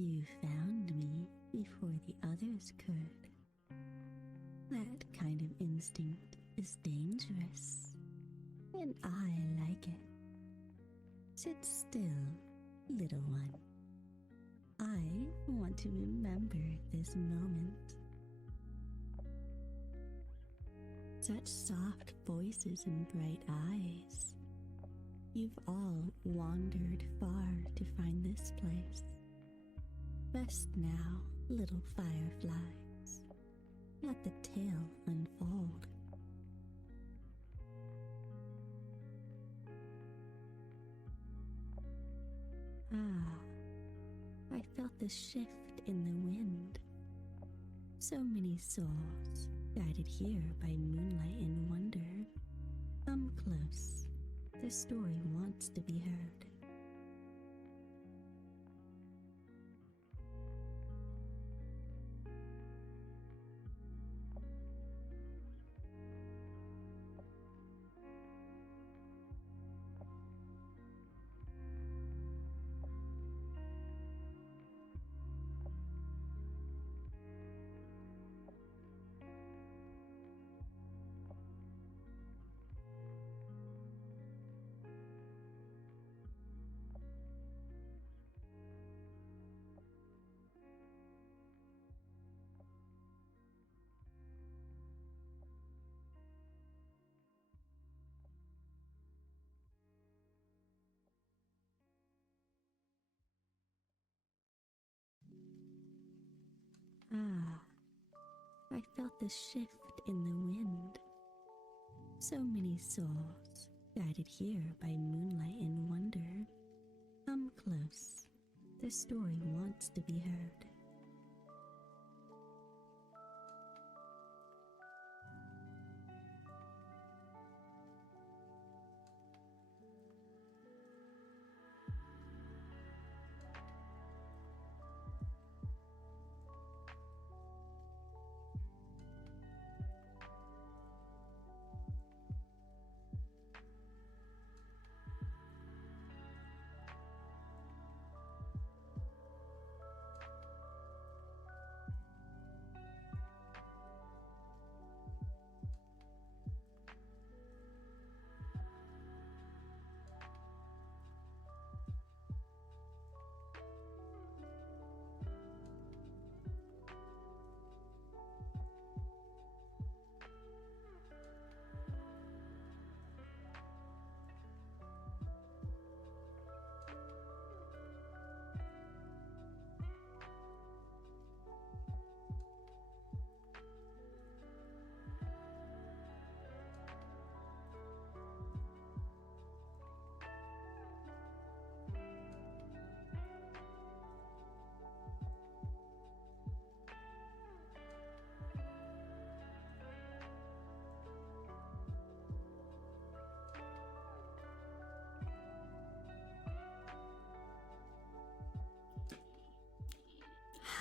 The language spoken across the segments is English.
You found me before the others could. That kind of instinct is dangerous, and I like it. Sit still, little one. I want to remember this moment. Such soft voices and bright eyes. You've all wandered far to find this place. Rest now, little fireflies. Let the tale unfold. I felt the shift in the wind. So many souls guided here by moonlight and wonder. Come close. The story wants to be heard. I felt the shift in the wind. So many souls guided here by moonlight and wonder. Come close. The story wants to be heard.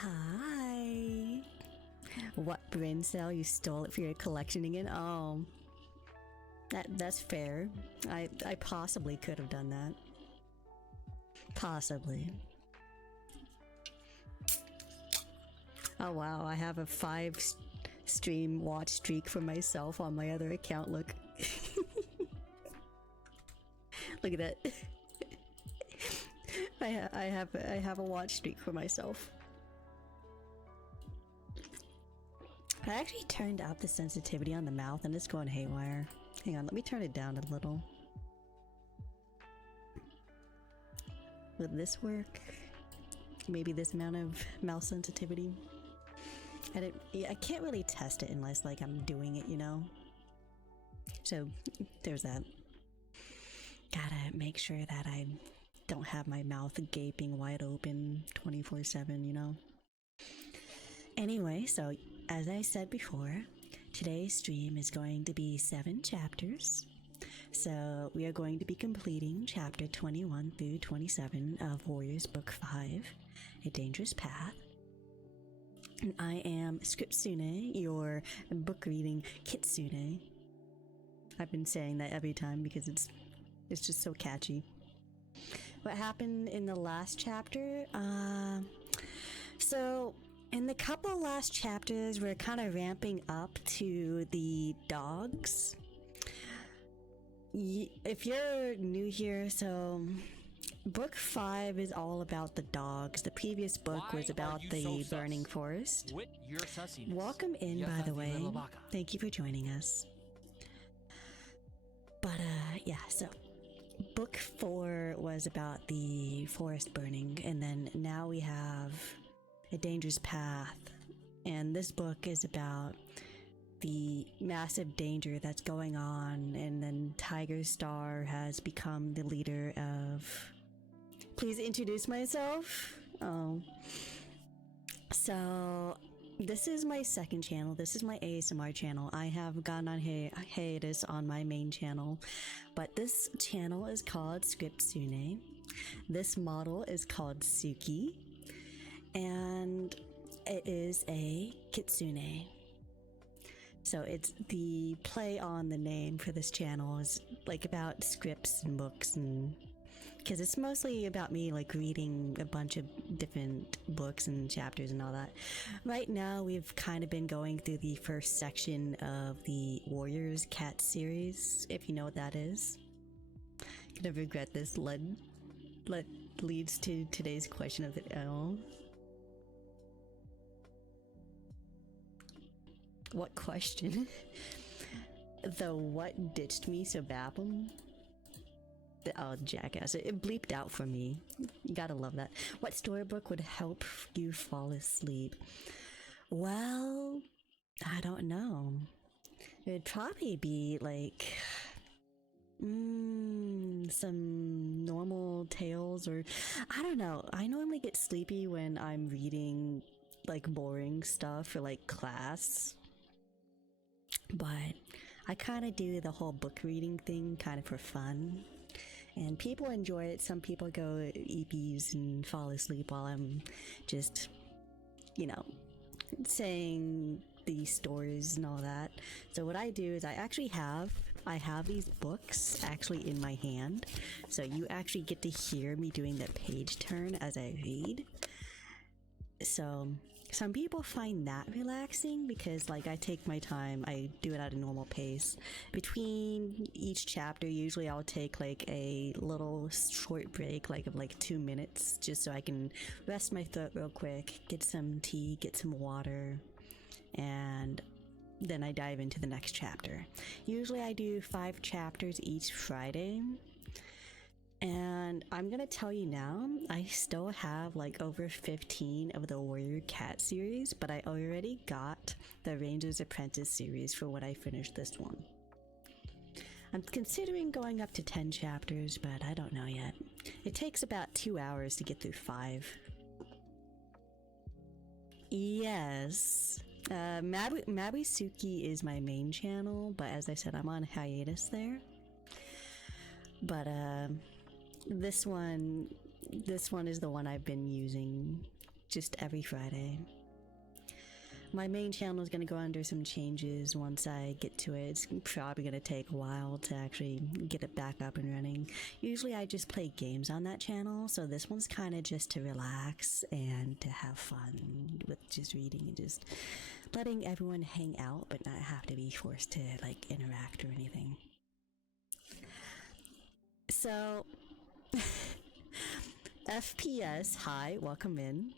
Hi. What, brain cell? You stole it for your collection again? Oh, that's fair. I possibly could have done that. Possibly. Oh wow, I have a 5-stream watch streak for myself on my other account. Look. Look at that. I have a watch streak for myself. I actually turned up the sensitivity on the mouth and it's going haywire. Hang on, let me turn it down a little. Would this work? Maybe this amount of mouth sensitivity? I can't really test it unless like I'm doing it, you know? So there's that. Gotta make sure that I don't have my mouth gaping wide open 24/7, you know? Anyway, so as I said before, today's stream is going to be 7 chapters. So we are going to be completing chapter 21 through 27 of Warriors Book 5, A Dangerous Path. And I am Scriptsune, your book reading kitsune. I've been saying that every time because it's just so catchy. What happened in the last chapter? So, in the couple last chapters, we're kind of ramping up to the dogs. If you're new here, so book 5 is all about the dogs. The previous book was about the burning forest. Welcome in, by the way. Thank you for joining us. But yeah, so book 4 was about the forest burning, and then now we have A Dangerous Path, and this book is about the massive danger that's going on, and then Tiger Star has become the leader of... Please introduce myself. So this is my second channel. This is my ASMR channel. I have gone on hiatus on my main channel, but this channel is called Scriptsune. This model is called Suki, and it is a kitsune. So it's the play on the name for this channel is like about scripts and books, and because it's mostly about me like reading a bunch of different books and chapters and all that. Right now we've kind of been going through the first section of the Warriors Cat series, if you know what that is. Gonna regret this leads to today's question of the hour. What question? The what ditched me so babble? Oh, jackass. It bleeped out for me. You gotta love that. What storybook would help you fall asleep? Well, I don't know. It'd probably be like... some normal tales, or... I don't know. I normally get sleepy when I'm reading like boring stuff for like class. But I kind of do the whole book reading thing kind of for fun. And people enjoy it. Some people go EPs and fall asleep while I'm just, you know, saying these stories and all that. So what I do is I have these books actually in my hand. So you actually get to hear me doing the page turn as I read. So some people find that relaxing because like I take my time, I do it at a normal pace. Between each chapter, usually I'll take like a little short break, like of like 2 minutes, just so I can rest my throat real quick, get some tea, get some water, and then I dive into the next chapter. Usually I do 5 chapters each Friday. And I'm gonna tell you now, I still have like over 15 of the Warrior Cat series, but I already got the Ranger's Apprentice series for when I finished this one. I'm considering going up to 10 chapters, but I don't know yet. It takes about 2 hours to get through 5. Yes. Mabisuki is my main channel, but as I said, I'm on hiatus there. But, this one is the one I've been using just every Friday. My main channel is going to go under some changes once I get to it. It's probably going to take a while to actually get it back up and running. Usually I just play games on that channel, so this one's kind of just to relax and to have fun with just reading and just letting everyone hang out but not have to be forced to like interact or anything. So... FPS, hi, welcome in.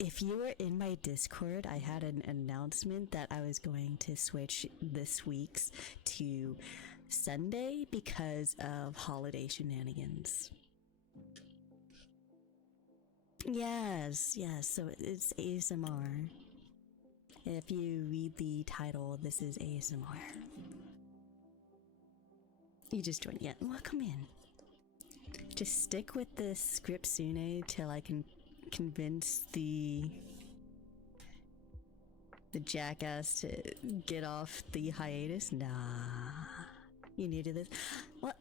If you were in my Discord, I had an announcement that I was going to switch this week's to Sunday because of holiday shenanigans. Yes, so it's ASMR. If you read the title, this is ASMR. You just joined, yeah, welcome in. Just stick with the Scriptsune till I can convince the jackass to get off the hiatus. Nah, you new to this? Well,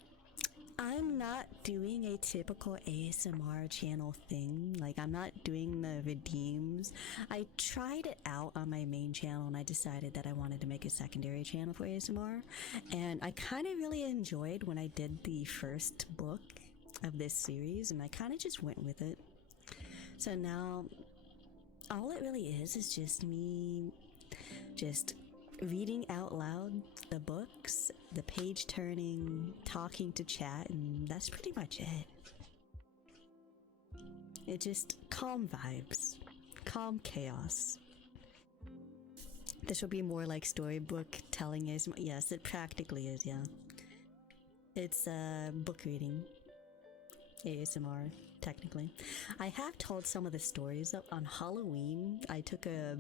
I'm not doing a typical ASMR channel thing. Like, I'm not doing the redeems. I tried it out on my main channel and I decided that I wanted to make a secondary channel for ASMR. And I kind of really enjoyed when I did the first book of this series, and I kind of just went with it. So now all it really is just me just reading out loud the books, the page turning, talking to chat, and that's pretty much it. It just calm vibes, calm chaos. This will be more like storybook telling is. Yes, it practically is, yeah. It's book reading. ASMR, technically. I have told some of the stories on Halloween. I took a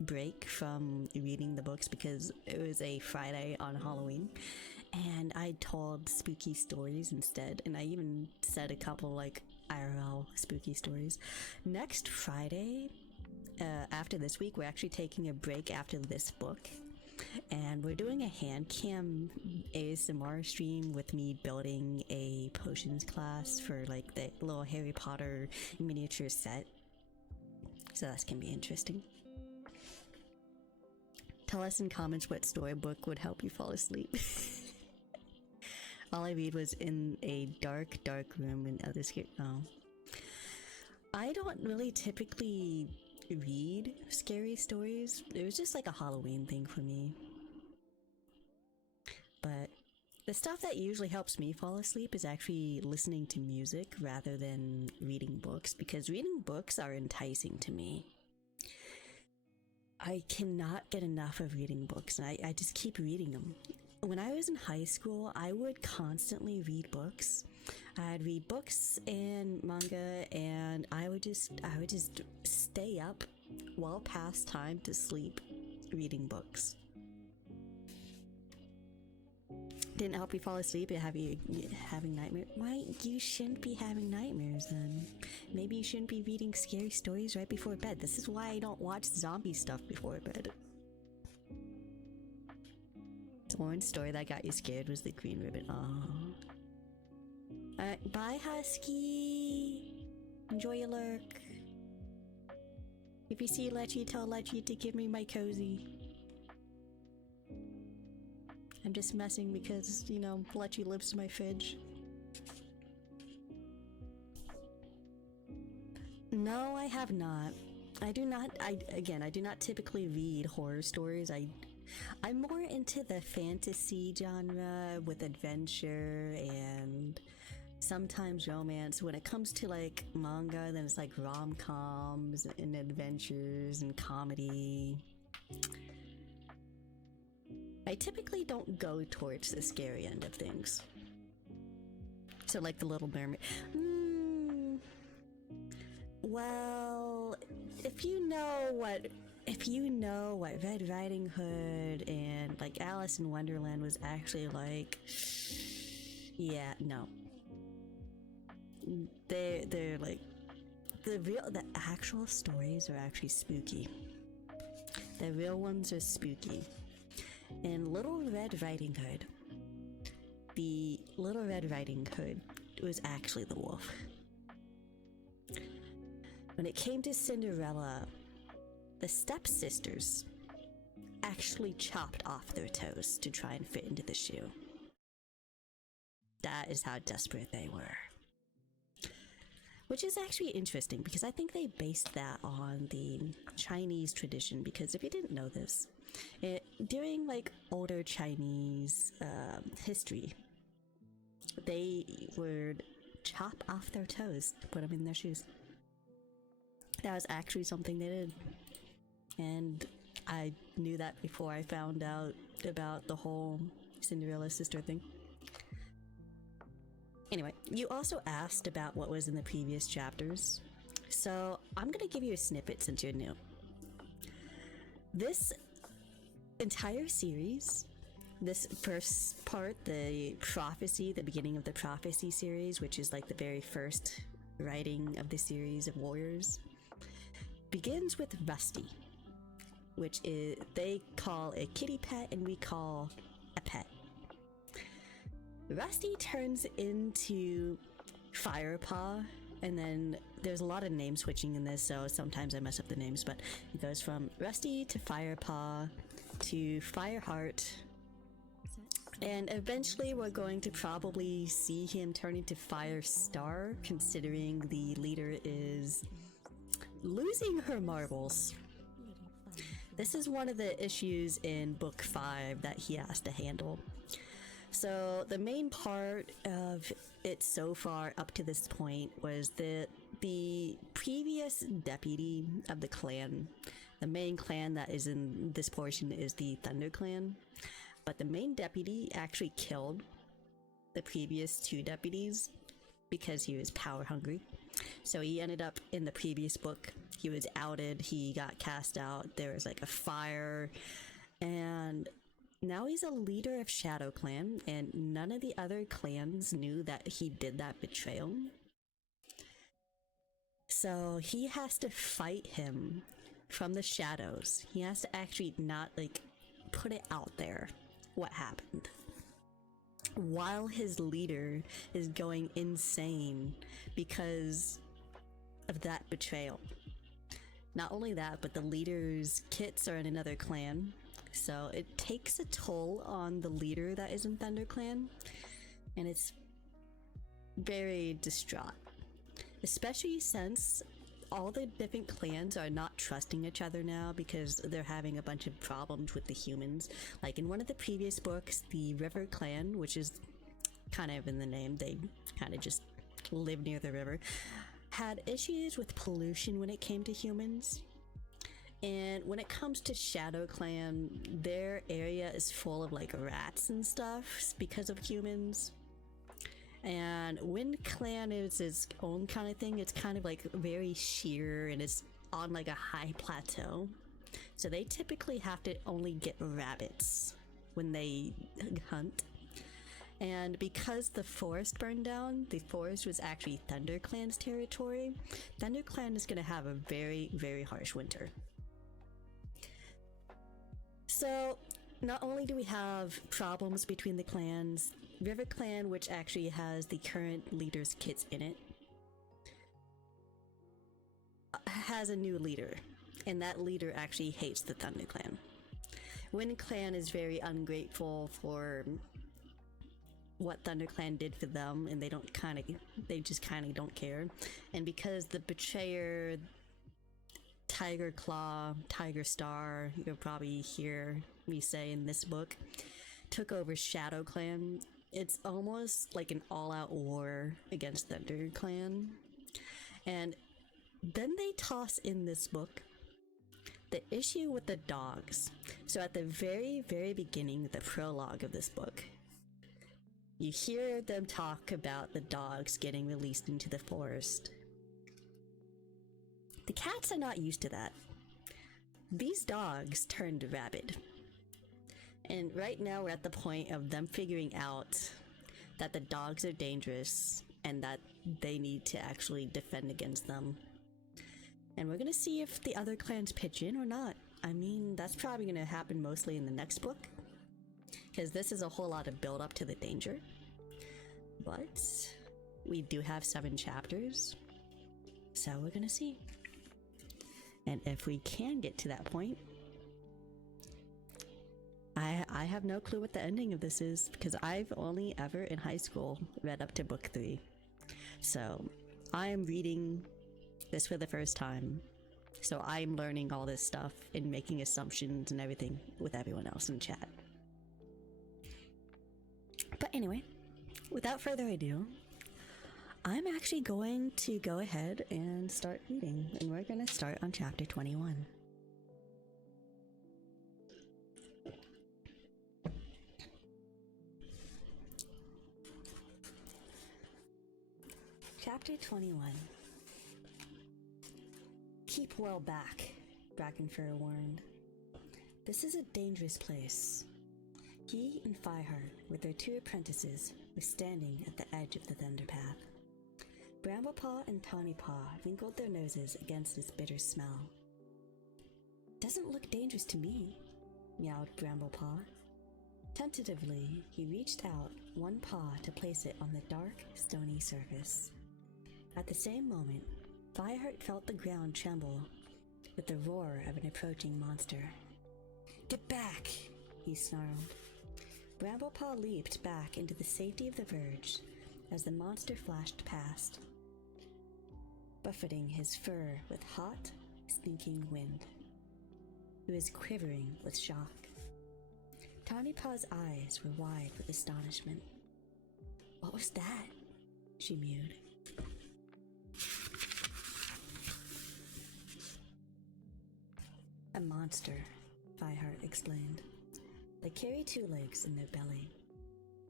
break from reading the books because it was a Friday on Halloween, and I told spooky stories instead, and I even said a couple like IRL spooky stories. Next Friday, after this week, we're actually taking a break after this book, and we're doing a hand cam ASMR stream with me building a potions class for like the little Harry Potter miniature set. So that's gonna be interesting. Tell us in comments what storybook would help you fall asleep. All I read was in a dark room and others here. Oh. I don't really typically read scary stories. It was just like a Halloween thing for me. But the stuff that usually helps me fall asleep is actually listening to music rather than reading books, because reading books are enticing to me. I cannot get enough of reading books, and I just keep reading them. When I was in high school, I would constantly read books. I'd read books and manga, and I would just stay up well past time to sleep reading books. Didn't help you fall asleep? Have you having nightmares? Why, you shouldn't be having nightmares then. Maybe you shouldn't be reading scary stories right before bed. This is why I don't watch zombie stuff before bed. The one story that got you scared was the green ribbon. Oh. Alright, bye Husky. Enjoy your lurk. If you see Lechy, tell Lechy to give me my cozy. I'm just messing because, you know, Lechy lives in my fridge. No, I have not. I do not typically read horror stories. I'm more into the fantasy genre with adventure and sometimes romance. When it comes to like manga, then it's like rom-coms and adventures and comedy. I typically don't go towards the scary end of things. So like The Little Mermaid. Well, if you know what Red Riding Hood and like Alice in Wonderland was actually like, yeah, no. They're like the actual stories are actually spooky. The real ones are spooky. And Little Red Riding Hood, the Little Red Riding Hood was actually the wolf. When it came to Cinderella, the stepsisters actually chopped off their toes to try and fit into the shoe. That is how desperate they were. Which is actually interesting because I think they based that on the Chinese tradition, because if you didn't know this, during like older Chinese history, they would chop off their toes to put them in their shoes. That was actually something they did. And I knew that before I found out about the whole Cinderella sister thing. Anyway, you also asked about what was in the previous chapters. So I'm gonna give you a snippet since you're new. This entire series, this first part, the prophecy, the beginning of the prophecy series, which is like the very first writing of the series of warriors, begins with Rusty, which is they call a kitty pet and we call a pet. Rusty turns into Firepaw, and then there's a lot of name switching in this, so sometimes I mess up the names, but it goes from Rusty to Firepaw to Fireheart, and eventually we're going to probably see him turn into Firestar, considering the leader is losing her marbles. This is one of the issues in book 5 that he has to handle. So the main part of it so far up to this point was that the previous deputy of the clan, the main clan that is in this portion is the Thunder Clan, but the main deputy actually killed the previous 2 deputies because he was power hungry. So he ended up in the previous book, he was outed, he got cast out, there was like a fire, and now he's a leader of Shadow Clan, and none of the other clans knew that he did that betrayal. So he has to fight him from the shadows. He has to actually not like put it out there what happened, while his leader is going insane because of that betrayal. Not only that, but the leader's kits are in another clan, so it takes a toll on the leader that is in Thunder Clan, and it's very distraught, especially since all the different clans are not trusting each other now because they're having a bunch of problems with the humans. Like in one of the previous books, the River Clan, which is kind of in the name, they kind of just live near the river, had issues with pollution when it came to humans. And when it comes to Shadow Clan, their area is full of like rats and stuff because of humans. And Wind Clan is its own kind of thing. It's kind of like very sheer and it's on like a high plateau. So they typically have to only get rabbits when they hunt. And because the forest burned down, the forest was actually Thunder Clan's territory. Thunder Clan is going to have a very, very harsh winter. So not only do we have problems between the clans, River Clan, which actually has the current leader's kits in it, has a new leader, and that leader actually hates the Thunder Clan. Wind Clan is very ungrateful for what Thunder Clan did for them, and they just kind of don't care. And because the betrayer, Tiger Claw, Tiger Star, you'll probably hear me say in this book, took over Shadow Clan, it's almost like an all-out war against Thunder Clan. And then they toss in this book the issue with the dogs. So at the very, very beginning, the prologue of this book, you hear them talk about the dogs getting released into the forest. The cats are not used to that. These dogs turned rabid. And right now we're at the point of them figuring out that the dogs are dangerous and that they need to actually defend against them. And we're gonna see if the other clans pitch in or not. I mean, that's probably gonna happen mostly in the next book, because this is a whole lot of build up to the danger. But we do have 7 chapters, so we're gonna see. And if we can get to that point, I have no clue what the ending of this is, because I've only ever in high school read up to book 3. So I am reading this for the first time. So I'm learning all this stuff and making assumptions and everything with everyone else in chat. But anyway, without further ado, I'm actually going to go ahead and start reading, and we're going to start on chapter 21. Chapter 21. Keep well back, Brackenfur warned. This is a dangerous place. He and Fireheart, with their 2 apprentices, were standing at the edge of the Thunderpath. Bramblepaw and Tawnypaw wrinkled their noses against its bitter smell. Doesn't look dangerous to me, meowed Bramblepaw. Tentatively, he reached out one paw to place it on the dark, stony surface. At the same moment, Fireheart felt the ground tremble with the roar of an approaching monster. Get back, he snarled. Bramblepaw leaped back into the safety of the verge as the monster flashed past, buffeting his fur with hot, stinking wind. He was quivering with shock. Tawny Paw's eyes were wide with astonishment. What was that? She mewed. A monster, Fireheart explained. They carry 2 legs in their belly,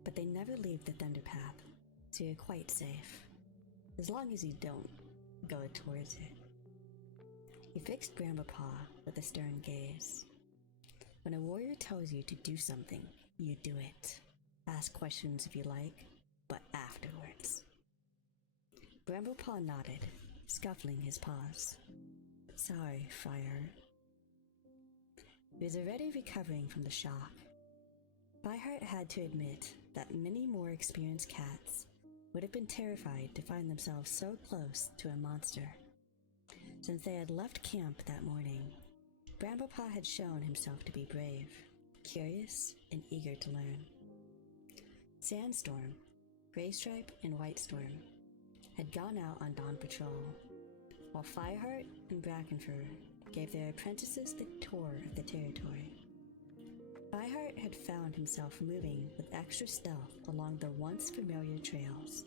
but they never leave the Thunderpath, so you're quite safe, as long as you don't go towards it. He fixed Bramblepaw with a stern gaze. When a warrior tells you to do something, you do it. Ask questions if you like, but afterwards. Bramblepaw nodded, scuffling his paws. Sorry, Fireheart. He was already recovering from the shock. Fireheart had to admit that many more experienced cats would have been terrified to find themselves so close to a monster. Since they had left camp that morning, Bramblepaw had shown himself to be brave, curious, and eager to learn. Sandstorm, Graystripe, and Whitestorm had gone out on dawn patrol, while Fireheart and Brackenfur gave their apprentices the tour of the territory. Fireheart had found himself moving with extra stealth along the once familiar trails,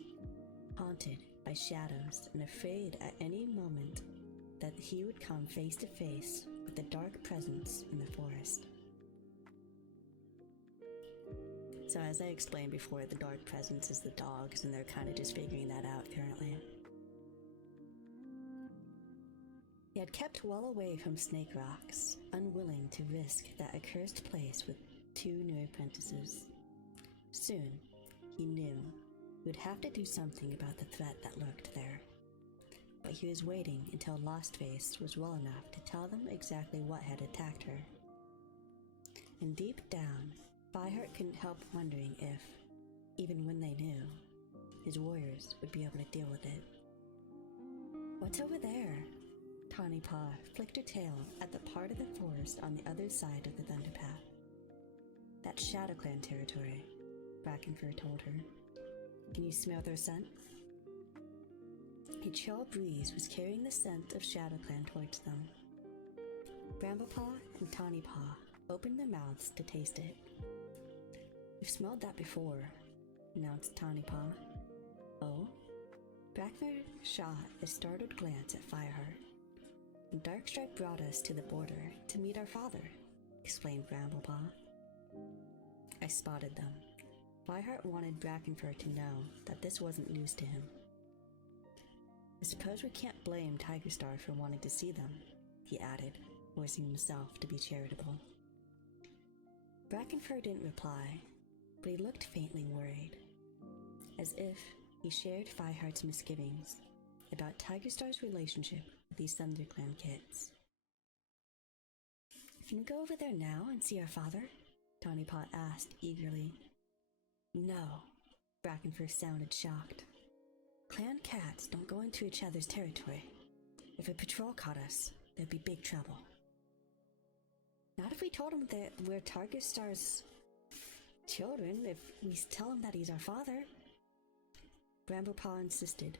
haunted by shadows and afraid at any moment that he would come face to face with the dark presence in the forest. So as I explained before, the dark presence is the dogs, and they're kind of just figuring that out currently. He had kept well away from Snake Rocks, unwilling to risk that accursed place with 2 new apprentices. Soon, he knew he would have to do something about the threat that lurked there. But he was waiting until Lostface was well enough to tell them exactly what had attacked her. And deep down, Fireheart couldn't help wondering if, even when they knew, his warriors would be able to deal with it. What's over there? Tawny Paw flicked her tail at the part of the forest on the other side of the Thunderpath. That's ShadowClan territory, Brackenfur told her. Can you smell their scent? A chill breeze was carrying the scent of ShadowClan towards them. Bramblepaw and Tawny Paw opened their mouths to taste it. We've smelled that before, announced Tawny Paw. Oh? Brackenfur shot a startled glance at Fireheart. Darkstripe brought us to the border to meet our father, explained Bramblepaw. I spotted them. Fireheart wanted Brackenfur to know that this wasn't news to him. I suppose we can't blame Tigerstar for wanting to see them, he added, forcing himself to be charitable. Brackenfur didn't reply, but he looked faintly worried, as if he shared Fireheart's misgivings about Tigerstar's relationship with these ThunderClan kids. Can we go over there now and see our father? Tawny Paw asked eagerly. No, Brackenfur sounded shocked. Clan cats don't go into each other's territory. If a patrol caught us, there'd be big trouble. Not if we told him that we're Tigerstar's children, if we tell him that he's our father. Bramblepaw insisted.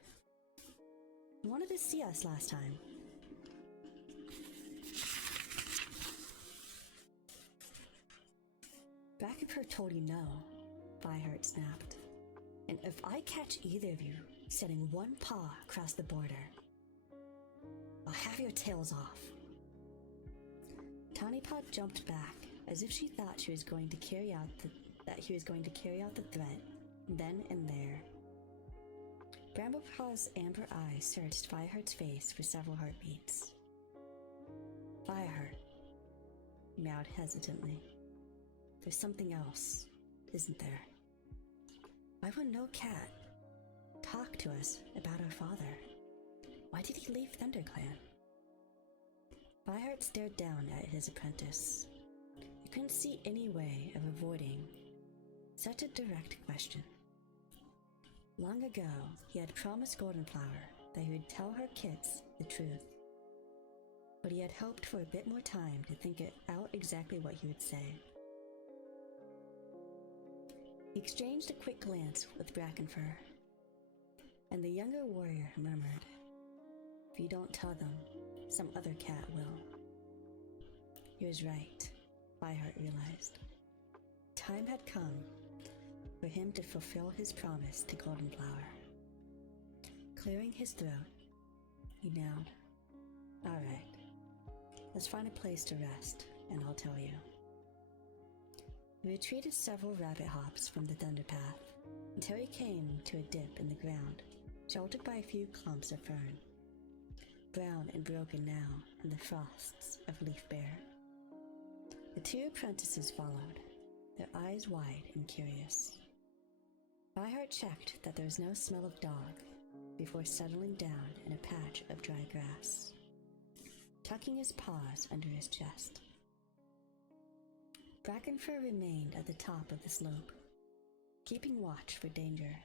He wanted to see us last time. Brackenfur told you no, Fireheart snapped. And if I catch either of you setting one paw across the border, I'll have your tails off. Tawny Paw jumped back as if she thought he was going to carry out the threat then and there. Bramblepaw's amber eyes searched Fireheart's face for several heartbeats. Fireheart, he mewed hesitantly. There's something else, isn't there? Why would no cat talk to us about our father? Why did he leave ThunderClan? Fireheart stared down at his apprentice. He couldn't see any way of avoiding such a direct question. Long ago, he had promised Goldenflower that he would tell her kids the truth. But he had hoped for a bit more time to think it out exactly what he would say. He exchanged a quick glance with Brackenfur, and the younger warrior murmured, If you don't tell them, some other cat will. He was right, Byheart realized. Time had come for him to fulfill his promise to Goldenflower. Clearing his throat, he knelt. All right, let's find a place to rest, and I'll tell you. He retreated several rabbit hops from the thunder path until he came to a dip in the ground, sheltered by a few clumps of fern, brown and broken now in the frosts of Leaf Bear. The two apprentices followed, their eyes wide and curious. Byheart checked that there was no smell of dog before settling down in a patch of dry grass, tucking his paws under his chest. Bracken fur remained at the top of the slope, keeping watch for danger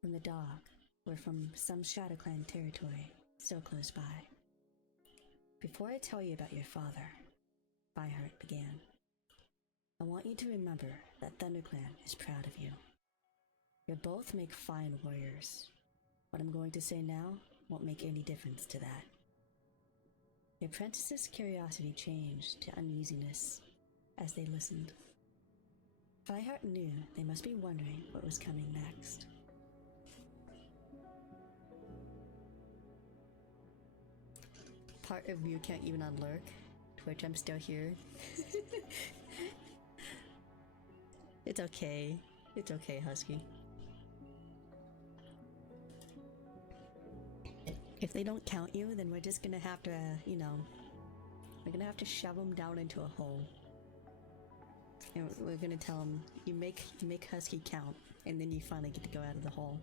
from the dog or from some ShadowClan territory so close by. Before I tell you about your father, Byheart began, I want you to remember that ThunderClan is proud of you. You both make fine warriors. What I'm going to say now won't make any difference to that. The apprentices' curiosity changed to uneasiness as they listened. Byheart knew they must be wondering what was coming next. Part of you can't even unlurk, to which I'm still here. It's okay. It's okay, Husky. If they don't count you, then we're just gonna have to, we're gonna have to shove them down into a hole. And we're gonna tell them, you make Husky count, and then you finally get to go out of the hole.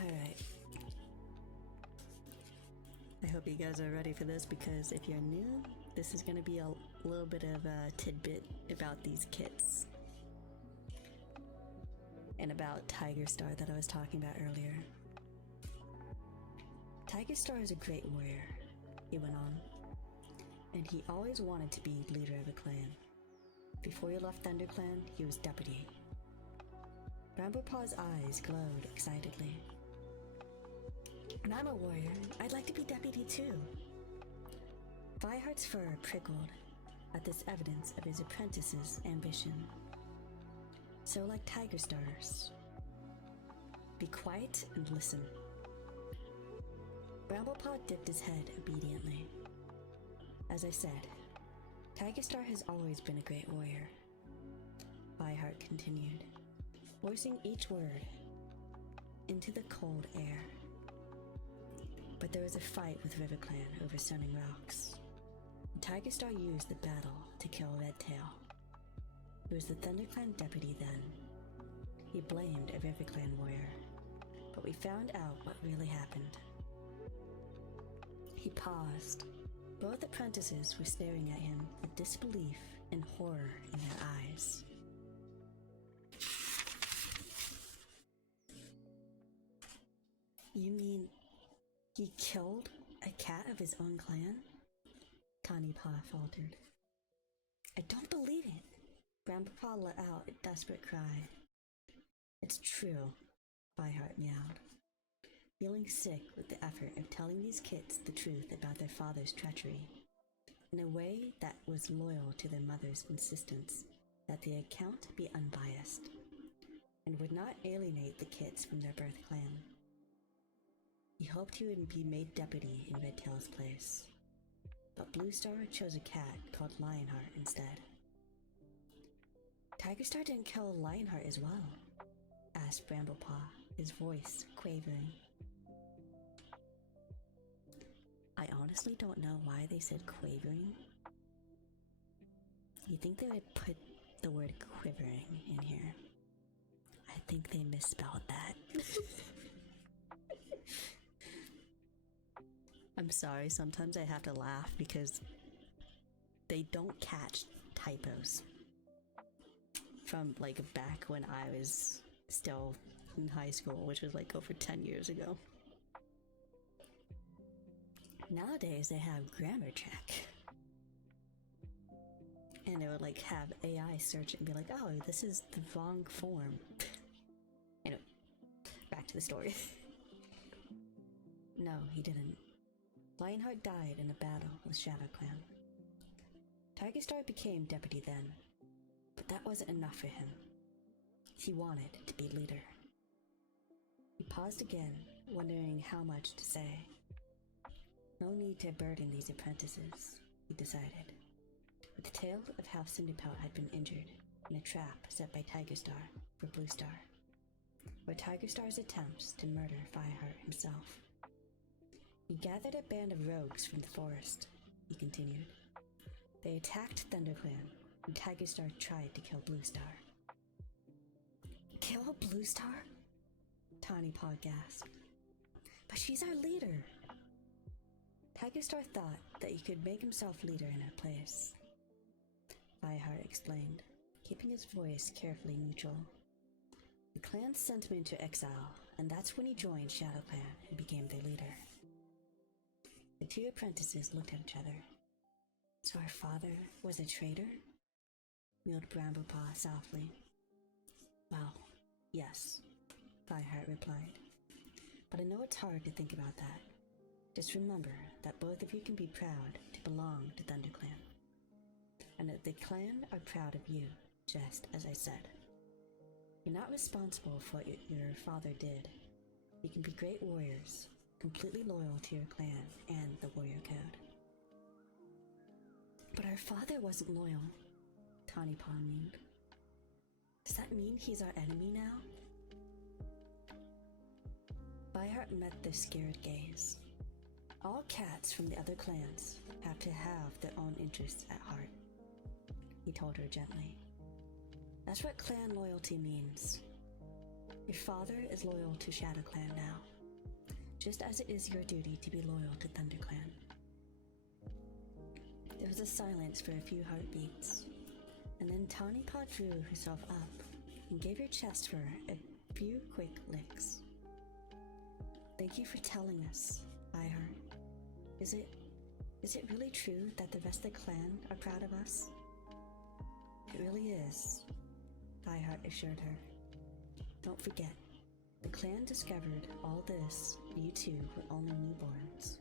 Alright. I hope you guys are ready for this, because if you're new, this is gonna be a little bit of a tidbit about these kits. And about Tiger Star that I was talking about earlier. Tiger Star is a great warrior, he went on, and he always wanted to be leader of a clan. Before he left ThunderClan, he was deputy. Bramblepaw's eyes glowed excitedly. And I'm a warrior. I'd like to be deputy too. Byheart's fur prickled at this evidence of his apprentice's ambition. So like Tiger Star's, be quiet and listen. Bramblepaw dipped his head obediently. As I said, Tiger Star has always been a great warrior. Byheart continued, voicing each word into the cold air. But there was a fight with RiverClan over Sunning Rocks. Tiger Star used the battle to kill Redtail. He was the ThunderClan deputy then. He blamed a RiverClan warrior, but we found out what really happened. He paused. Both apprentices were staring at him with disbelief and horror in their eyes. You mean he killed a cat of his own clan? Tiny Paw faltered. I don't believe it. Bramblepaw let out a desperate cry. It's true, Byheart meowed, feeling sick with the effort of telling these kids the truth about their father's treachery, in a way that was loyal to their mother's insistence that the account be unbiased, and would not alienate the kids from their birth clan. He hoped he would be made deputy in Redtail's place, but Blue Star chose a cat called Lionheart instead. Tiger Star didn't kill Lionheart as well? Asked Bramblepaw, his voice quavering. I honestly don't know why they said quavering. You think they would put the word quivering in here? I think they misspelled that. I'm sorry, sometimes I have to laugh because they don't catch typos. From like back when I was still in high school, which was like over 10 years ago. Nowadays they have grammar check. And it would like have AI search it and be like, oh, this is the wrong form. Anyway, back to the story. No, he didn't. Lionheart died in a battle with Shadow Clan. Tigerstar became deputy then, but that wasn't enough for him. He wanted to be leader. He paused again, wondering how much to say. No need to burden these apprentices, he decided, with the tale of how Cinderpelt had been injured in a trap set by Tigerstar for Bluestar, or Tigerstar's attempts to murder Fireheart himself. He gathered a band of rogues from the forest, he continued. They attacked ThunderClan, and Tigerstar tried to kill Bluestar. Kill Bluestar? Tawny Paw gasped. But she's our leader! Tigerstar thought that he could make himself leader in her place. Fireheart explained, keeping his voice carefully neutral. The clan sent him into exile, and that's when he joined Shadow Clan and became their leader. The two apprentices looked at each other. So our father was a traitor? Mewed Bramblepaw softly. Well, yes, Fireheart replied. But I know it's hard to think about that. Just remember that both of you can be proud to belong to ThunderClan, and that the clan are proud of you, just as I said. You're not responsible for what your father did. You can be great warriors, completely loyal to your clan and the warrior code. But our father wasn't loyal, Tawny Paw mewed. Does that mean he's our enemy now? Fireheart met their scared gaze. All cats from the other clans have to have their own interests at heart, he told her gently. That's what clan loyalty means. Your father is loyal to Shadow Clan now, just as it is your duty to be loyal to ThunderClan. There was a silence for a few heartbeats, and then Tawny Paw drew herself up and gave her chest fur a few quick licks. Thank you for telling us, Fireheart. Is it really true that the rest of the clan are proud of us? It really is, Fireheart assured her. Don't forget, the clan discovered all this you two were only newborns.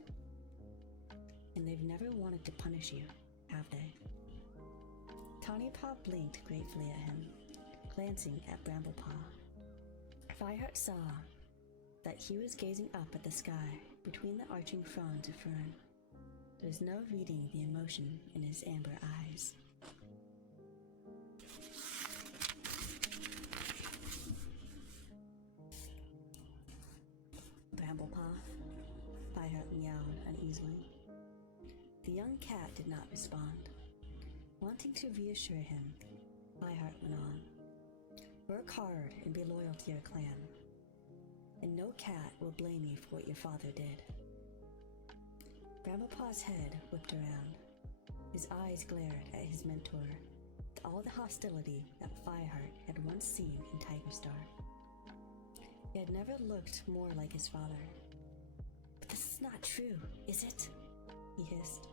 And they've never wanted to punish you, have they? Tawny Paw blinked gratefully at him, glancing at Bramblepaw. Fireheart saw that he was gazing up at the sky between the arching fronds of fern. There was no reading the emotion in his amber eyes. Bramblepaw, Fireheart meowed uneasily. The young cat did not respond. Wanting to reassure him, Fireheart went on. Work hard and be loyal to your clan, and no cat will blame you for what your father did. Bramblepaw's head whipped around. His eyes glared at his mentor with all the hostility that Fireheart had once seen in Tigerstar. He had never looked more like his father. But this is not true, is it? He hissed.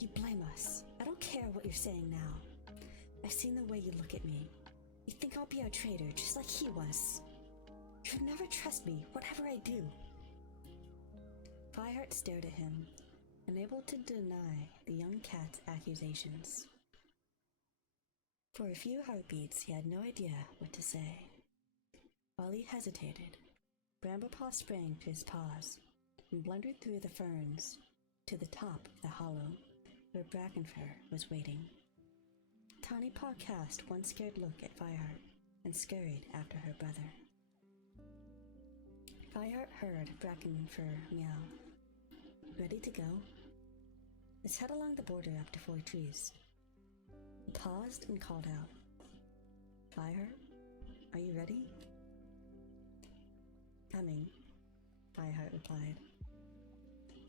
You blame us. I don't care what you're saying now. I've seen the way you look at me. You think I'll be a traitor just like he was. You'll never trust me, whatever I do. Fireheart stared at him, unable to deny the young cat's accusations. For a few heartbeats, he had no idea what to say. While he hesitated, Bramblepaw sprang to his paws and blundered through the ferns to the top of the hollow where Brackenfur was waiting. Tawny Paw cast one scared look at Fireheart and scurried after her brother. Fireheart heard Brackenfur meow. Ready to go? Let's head along the border up to 4 trees. He paused and called out. Fireheart, are you ready? Coming, Fireheart replied.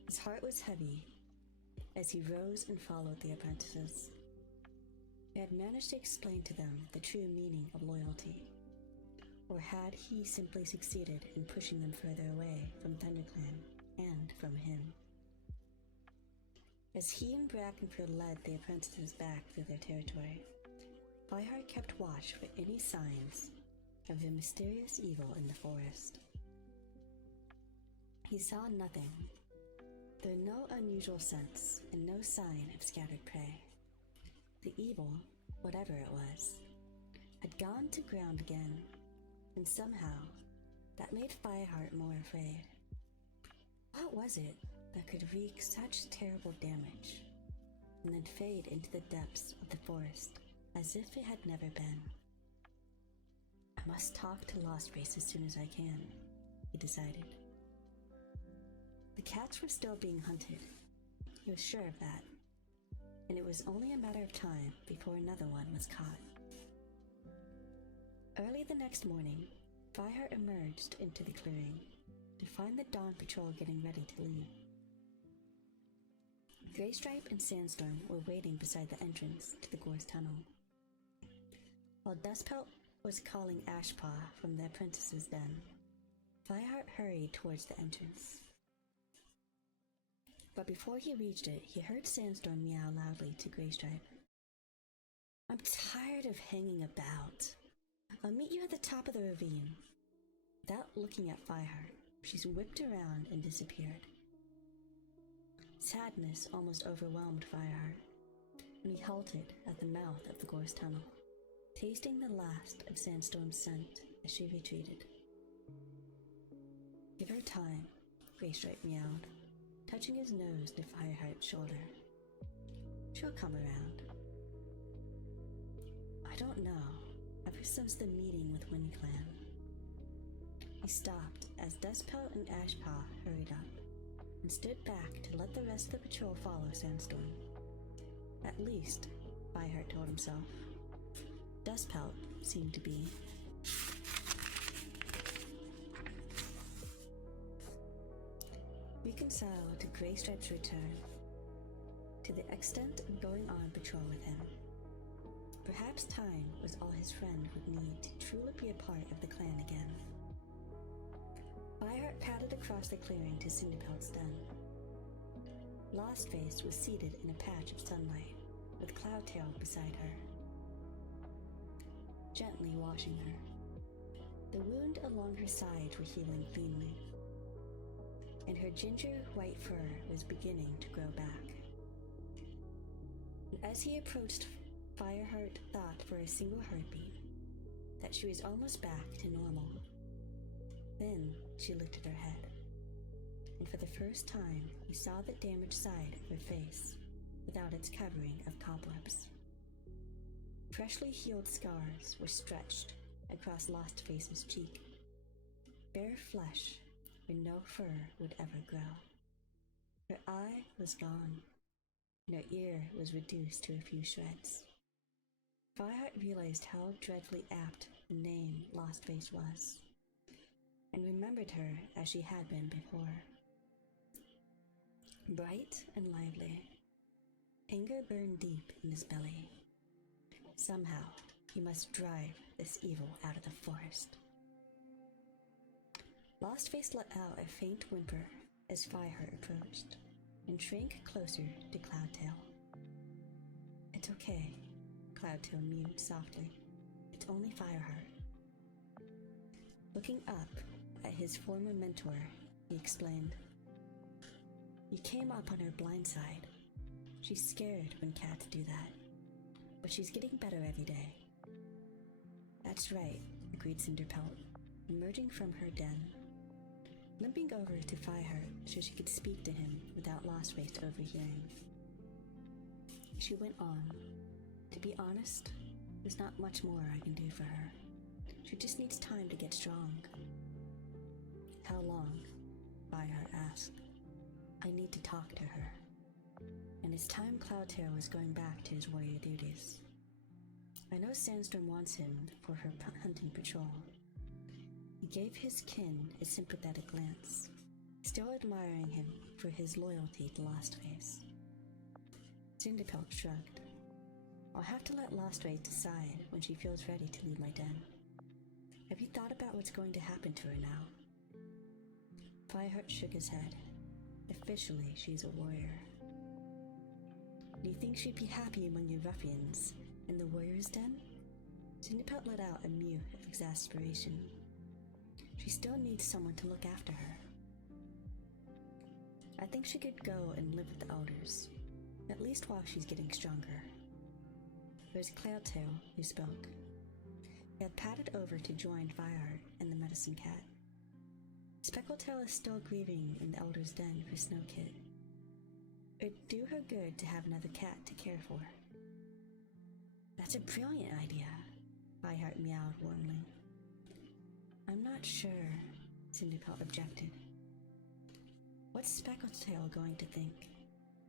His heart was heavy as he rose and followed the apprentices. He had managed to explain to them the true meaning of loyalty, or had he simply succeeded in pushing them further away from ThunderClan and from him? As he and Brackenfur led the apprentices back through their territory, Fireheart kept watch for any signs of the mysterious evil in the forest. He saw nothing Though no unusual scents and no sign of scattered prey. The evil, whatever it was, had gone to ground again, and somehow that made Fireheart more afraid. What was it that could wreak such terrible damage, and then fade into the depths of the forest as if it had never been? I must talk to Lostface as soon as I can, he decided. The cats were still being hunted. He was sure of that, and it was only a matter of time before another one was caught. Early the next morning, Fireheart emerged into the clearing to find the Dawn Patrol getting ready to leave. Graystripe and Sandstorm were waiting beside the entrance to the Gore's tunnel, while Dustpelt was calling Ashpaw from the apprentice's den. Fireheart hurried towards the entrance. But before he reached it, he heard Sandstorm meow loudly to Graystripe. I'm tired of hanging about. I'll meet you at the top of the ravine. Without looking at Fireheart, she's whipped around and disappeared. Sadness almost overwhelmed Fireheart, and he halted at the mouth of the Gore's tunnel, tasting the last of Sandstorm's scent as she retreated. Give her time, Graystripe meowed, touching his nose to Fireheart's shoulder. She'll come around. I don't know, ever since the meeting with WindClan. He stopped as Dustpelt and Ashpaw hurried up, and stood back to let the rest of the patrol follow Sandstorm. At least, Fireheart told himself. Dustpelt seemed to be. Reconciled to Graystripe's return, to the extent of going on patrol with him. Perhaps time was all his friend would need to truly be a part of the clan again. Fireheart padded across the clearing to Cinderpelt's den. Lostface was seated in a patch of sunlight, with Cloudtail beside her, gently washing her. The wound along her side was healing cleanly, and her ginger white fur was beginning to grow back. And as he approached, Fireheart thought for a single heartbeat that she was almost back to normal. Then she lifted her head, and for the first time he saw the damaged side of her face without its covering of cobwebs. Freshly healed scars were stretched across Lostface's cheek, bare flesh where no fur would ever grow. Her eye was gone, and her ear was reduced to a few shreds. Fireheart realized how dreadfully apt the name Lostface was, and remembered her as she had been before. Bright and lively, anger burned deep in his belly. Somehow, he must drive this evil out of the forest. Lostface let out a faint whimper as Fireheart approached, and shrank closer to Cloudtail. It's okay, Cloudtail mewed softly. It's only Fireheart. Looking up at his former mentor, he explained, You came up on her blind side. She's scared when cats do that, but she's getting better every day. That's right, agreed Cinderpelt, emerging from her den, limping over to Fireheart so she could speak to him without Lostface overhearing. She went on. To be honest, there's not much more I can do for her. She just needs time to get strong. How long? Fireheart asked. I need to talk to her. And it's time Cloudtail was going back to his warrior duties. I know Sandstorm wants him for her hunting patrol. He gave his kin a sympathetic glance, still admiring him for his loyalty to Lostface. Cinderpelt shrugged. I'll have to let Lostface decide when she feels ready to leave my den. Have you thought about what's going to happen to her now? Fireheart shook his head. Officially, she's a warrior. Do you think she'd be happy among your ruffians in the warrior's den? Cinderpelt let out a mew of exasperation. She still needs someone to look after her. I think she could go and live with the elders, at least while she's getting stronger. It was Cloudtail who spoke. He had padded over to join Fireheart and the medicine cat. Speckletail is still grieving in the elder's den for Snowkit. It'd do her good to have another cat to care for. That's a brilliant idea, Fireheart meowed warmly. I'm not sure, Cinderpelt objected. What's Speckletail going to think?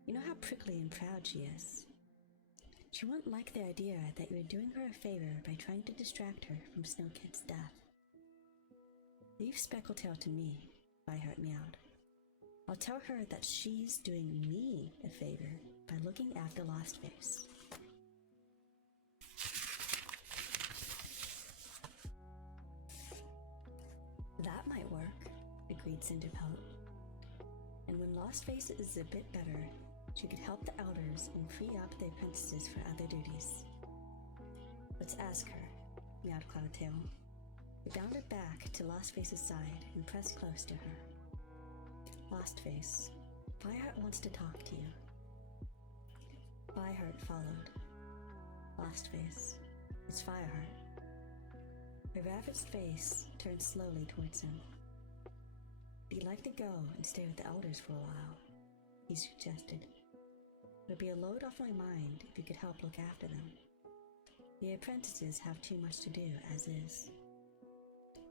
You know how prickly and proud she is. She won't like the idea that you're doing her a favor by trying to distract her from Snowkit's death. Leave Speckletail to me, Fireheart meowed. I'll tell her that she's doing me a favor by looking after Lostface. That might work, agreed Cinderpelt. And when Lostface is a bit better, she could help the elders and free up the apprentices for other duties. Let's ask her, meowed Cloudtail. He bounded back to Lostface's side and pressed close to her. Lostface, Fireheart wants to talk to you. Fireheart followed. Lostface, it's Fireheart. Her ravaged face turned slowly towards him. You'd like to go and stay with the elders for a while, he suggested. It would be a load off my mind if you could help look after them. The apprentices have too much to do as is.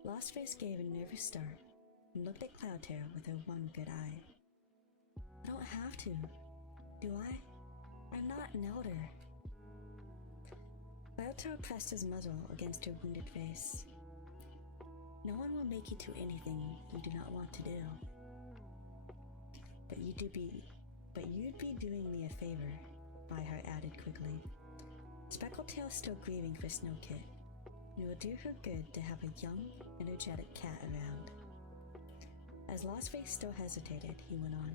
Lostface gave a nervous start and looked at Cloudtail with her one good eye. I don't have to, do I? I'm not an elder. Cloudtail pressed his muzzle against her wounded face. No one will make you do anything you do not want to do. But you'd be doing me a favor, Fireheart added quickly. Speckletail's still grieving for Snowkit. It will do her good to have a young, energetic cat around. As Lostface still hesitated, he went on.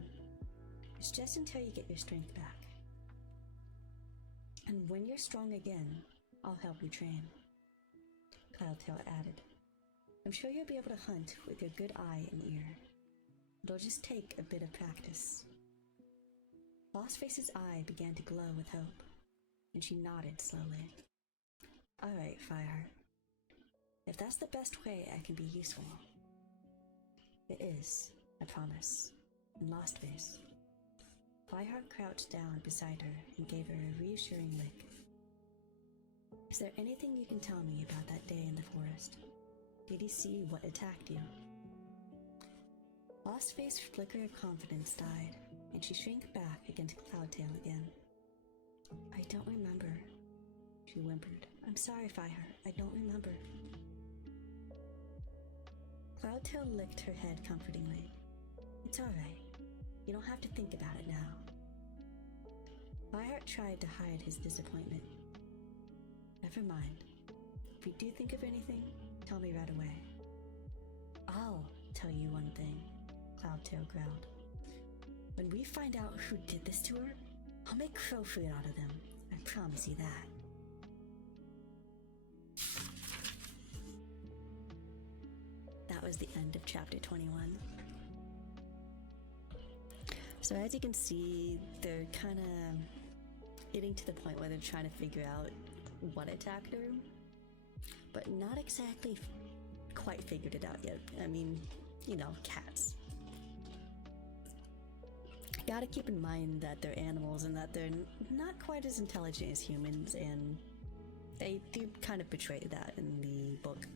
It's just until you get your strength back. And when you're strong again, I'll help you train. Cloudtail added. I'm sure you'll be able to hunt with your good eye and ear. It'll just take a bit of practice. Lostface's eye began to glow with hope, and she nodded slowly. All right, Fireheart. If that's the best way I can be useful. It is, I promise. And Lostface. Fireheart crouched down beside her and gave her a reassuring lick. Is there anything you can tell me about that day in the forest? Did you see what attacked you? Lostface's flicker of confidence died, and she shrank back against Cloudtail again. I don't remember, she whimpered. I'm sorry, Fireheart, I don't remember. Cloudtail licked her head comfortingly. It's all right. You don't have to think about it now. Fireheart tried to hide his disappointment. Never mind. If you do think of anything, tell me right away. I'll tell you one thing, Cloudtail growled. When we find out who did this to her, I'll make crow food out of them. I promise you that. That was the end of chapter 21. So as you can see, they're kind of getting to the point where they're trying to figure out what attacked her, but not exactly quite figured it out yet. I mean, you know, cats. Gotta keep in mind that they're animals and that they're not quite as intelligent as humans, and they do kind of portray that in the book.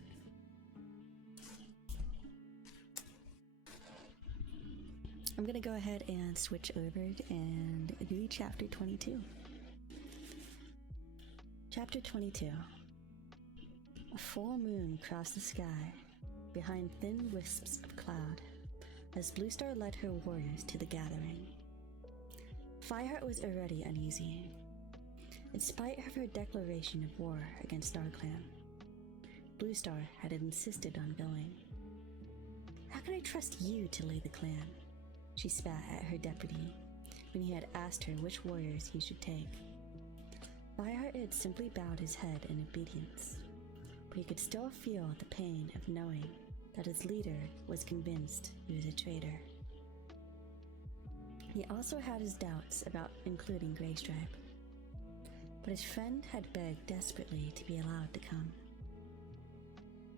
I'm gonna go ahead and switch over and do chapter 22. Chapter 22. A full moon crossed the sky, behind thin wisps of cloud, as Bluestar led her warriors to the gathering. Fireheart was already uneasy. In spite of her declaration of war against StarClan, Bluestar had insisted on going. How can I trust you to lead the clan? She spat at her deputy when he had asked her which warriors he should take. Fireheart had simply bowed his head in obedience, but he could still feel the pain of knowing that his leader was convinced he was a traitor. He also had his doubts about including Graystripe, but his friend had begged desperately to be allowed to come.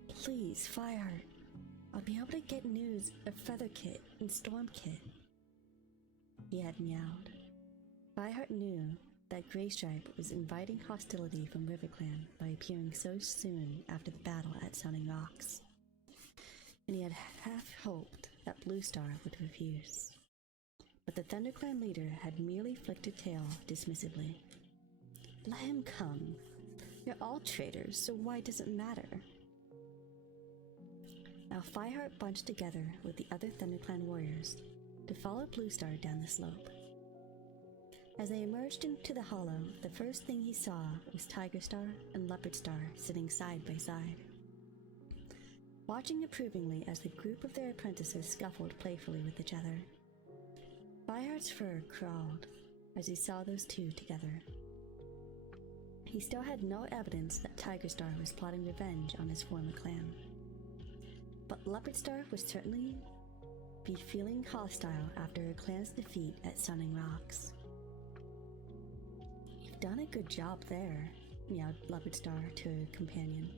"Please, Fireheart, I'll be able to get news of Featherkit and Stormkit," he had meowed. Fireheart knew that Graystripe was inviting hostility from RiverClan by appearing so soon after the battle at Sounding Rocks, and he had half hoped that Bluestar would refuse. But the ThunderClan leader had merely flicked her tail dismissively. "Let him come. You're all traitors, so why does it matter?" Now Fireheart bunched together with the other ThunderClan warriors to follow Bluestar down the slope. As they emerged into the hollow, the first thing he saw was Tigerstar and Leopardstar sitting side by side, watching approvingly as the group of their apprentices scuffled playfully with each other. Fireheart's fur crawled as he saw those two together. He still had no evidence that Tigerstar was plotting revenge on his former clan, but Leopardstar would certainly be feeling hostile after her clan's defeat at Sounding Rocks. "You've done a good job there," meowed Leopardstar to her companion.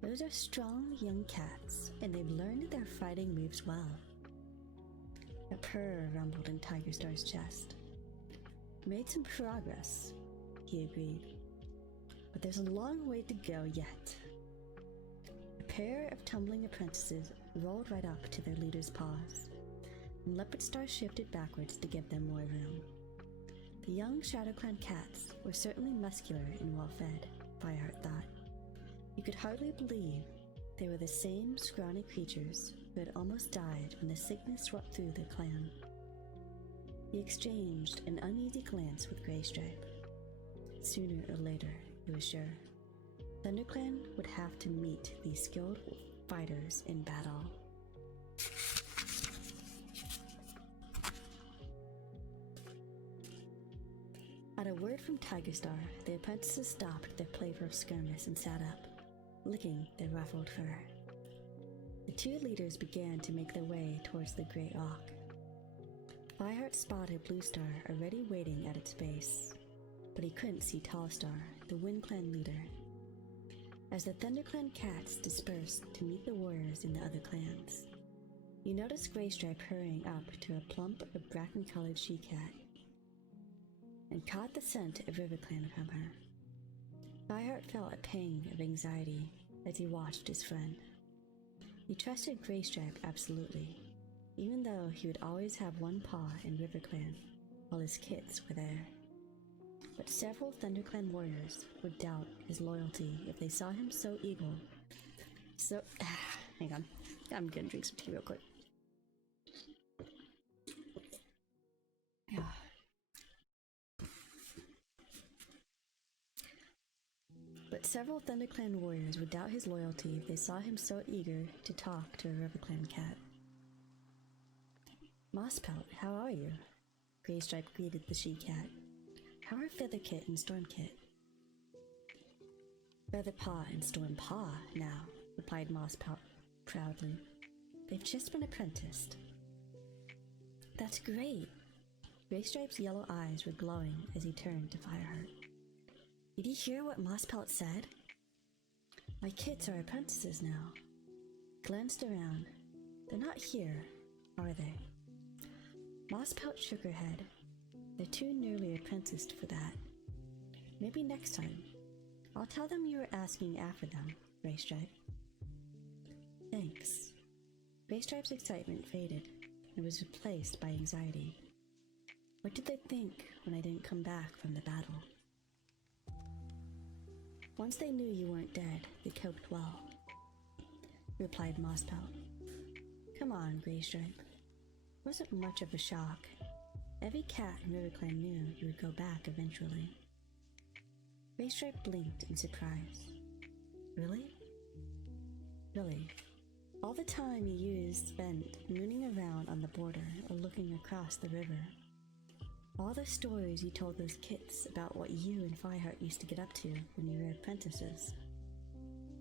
"Those are strong young cats, and they've learned their fighting moves well." A purr rumbled in Tigerstar's chest. "Made some progress," he agreed, "but there's a long way to go yet." A pair of tumbling apprentices rolled right up to their leader's paws, and Leopardstar shifted backwards to give them more room. The young ShadowClan cats were certainly muscular and well-fed, Fireheart thought. You could hardly believe they were the same scrawny creatures who had almost died when the sickness swept through their clan. He exchanged an uneasy glance with Graystripe. Sooner or later, he was sure, ThunderClan would have to meet these skilled fighters in battle. At a word from Tigerstar, the apprentices stopped their playful skirmish and sat up, licking their ruffled fur. The two leaders began to make their way towards the great rock. Fireheart spotted Bluestar already waiting at its base, but he couldn't see Tallstar, the WindClan leader. As the ThunderClan cats dispersed to meet the warriors in the other clans, you noticed Graystripe hurrying up to a plump of bracken-colored she-cat, and caught the scent of RiverClan from her. Fireheart felt a pang of anxiety as he watched his friend. He trusted Graystripe absolutely, even though he would always have one paw in RiverClan while his kits were there. But several ThunderClan warriors would doubt his loyalty if they saw him so eager. Hang on, I'm gonna drink some tea real quick. But several ThunderClan warriors would doubt his loyalty if they saw him so eager to talk to a RiverClan cat. "Mosspelt, how are you?" Graystripe greeted the she-cat. "How are Featherkit and Stormkit?" "Featherpaw and Stormpaw now," replied Mosspelt proudly. "They've just been apprenticed." "That's great!" Graystripe's yellow eyes were glowing as he turned to Fireheart. "Did you hear what Mosspelt said? My kits are apprentices now." Glanced around. "They're not here, are they?" Mosspelt shook her head. "They're too nearly apprenticed for that. Maybe next time. I'll tell them you were asking after them, Graystripe." "Thanks." Graystripe's excitement faded and was replaced by anxiety. What did they think when I didn't come back from the battle? "Once they knew you weren't dead, they coped well," replied Mosspelt. "Come on, Graystripe. It wasn't much of a shock. Every cat in RiverClan knew you would go back eventually." Graystripe blinked in surprise. "Really?" "Really. All the time you used spent mooning around on the border or looking across the river. All the stories you told those kits about what you and Fireheart used to get up to when you were apprentices.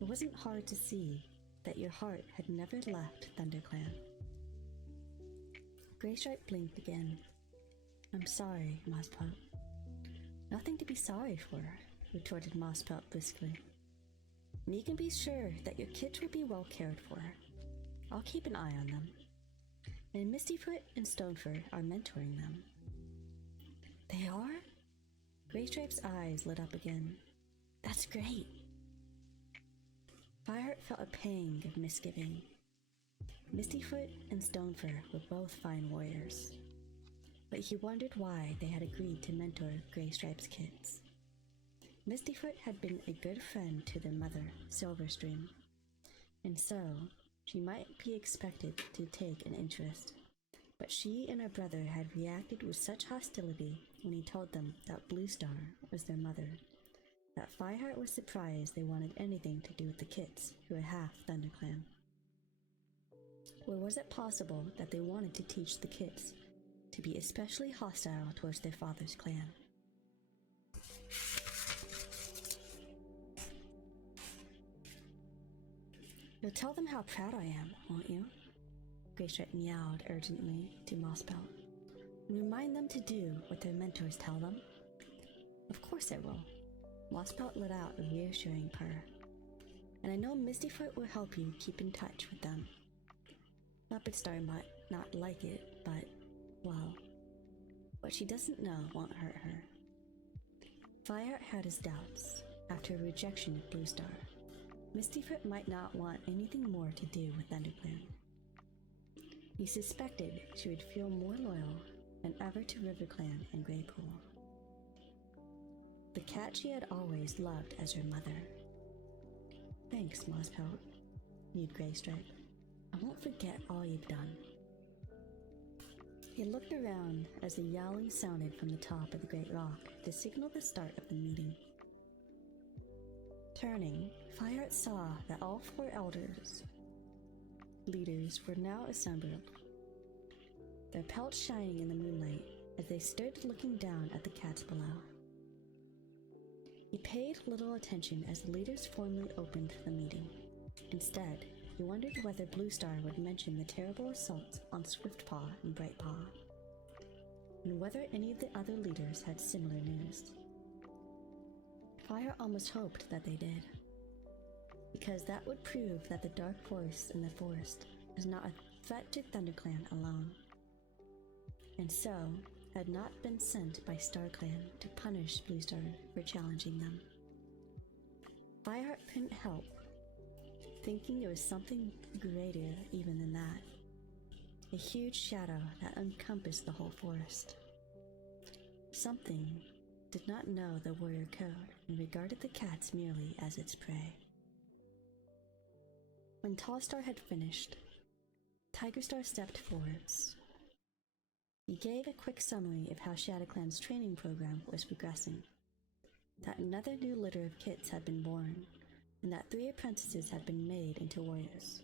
It wasn't hard to see that your heart had never left ThunderClan." Graystripe blinked again. I'm sorry, Mosspelt. Nothing to be sorry for, retorted Mosspelt briskly. And you can be sure that your kids will be well cared for. I'll keep an eye on them. And Mistyfoot and Stonefur are mentoring them. They are? Graystripe's eyes lit up again. That's great. Fireheart felt a pang of misgiving. Mistyfoot and Stonefur were both fine warriors, but he wondered why they had agreed to mentor Graystripe's kids. Mistyfoot had been a good friend to their mother, Silverstream, and so she might be expected to take an interest. But she and her brother had reacted with such hostility when he told them that Bluestar was their mother, that Fireheart was surprised they wanted anything to do with the kids who were half ThunderClan. Or was it possible that they wanted to teach the kids to be especially hostile towards their father's clan? You'll tell them how proud I am, won't you? Graystripe meowed urgently to Mosspelt. And remind them to do what their mentors tell them? Of course I will. Mosspelt let out a reassuring purr. And I know Mistyfoot will help you keep in touch with them. Muppetstar might not like it, but, well, what she doesn't know won't hurt her. Fireheart had his doubts after a rejection of Bluestar. Mistyfoot might not want anything more to do with ThunderClan. He suspected she would feel more loyal than ever to RiverClan and Greypool, the cat she had always loved as her mother. Thanks, Mosspelt, mewed Graystripe. I won't forget all you've done. He looked around as the yowling sounded from the top of the great rock to signal the start of the meeting. Turning, Fireheart saw that all 4 leaders were now assembled, their pelts shining in the moonlight as they stood looking down at the cats below. He paid little attention as the leaders formally opened the meeting. Instead, he wondered whether Bluestar would mention the terrible assaults on Swiftpaw and Brightpaw, and whether any of the other leaders had similar news. Fire almost hoped that they did, because that would prove that the dark force in the forest is not a threat to ThunderClan alone, and so had not been sent by StarClan to punish Bluestar for challenging them. Fireheart couldn't help thinking there was something greater even than that, a huge shadow that encompassed the whole forest. Something did not know the warrior code and regarded the cats merely as its prey. When Tallstar had finished, Tigerstar stepped forwards. He gave a quick summary of how ShadowClan's training program was progressing, that another new litter of kits had been born, and that 3 apprentices had been made into warriors.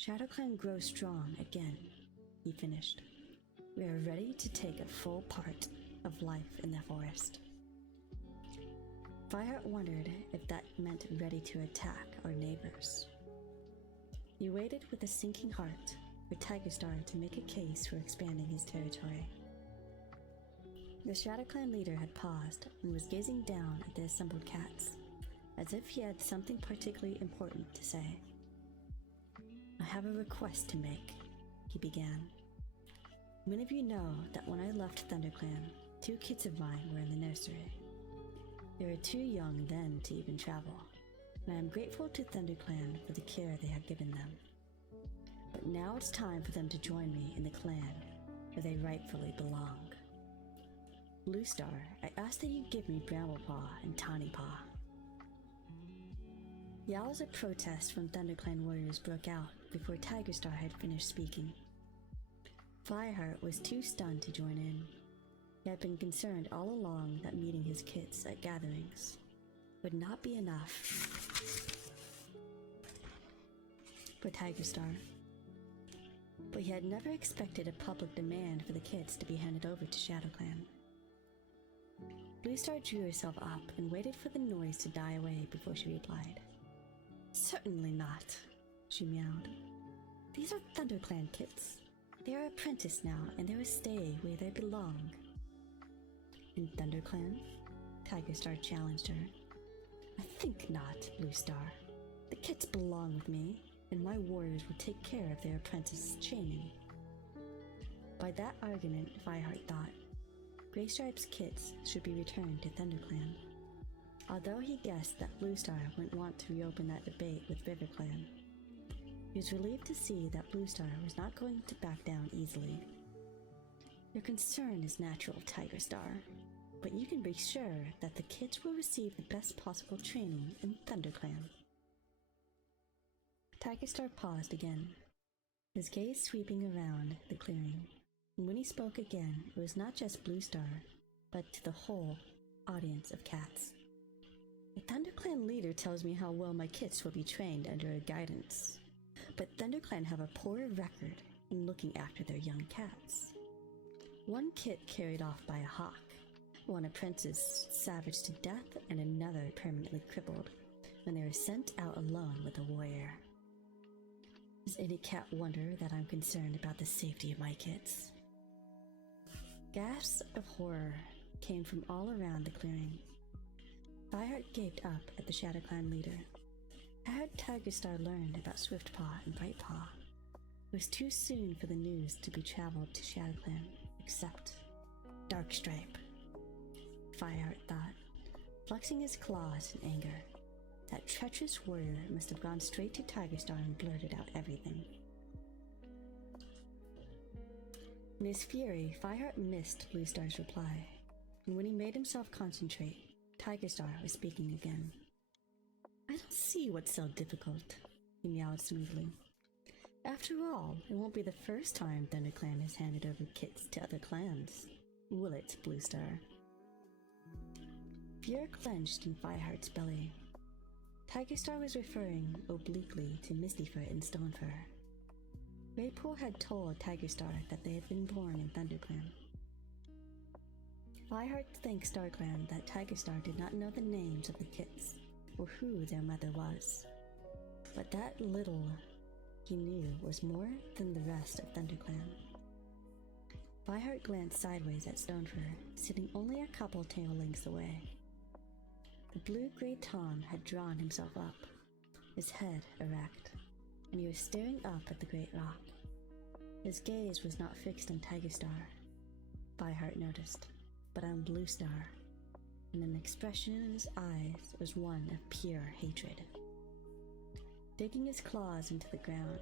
ShadowClan grows strong again, he finished. We are ready to take a full part of life in the forest. Fireheart wondered if that meant ready to attack our neighbors. He waited with a sinking heart for Tigerstar to make a case for expanding his territory. The ShadowClan leader had paused and was gazing down at the assembled cats, as if he had something particularly important to say. I have a request to make, he began. Many of you know that when I left ThunderClan, 2 kids of mine were in the nursery. They were too young then to even travel, and I am grateful to ThunderClan for the care they have given them. But now it's time for them to join me in the clan where they rightfully belong. Bluestar, I ask that you give me Bramblepaw and Tawnypaw. Yowls of protest from ThunderClan warriors broke out before Tigerstar had finished speaking. Fireheart was too stunned to join in. He had been concerned all along that meeting his kits at gatherings would not be enough for Tigerstar, but he had never expected a public demand for the kits to be handed over to ShadowClan. Bluestar drew herself up and waited for the noise to die away before she replied. Certainly not, she meowed. These are ThunderClan kits. They are apprenticed now, and they will stay where they belong. In ThunderClan? Tigerstar challenged her. I think not, Blue Star. The kits belong with me, and my warriors will take care of their apprentice training. By that argument, Fireheart thought, Graystripe's kits should be returned to ThunderClan. Although he guessed that Blue Star wouldn't want to reopen that debate with RiverClan, he was relieved to see that Blue Star was not going to back down easily. Your concern is natural, Tigerstar, but you can be sure that the kids will receive the best possible training in ThunderClan. Tigerstar paused again, his gaze sweeping around the clearing, and when he spoke again, it was not just Blue Star, but to the whole audience of cats. The ThunderClan leader tells me how well my kids will be trained under her guidance, but ThunderClan have a poor record in looking after their young cats. One kit carried off by a hawk, one apprentice savaged to death, and another permanently crippled when they were sent out alone with a warrior. Does any cat wonder that I'm concerned about the safety of my kids? Gasps of horror came from all around the clearing. Fireheart gaped up at the ShadowClan leader. How had Tigerstar learned about Swiftpaw and Brightpaw? It was too soon for the news to be traveled to ShadowClan, except Darkstripe. Fireheart thought, flexing his claws in anger. That treacherous warrior must have gone straight to Tigerstar and blurted out everything. In his fury, Fireheart missed Blue Star's reply, and when he made himself concentrate, Tigerstar was speaking again. I don't see what's so difficult, he meowed smoothly. After all, it won't be the first time ThunderClan has handed over kits to other clans, will it, Blue Star? Fear clenched in Fireheart's belly. Tigerstar was referring obliquely to Mistyfoot and Stonefur. Raypool had told Tigerstar that they had been born in ThunderClan. Fireheart thanked StarClan that Tigerstar did not know the names of the kits, or who their mother was. But that little he knew was more than the rest of ThunderClan. Fireheart glanced sideways at Stonefur, sitting only a couple tail lengths away. The blue-gray Tom had drawn himself up, his head erect, and he was staring up at the great rock. His gaze was not fixed on Tigerstar, Fireheart noticed, but on Blue Star, and an expression in his eyes was one of pure hatred. Digging his claws into the ground,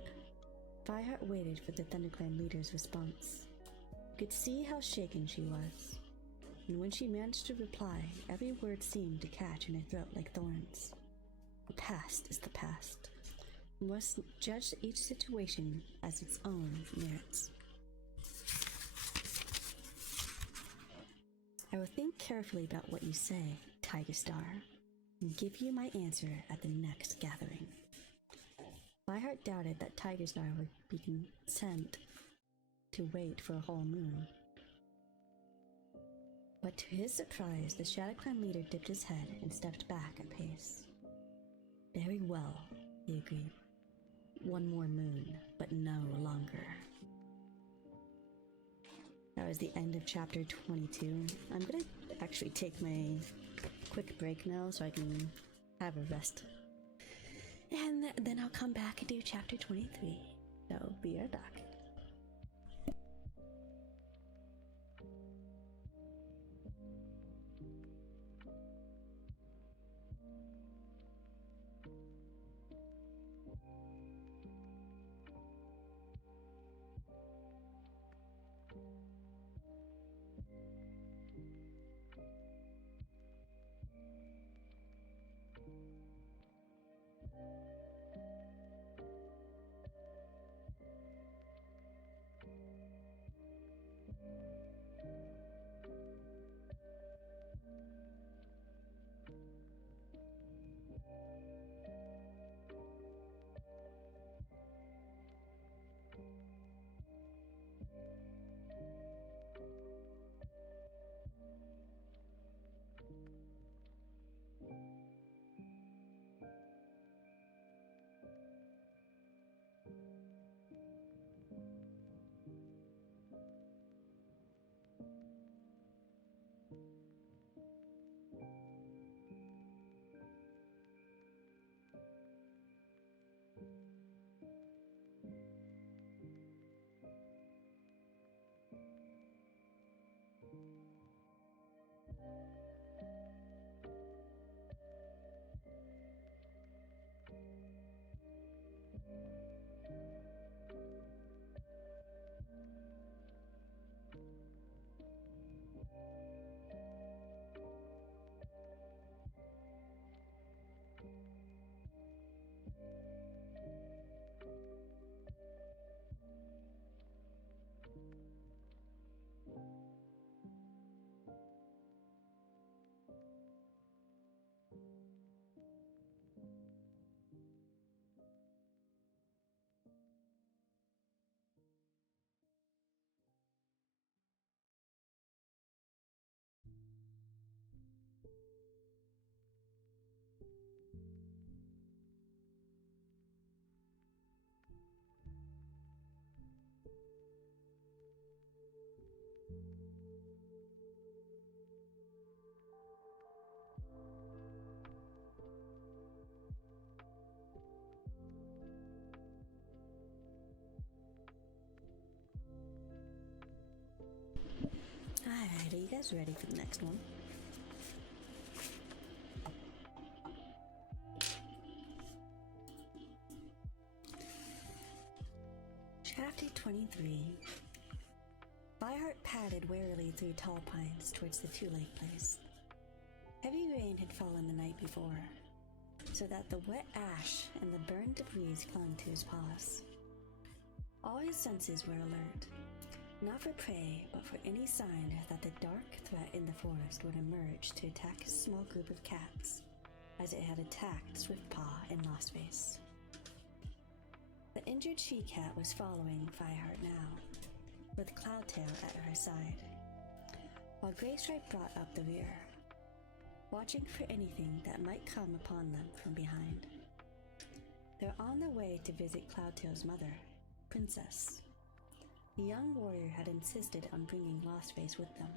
Fireheart waited for the ThunderClan leader's response. You could see how shaken she was, and when she managed to reply, every word seemed to catch in her throat like thorns. The past is the past. We must judge each situation as its own merits. I will think carefully about what you say, Tigerstar, and give you my answer at the next gathering. Fireheart doubted that Tigerstar would be content to wait for a whole moon. But to his surprise, the ShadowClan leader dipped his head and stepped back a pace. Very well, he agreed. One more moon, but no longer. That was the end of chapter 22. I'm gonna actually take my quick break now so I can have a rest. And then I'll come back and do chapter 23. So, be right back. guys ready for the next one? Chapter 23. Fireheart padded warily through tall pines towards the two-lake place. Heavy rain had fallen the night before, so that the wet ash and the burned debris clung to his paws. All his senses were alert, not for prey, but for any sign that the dark threat in the forest would emerge to attack a small group of cats, as it had attacked Swiftpaw and Lostface. The injured she-cat was following Fireheart now, with Cloudtail at her side, while Graystripe brought up the rear, watching for anything that might come upon them from behind. They're on their way to visit Cloudtail's mother, Princess. The young warrior had insisted on bringing Lostface with them.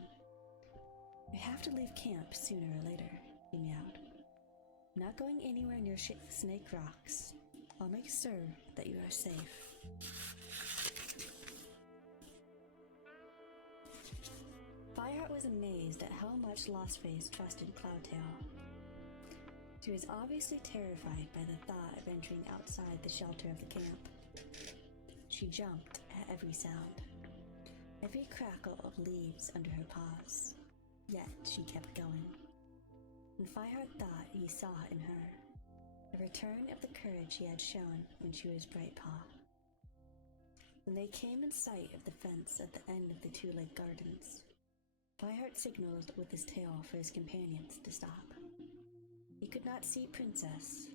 "We have to leave camp sooner or later," he meowed. "Not going anywhere near Snake Rocks. I'll make sure that you are safe." Fireheart was amazed at how much Lostface trusted Cloudtail. She was obviously terrified by the thought of entering outside the shelter of the camp. She jumped at every sound, every crackle of leaves under her paws, yet she kept going. And Fireheart thought he saw in her a return of the courage he had shown when she was Brightpaw. When they came in sight of the fence at the end of the two-lake gardens, Fireheart signaled with his tail for his companions to stop. He could not see Princess,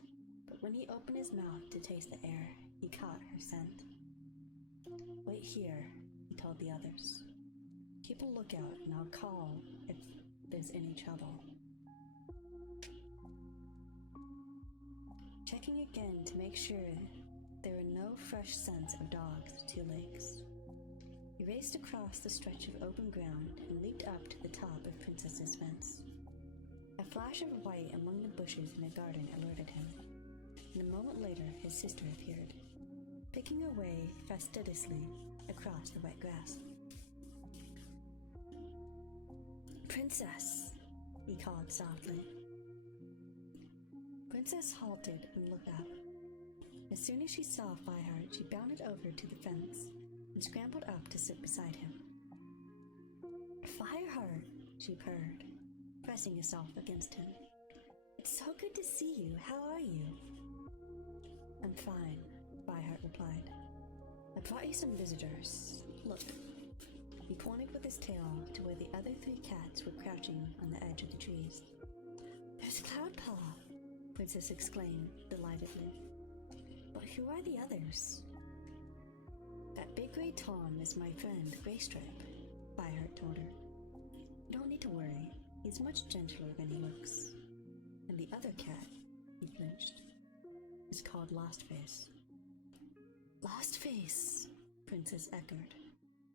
but when he opened his mouth to taste the air, he caught her scent. "Wait here," he told the others. "Keep a lookout and I'll call if there's any trouble." Checking again to make sure there were no fresh scents of dogs to Two Lakes, he raced across the stretch of open ground and leaped up to the top of Princess's fence. A flash of white among the bushes in a garden alerted him, and a moment later his sister appeared, picking her way fastidiously across the wet grass. "Princess!" he called softly. Princess halted and looked up. As soon as she saw Fireheart, she bounded over to the fence and scrambled up to sit beside him. "Fireheart!" she purred, pressing herself against him. "It's so good to see you. How are you?" "I'm fine," Fireheart replied. "I brought you some visitors. Look." He pointed with his tail to where the other three cats were crouching on the edge of the trees. "There's Cloudpaw!" Princess exclaimed delightedly. "But who are the others?" "That big gray Tom is my friend Graystripe," Fireheart told her. "You don't need to worry. He's much gentler than he looks. And the other cat," he flinched, "is called Lostface." "Lostface!" Princess echoed,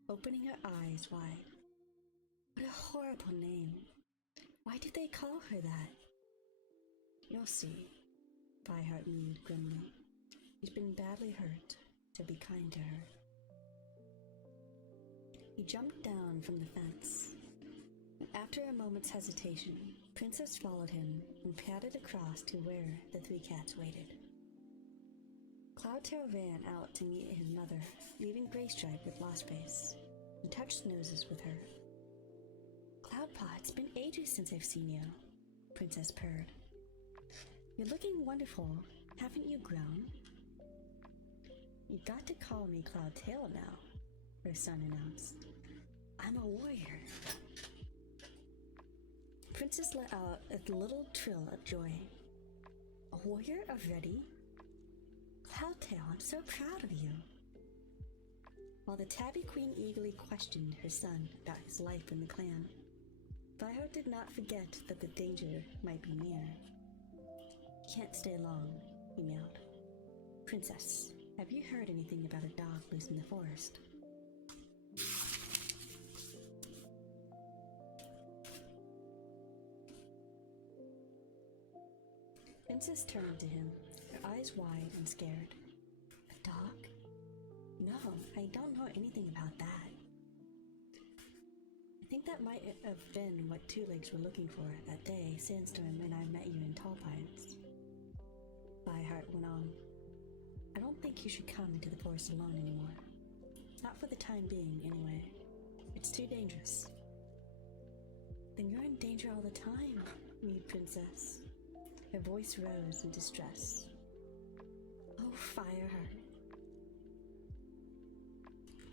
opening her eyes wide. "What a horrible name. Why did they call her that?" "You'll see," Fireheart mewed grimly. "She's been badly hurt, so be kind to her." He jumped down from the fence. After a moment's hesitation, Princess followed him and padded across to where the three cats waited. Cloudtail ran out to meet his mother, leaving Graystripe with Lostface, and touched noses with her. "Cloudpaw, it's been ages since I've seen you," Princess purred. "You're looking wonderful. Haven't you grown?" "You've got to call me Cloudtail now," her son announced. "I'm a warrior." Princess let out a little trill of joy. "A warrior already? Cloudtail, I'm so proud of you." While the Tabby Queen eagerly questioned her son about his life in the clan, Fireheart did not forget that the danger might be near. "Can't stay long," he meowed. "Princess, have you heard anything about a dog loose in the forest?" Princess turned to him, her eyes wide and scared. "A dog? No, I don't know anything about that." "I think that might have been what Two Legs were looking for that day Sandstorm and I met you in Tall Pines. Fireheart went on. I don't think you should come into the forest alone anymore. Not for the time being, anyway. It's too dangerous. Then you're in danger all the time, mewed Princess. Her voice rose in distress. Oh, Fireheart.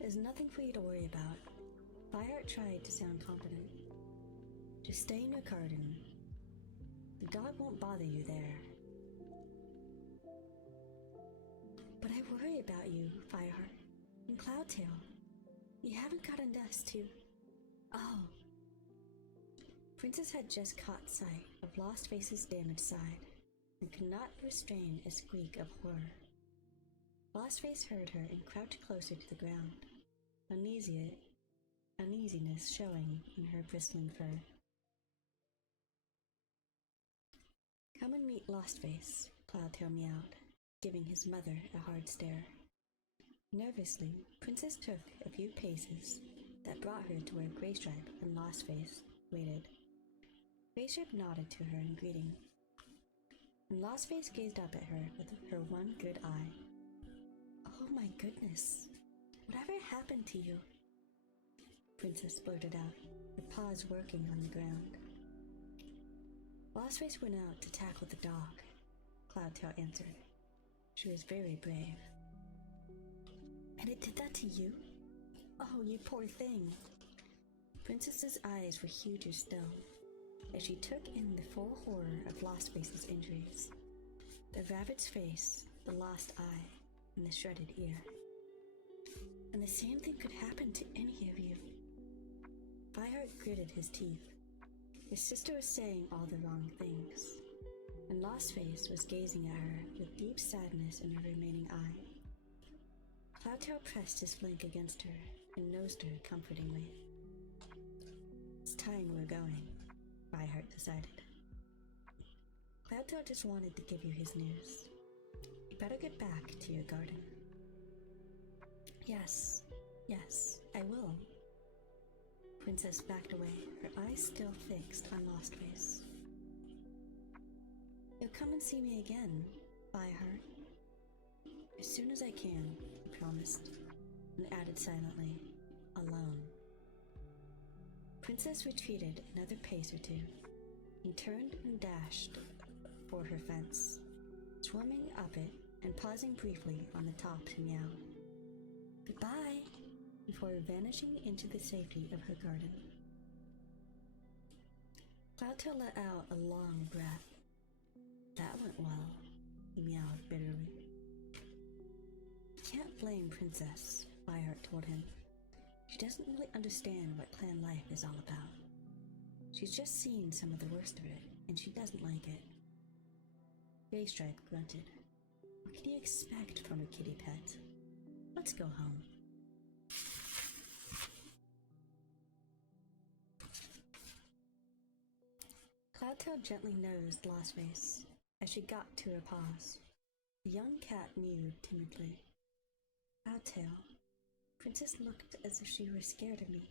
There's nothing for you to worry about. Fireheart tried to sound confident. Just stay in your garden. The dog won't bother you there. But I worry about you, Fireheart, and Cloudtail. You haven't gotten dust to... Oh. Princess had just caught sight of Lost Face's damaged side and could not restrain a squeak of horror. Lost Face heard her and crouched closer to the ground, uneasiness showing in her bristling fur. Come and meet Lost Face, Cloudtail meowed, giving his mother a hard stare. Nervously, Princess took a few paces that brought her to where Graystripe and Lost Face waited. Graystripe nodded to her in greeting, and Lost Face gazed up at her with her one good eye. Oh my goodness, whatever happened to you? Princess blurted out, her paws working on the ground. Lost Face went out to tackle the dog, Cloudtail answered. She was very brave. And it did that to you? Oh, you poor thing. Princess's eyes were huger still, as she took in the full horror of Lost Face's injuries. The ravaged face, the lost eye, and the shredded ear. And the same thing could happen to any of you. Fireheart gritted his teeth. His sister was saying all the wrong things, and Lost Face was gazing at her with deep sadness in her remaining eye. Cloudtail pressed his flank against her and nosed her comfortingly. It's time we're going, Fireheart decided. Cloudtail just wanted to give you his news. You better get back to your garden. Yes, I will. Princess backed away, her eyes still fixed on Lost Face. You'll come and see me again, Fireheart. As soon as I can, he promised, and added silently, alone. Princess retreated another pace or two, and turned and dashed for her fence, swarming up it and pausing briefly on the top to meow. Goodbye, before vanishing into the safety of her garden. Cloudtail let out a long breath. That went well, he meowed bitterly. Can't blame Princess, Fireheart told him. She doesn't really understand what clan life is all about. She's just seen some of the worst of it, and she doesn't like it. Graystripe grunted. What can you expect from a kitty pet? Let's go home. Cloudtail gently nosed Lost Face as she got to her paws. The young cat mewed timidly. Cloudtail. Princess looked as if she were scared of me.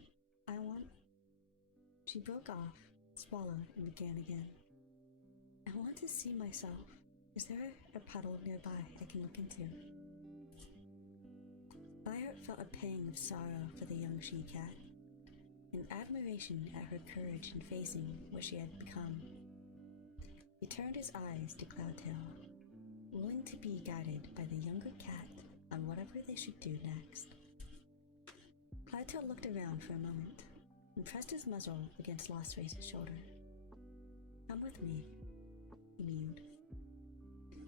She broke off, swallowed, and began again. I want to see myself. Is there a puddle nearby I can look into? Fireheart felt a pang of sorrow for the young she-cat, and admiration at her courage in facing what she had become. He turned his eyes to Cloudtail, willing to be guided by the younger cat on whatever they should do next. Cloudtail looked around for a moment, and pressed his muzzle against Lost Face's shoulder. Come with me, he mewed.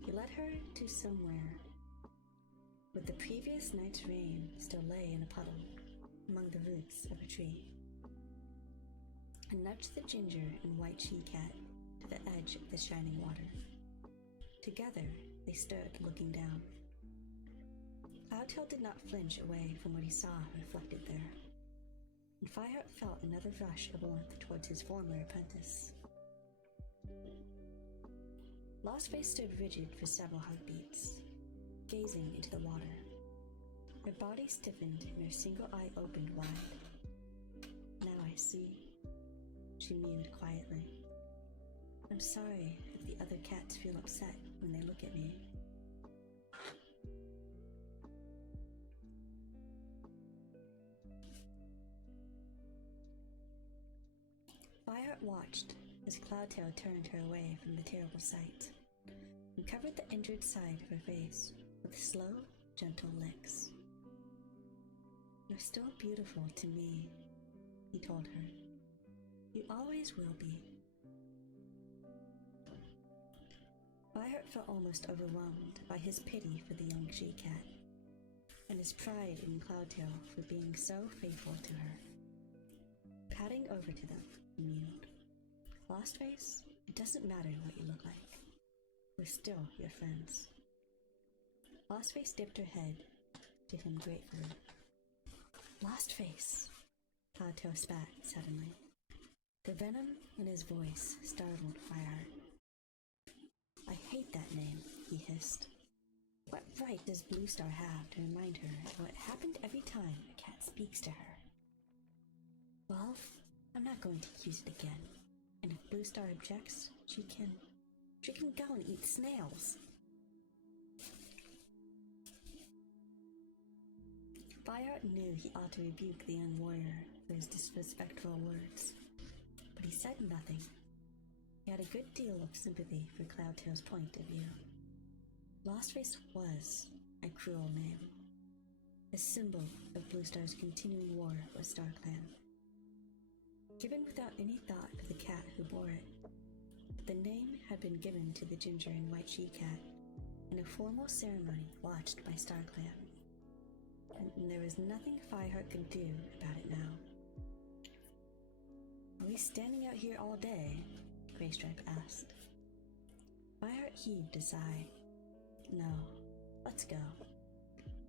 He led her to somewhere where the previous night's rain still lay in a puddle among the roots of a tree, and nudged the ginger and white she-cat to the edge of the shining water. Together, they stood looking down. Cloudtail did not flinch away from what he saw reflected there, and Fireheart felt another rush of warmth towards his former apprentice. Lost Face stood rigid for several heartbeats, gazing into the water. Her body stiffened and her single eye opened wide. Now I I see, she mewed quietly. I'm sorry if the other cats feel upset when they look at me. Fireheart watched as Cloudtail turned her away from the terrible sight and covered the injured side of her face with slow, gentle licks. You're still beautiful to me, he told her. You always will be. Fireheart felt almost overwhelmed by his pity for the young she-cat and his pride in Cloudtail for being so faithful to her. Padding over to them, he mewed. Lostface, it doesn't matter what you look like. We're still your friends. Lostface dipped her head to him gratefully. Lostface, Cloudtail spat suddenly. The venom in his voice startled Fireheart. I hate that name, he hissed. What right does Bluestar have to remind her of what happened every time a cat speaks to her? Well, I'm not going to use it again. And if Bluestar objects, she can go and eat snails. Fireheart knew he ought to rebuke the young warrior for his disrespectful words, but he said nothing. He had a good deal of sympathy for Cloudtail's point of view. Lostface was a cruel name, a symbol of Bluestar's continuing war with StarClan. Given without any thought of the cat who bore it, the name had been given to the ginger and white she-cat in a formal ceremony watched by StarClan, and there was nothing Fireheart could do about it now. Are we standing out here all day? Graystripe asked. Fireheart heaved a sigh. No, let's go.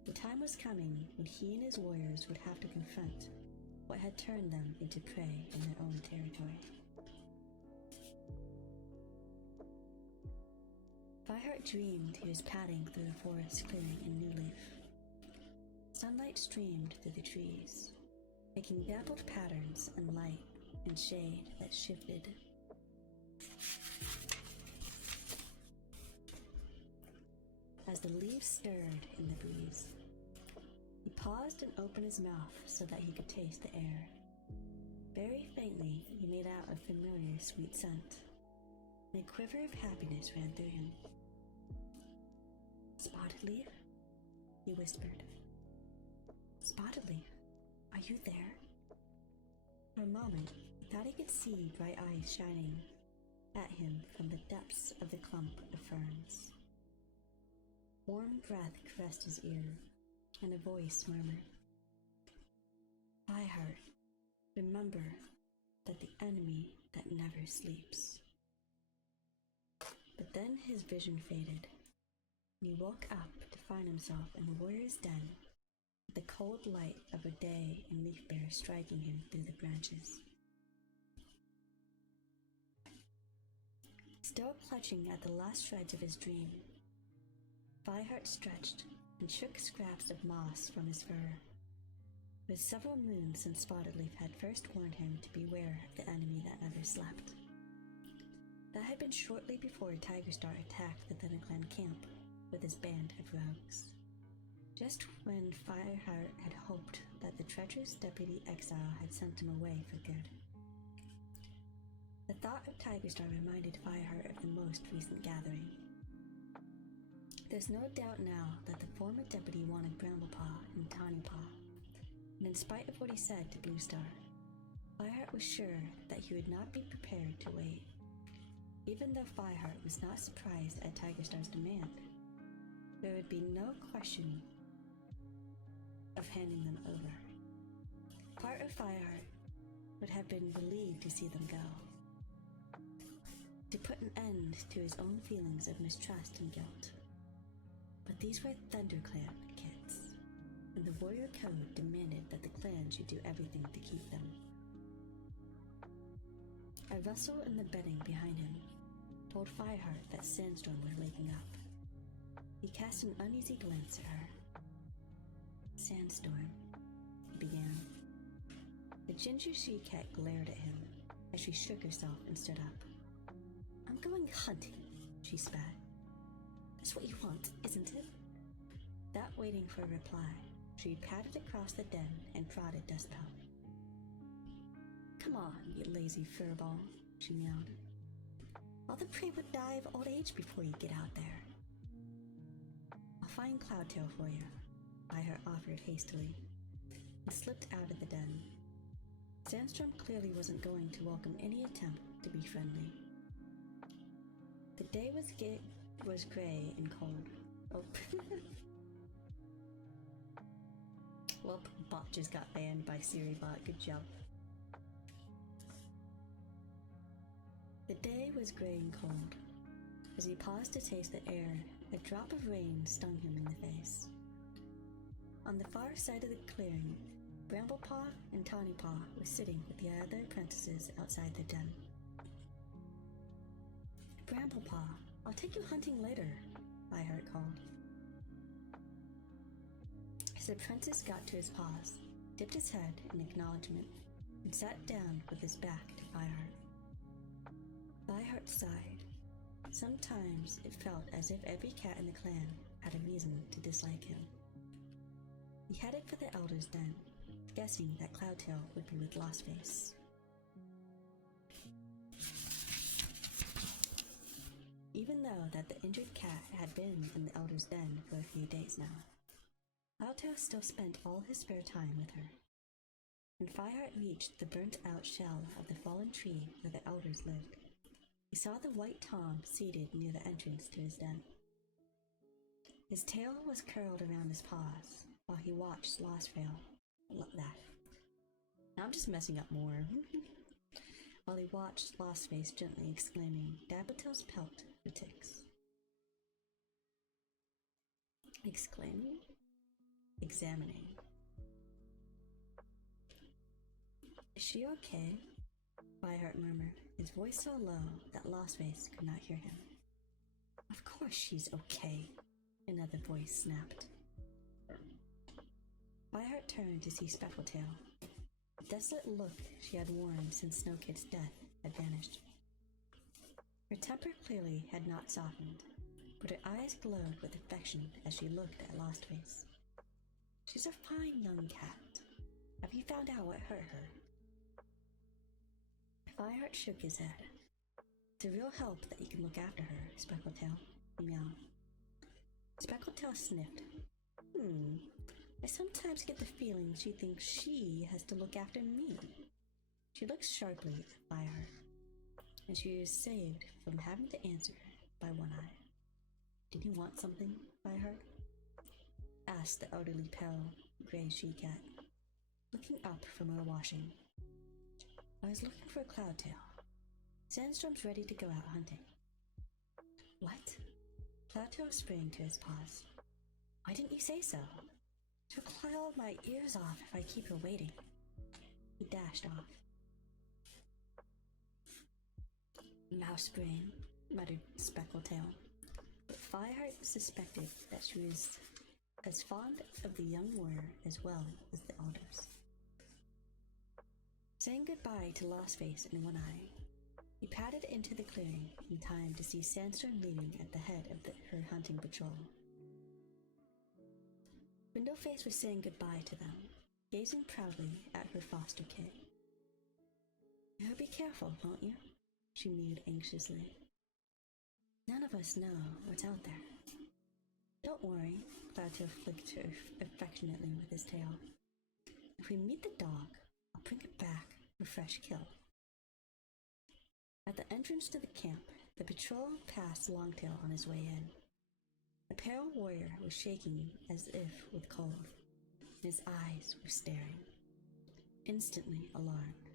The time was coming when he and his warriors would have to confront what had turned them into prey in their own territory. Fireheart dreamed he was padding through the forest clearing in New Leaf. Sunlight streamed through the trees, making dappled patterns in light and shade that shifted. As the leaves stirred in the breeze, he paused and opened his mouth so that he could taste the air. Very faintly, he made out a familiar sweet scent, and a quiver of happiness ran through him. Spotted Leaf? He whispered. Spotted Leaf, are you there? For a moment, he thought he could see bright eyes shining at him from the depths of the clump of ferns. Warm breath caressed his ear, and a voice murmured, Fireheart, remember that the enemy that never sleeps. But then his vision faded, and he woke up to find himself in the warrior's den, with the cold light of a day and leaf bear striking him through the branches. Still clutching at the last shreds of his dream, Fireheart stretched and shook scraps of moss from his fur. It was several moons since Spotted Leaf had first warned him to beware of the enemy that never slept. That had been shortly before Tigerstar attacked the ThunderClan camp with his band of rogues. Just when Fireheart had hoped that the treacherous deputy exile had sent him away for good. The thought of Tigerstar reminded Fireheart of the most recent gathering. There's no doubt now that the former deputy wanted Bramblepaw and Tawnypaw, and in spite of what he said to Bluestar, Fireheart was sure that he would not be prepared to wait, even though Fireheart was not surprised at Tigerstar's demand. There would be no question of handing them over. Part of Fireheart would have been relieved to see them go, to put an end to his own feelings of mistrust and guilt. But these were ThunderClan kids, and the warrior code demanded that the clan should do everything to keep them. A rustle in the bedding behind him told Fireheart that Sandstorm was waking up. He cast an uneasy glance at her. Sandstorm, he began. The ginger she-cat glared at him as she shook herself and stood up. I'm going hunting, she spat. That's what you want, isn't it? Without waiting for a reply, she padded across the den and prodded Dustpelt. Come on, you lazy furball, she meowed. All the prey would die of old age before you get out there. I'll find Cloudtail for you, Fireheart offered hastily, and slipped out of the den. Sandstorm clearly wasn't going to welcome any attempt to be friendly. The day was gray and cold. Oh. Well, bot just got banned by SiriBot. Good job. The day was gray and cold. As he paused to taste the air, a drop of rain stung him in the face. On the far side of the clearing, Bramblepaw and Tawnypaw were sitting with the other apprentices outside the den. Bramblepaw, I'll take you hunting later, Fireheart called. His apprentice got to his paws, dipped his head in acknowledgement, and sat down with his back to Fireheart. Fireheart sighed. Sometimes it felt as if every cat in the clan had a reason to dislike him. He headed for the Elder's den, guessing that Cloudtail would be with Lostface. Even though that the injured cat had been in the Elder's den for a few days now, Cloudtail still spent all his spare time with her. When Fireheart reached the burnt-out shell of the fallen tree where the Elders lived, he saw the white Tom seated near the entrance to his den. His tail was curled around his paws while he watched Now I'm just messing up more. While he watched Lostface gently exclaiming, Dabbitail's pelt for ticks. Exclaiming? Examining. Is she okay? Fireheart murmured, his voice so low that Lostface could not hear him. Of course she's okay, another voice snapped. Fireheart turned to see Speckletail. The desolate look she had worn since Snowkid's death had vanished. Her temper clearly had not softened, but her eyes glowed with affection as she looked at Lostface. She's a fine young cat. Have you found out what hurt her? Fireheart shook his head. It's a real help that you can look after her, Speckletail, he meowed. Speckletail sniffed. I sometimes get the feeling she thinks she has to look after me. She looked sharply at Fireheart, and she was saved from having to answer by one eye. Did you want something, Fireheart? Asked the elderly pale gray she-cat, looking up from her washing. I was looking for a Cloudtail. Sandstorm's ready to go out hunting. What? Cloudtail sprang to his paws. Why didn't you say so? She'll claw my ears off if I keep her waiting. He dashed off. Mouse brain, muttered Speckletail, but Fireheart suspected that she was as fond of the young warrior as well as the elders. Saying goodbye to Lostface in one eye, he padded into the clearing in time to see Sandstorm leading at the head of her hunting patrol. Windowface was saying goodbye to them, gazing proudly at her foster kid. You'll be careful, won't you? She mewed anxiously. None of us know what's out there. Don't worry, Cloudtail flicked her affectionately with his tail. If we meet the dog, I'll bring it back for fresh kill. At the entrance to the camp, the patrol passed Longtail on his way in. The pale warrior was shaking as if with cold. His eyes were staring. Instantly alarmed,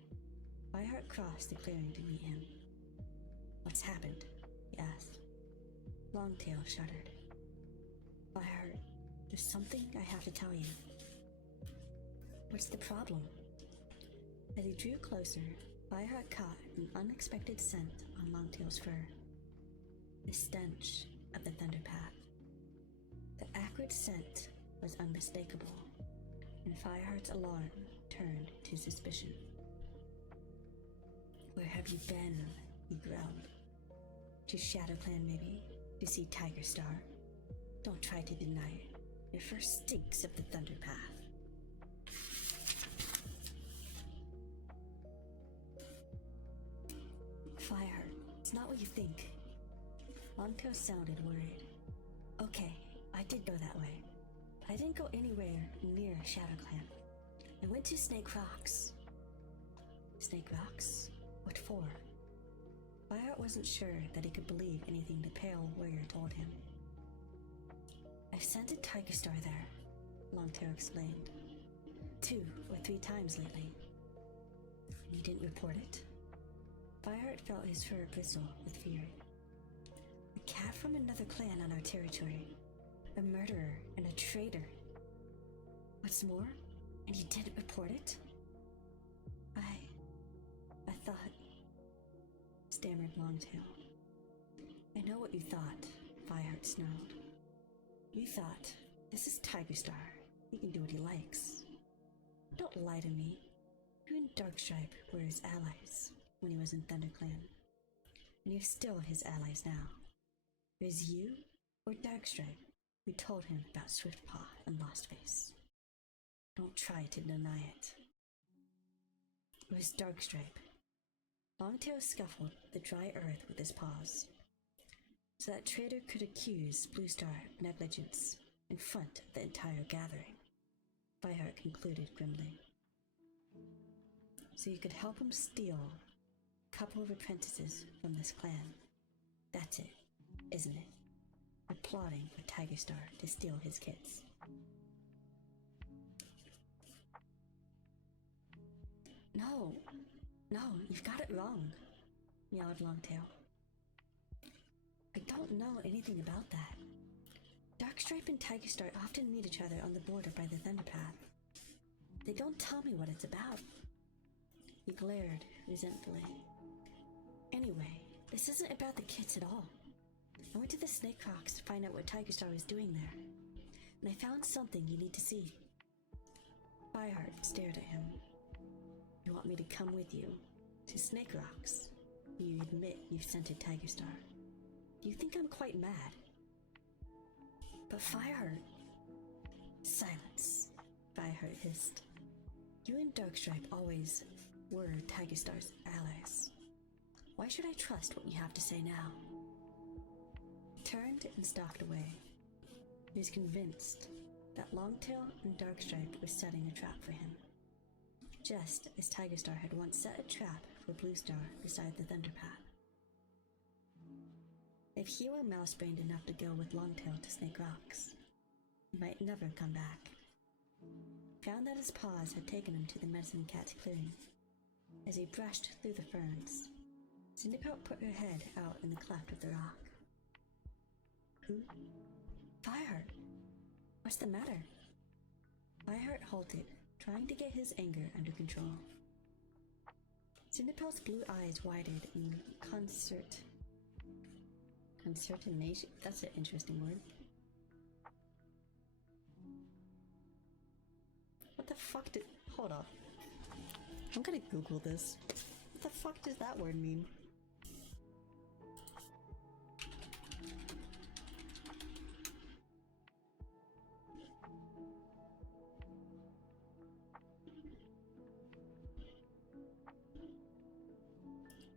Fireheart crossed the clearing to meet him. What's happened? He asked. Longtail shuddered. Fireheart, there's something I have to tell you. What's the problem? As he drew closer, Fireheart caught an unexpected scent on Longtail's fur. The stench of the Thunderpath. The acrid scent was unmistakable, and Fireheart's alarm turned to suspicion. Where have you been? He growled. To Shadow Clan, maybe? To see Tiger Star? Don't try to deny it. Your fur stinks of the Thunder Path. Fireheart, it's not what you think. Longtail sounded worried. Okay, I did go that way. But I didn't go anywhere near Shadow Clan. I went to Snake Rocks. Snake Rocks? What for? Fireheart wasn't sure that he could believe anything the Pale Warrior told him. I've sent a Tiger Star there, Longtail explained. 2 or 3 times lately. And you didn't report it? Fireheart felt his fur bristle with fear. A cat from another clan on our territory. A murderer and a traitor. What's more, and you didn't report it? I thought, stammered Longtail. I know what you thought, Fireheart snarled. You thought, this is Tiger Star. He can do what he likes. Don't lie to me. You and Darkstripe were his allies when he was in ThunderClan. And you're still his allies now. It was you or Darkstripe who told him about Swiftpaw and Lostface. Don't try to deny it. It was Darkstripe. Longtail scuffled the dry earth with his paws, so that traitor could accuse Bluestar of negligence in front of the entire gathering, Fireheart concluded grimly. So you could help him steal a couple of apprentices from this clan. That's it, isn't it? You're plotting for Tiger Star to steal his kids. No, you've got it wrong, meowed Longtail. I don't know anything about that. Darkstripe and Tiger Star often meet each other on the border by the Thunder Path. They don't tell me what it's about. He glared resentfully. Anyway, this isn't about the kids at all. I went to the Snake Rocks to find out what Tiger Star was doing there, and I found something you need to see. Fireheart stared at him. You want me to come with you to Snake Rocks? You admit you've scented Tiger Star. Do you think I'm quite mad? But Fireheart... Silence, Fireheart hissed. You and Darkstripe always were Tiger Star's allies. Why should I trust what you have to say now? He turned and stalked away. He was convinced that Longtail and Darkstripe were setting a trap for him, just as Tiger Star had once set a trap for Bluestar beside the Thunder Path. If he were mouse-brained enough to go with Longtail to Snake Rocks, he might never come back. Found that his paws had taken him to the Medicine Cat's clearing. As he brushed through the ferns, Cinderpelt put her head out in the cleft of the rock. Who? Fireheart! What's the matter? Fireheart halted, trying to get his anger under control. Cinderpelt's blue eyes widened in consternation? That's an interesting word. What the fuck did... Hold up. I'm gonna Google this. What the fuck does that word mean?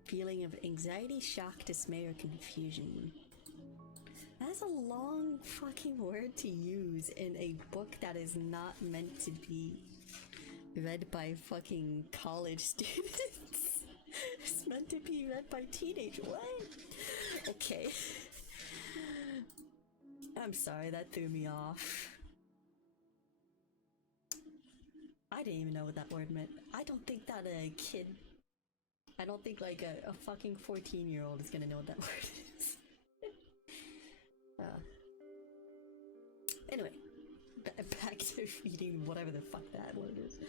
Feeling of anxiety, shock, dismay, or confusion. That's a long fucking word to use in a book that is not meant to be read by fucking college students. It's meant to be read by teenagers. What? Okay. I'm sorry, that threw me off. I didn't even know what that word meant. I don't think that a kid... I don't think like a fucking 14-year-old is gonna know what that word is. Anyway, back to reading whatever the fuck that word is.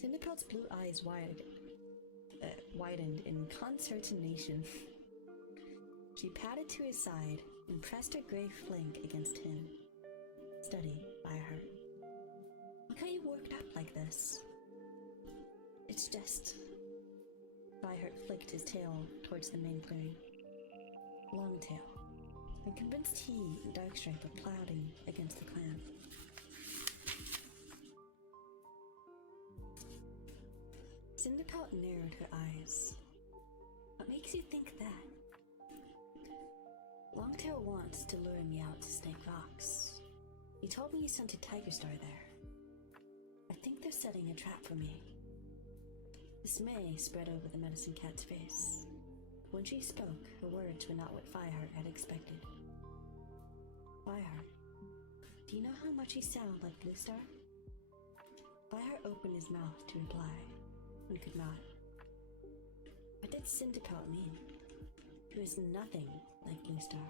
Cinderpelt's blue eyes widened in consternation. She padded to his side and pressed her gray flank against him. Steady, Fireheart. What got you worked up like this? It's just... Fireheart flicked his tail towards the main clearing. Longtail. I'm convinced he and Darkstripe are plotting against the clan. Cinderpelt narrowed her eyes. What makes you think that? Longtail wants to lure me out to Snake Rocks. He told me he sent a Tiger Star there. I think they're setting a trap for me. Dismay spread over the medicine cat's face. When she spoke, her words were not what Fireheart had expected. Fireheart, do you know how much he sounds like Blue Star? Fireheart opened his mouth to reply, and could not. What did Cinderpelt mean? He was nothing like Blue Star.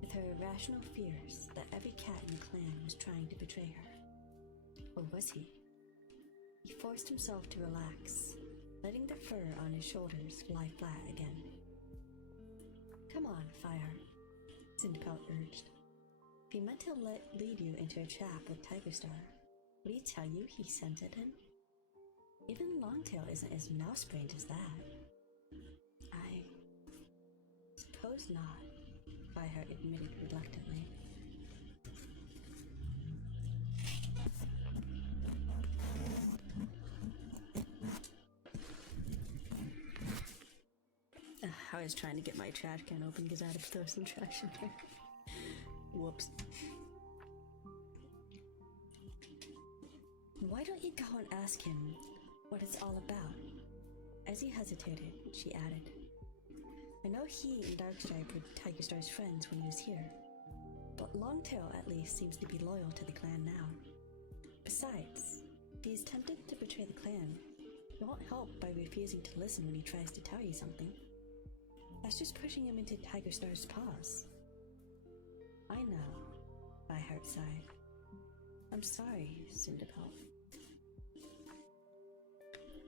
With her irrational fears that every cat in the clan was trying to betray her. Or was he? He forced himself to relax, letting the fur on his shoulders lie flat again. Come on, Fireheart, Cinderpelt urged. If he meant to lead you into a trap with Tiger Star, would he tell you he sent it him? Even Longtail isn't as mouse-brained as that. I suppose not, Fireheart admitted reluctantly. I was trying to get my trash can open because I had to throw some trash in there. Whoops. Why don't you go and ask him what it's all about? As he hesitated, she added, I know he and Darkstripe were Tiger Star's friends when he was here, but Longtail at least seems to be loyal to the clan now. Besides, if he is tempted to betray the clan, you won't help by refusing to listen when he tries to tell you something. That's just pushing him into Tiger Star's paws. I know, Fireheart sighed. I'm sorry, Cinderpelt.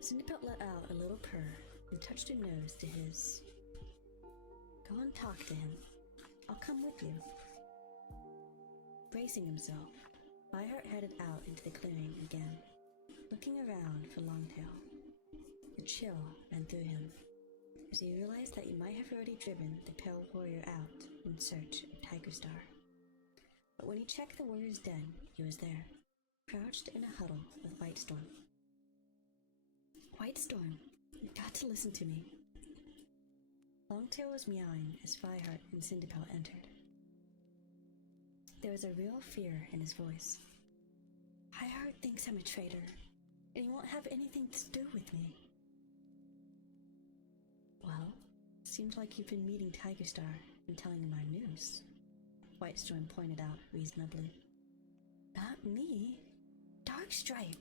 Cinderpelt let out a little purr and touched her nose to his. Go and talk to him. I'll come with you. Bracing himself, Fireheart headed out into the clearing again, looking around for Longtail. A chill ran through him as he realized that he might have already driven the pale warrior out in search of Tiger Star. But when he checked the warrior's den, he was there, crouched in a huddle with Whitestorm. Whitestorm, you've got to listen to me. Longtail was meowing as Fireheart and Cinderpelt entered. There was a real fear in his voice. Fireheart thinks I'm a traitor, and he won't have anything to do with me. Well, seems like you've been meeting Tiger Star and telling him our news, Whitestorm pointed out reasonably. Not me. Darkstripe,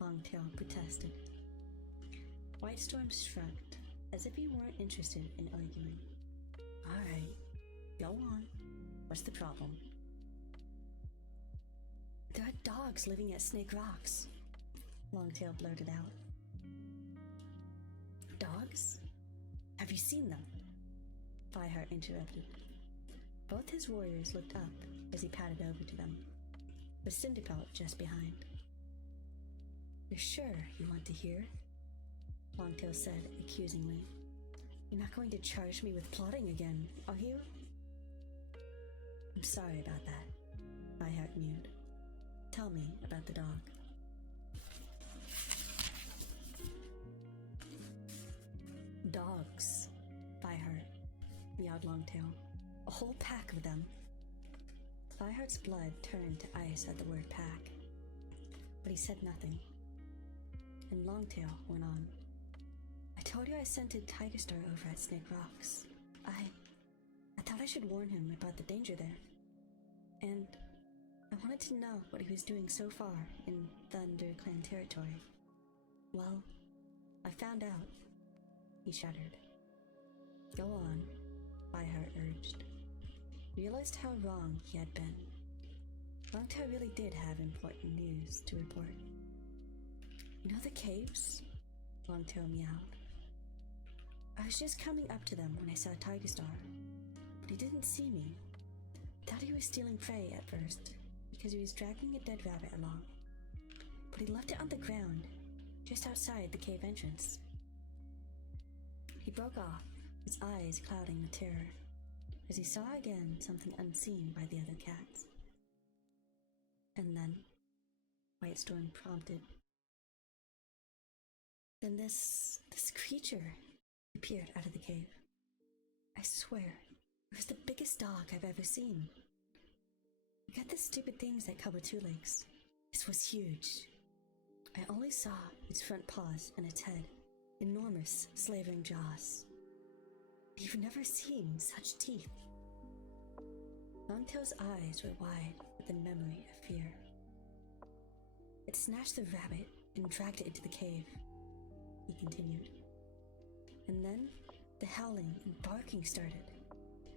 Longtail protested. Whitestorm shrugged, as if he weren't interested in arguing. Alright, go on. What's the problem? There are dogs living at Snake Rocks, Longtail blurted out. Dogs? Have you seen them? Fireheart interrupted. Both his warriors looked up as he padded over to them, with Cinderpelt just behind. You're sure you want to hear? Longtail said accusingly. You're not going to charge me with plotting again, are you? I'm sorry about that, Fireheart mewed. Tell me about the dog. Dogs, Fireheart, meowed Longtail. A whole pack of them. Fireheart's blood turned to ice at the word pack, but he said nothing. And Longtail went on. I told you I sent a Tiger Star over at Snake Rocks. I thought I should warn him about the danger there. And I wanted to know what he was doing so far in Thunder Clan territory. Well, I found out. He shuddered. Go on, Fireheart urged. Realized how wrong he had been. Longtail really did have important news to report. You know the caves? Longtail meowed. I was just coming up to them when I saw Tiger Star, but he didn't see me. Thought he was stealing prey at first, because he was dragging a dead rabbit along. but he left it on the ground, just outside the cave entrance. He broke off, his eyes clouding with terror, as he saw again something unseen by the other cats. And then, Whitestorm prompted. Then this creature appeared out of the cave. I swear, it was the biggest dog I've ever seen. Forget the stupid things that come with two legs. This was huge. I only saw its front paws and its head, enormous, slavering jaws. You've never seen such teeth. Longtail's eyes were wide with the memory of fear. It snatched the rabbit and dragged it into the cave, he continued. And then the howling and barking started.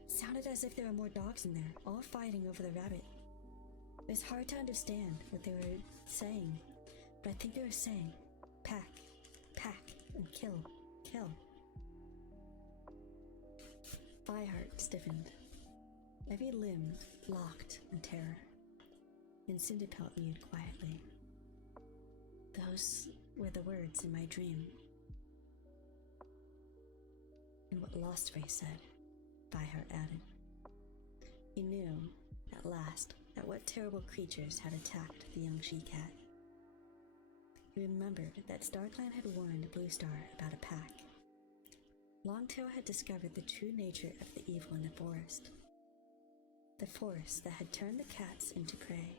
It sounded as if there were more dogs in there, all fighting over the rabbit. It was hard to understand what they were saying, but I think they were saying, pack, pack, and kill, kill. Fireheart stiffened, every limb locked in terror, and Cinderpelt mewed quietly. Those were the words in my dream. And what Lostray said, Fireheart added. He knew, at last, that what terrible creatures had attacked the young she-cat. He remembered that StarClan had warned Bluestar about a pack. Longtail had discovered the true nature of the evil in the forest. The force that had turned the cats into prey,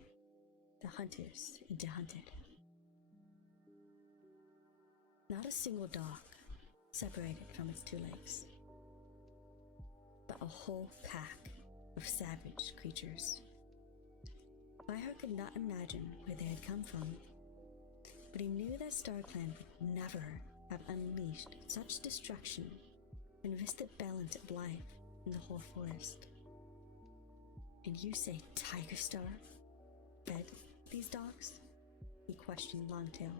the hunters into hunted. Not a single dog separated from its two legs, but a whole pack of savage creatures. Fireheart could not imagine where they had come from, but he knew that StarClan would never have unleashed such destruction and risked the balance of life in the whole forest. And you say Tigerstar fed these dogs? He questioned Longtail.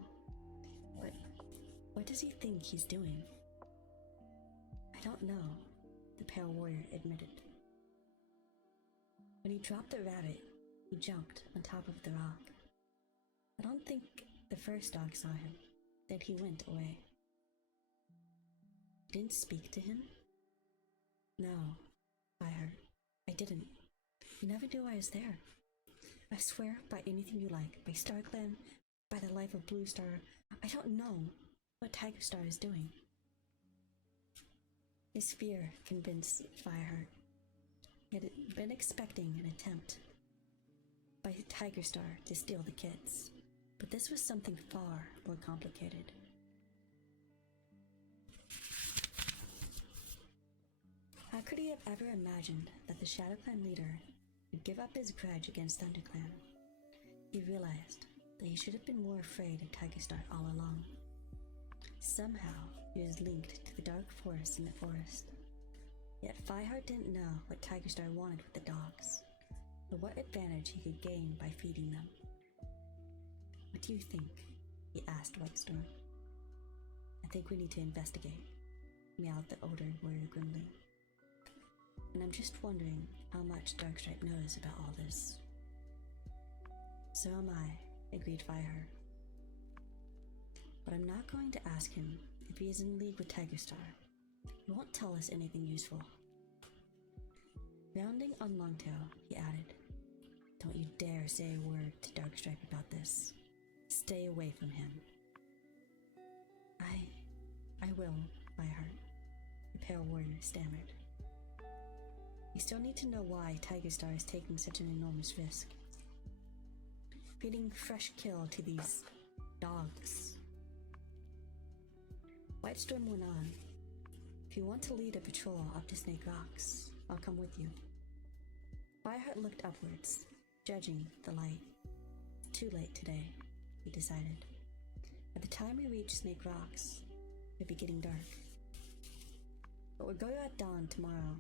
But what does he think he's doing? I don't know, the pale warrior admitted. When he dropped the rabbit, he jumped on top of the rock. I don't think the first dog saw him, then he went away. You didn't speak to him? No, I didn't. You never knew I was there. I swear by anything you like, by StarClan, by the life of Bluestar, I don't know what Tigerstar is doing. His fear convinced Fireheart. He had been expecting an attempt by Tigerstar to steal the kids, but this was something far more complicated. How could he have ever imagined that the ShadowClan leader would give up his grudge against ThunderClan? He realized that he should have been more afraid of Tigerstar all along. Somehow, he was linked to the dark force in the forest. Yet Fireheart didn't know what Tigerstar wanted with the dogs, or what advantage he could gain by feeding them. What do you think? He asked Whitestorm. I think we need to investigate, meowed the older warrior grimly. And I'm just wondering how much Darkstripe knows about all this. So am I, agreed Fireheart. But I'm not going to ask him if he is in league with Tigerstar. He won't tell us anything useful. Rounding on Longtail, he added, Don't you dare say a word to Darkstripe about this. Stay away from him. I will, Fireheart, the pale warrior stammered. We still need to know why Tigerstar is taking such an enormous risk. Feeding fresh kill to these dogs. Whitestorm went on. If you want to lead a patrol up to Snake Rocks, I'll come with you. Fireheart looked upwards, judging the light. Too late today, he decided. By the time we reach Snake Rocks, it'll be getting dark. But we'll go at dawn tomorrow.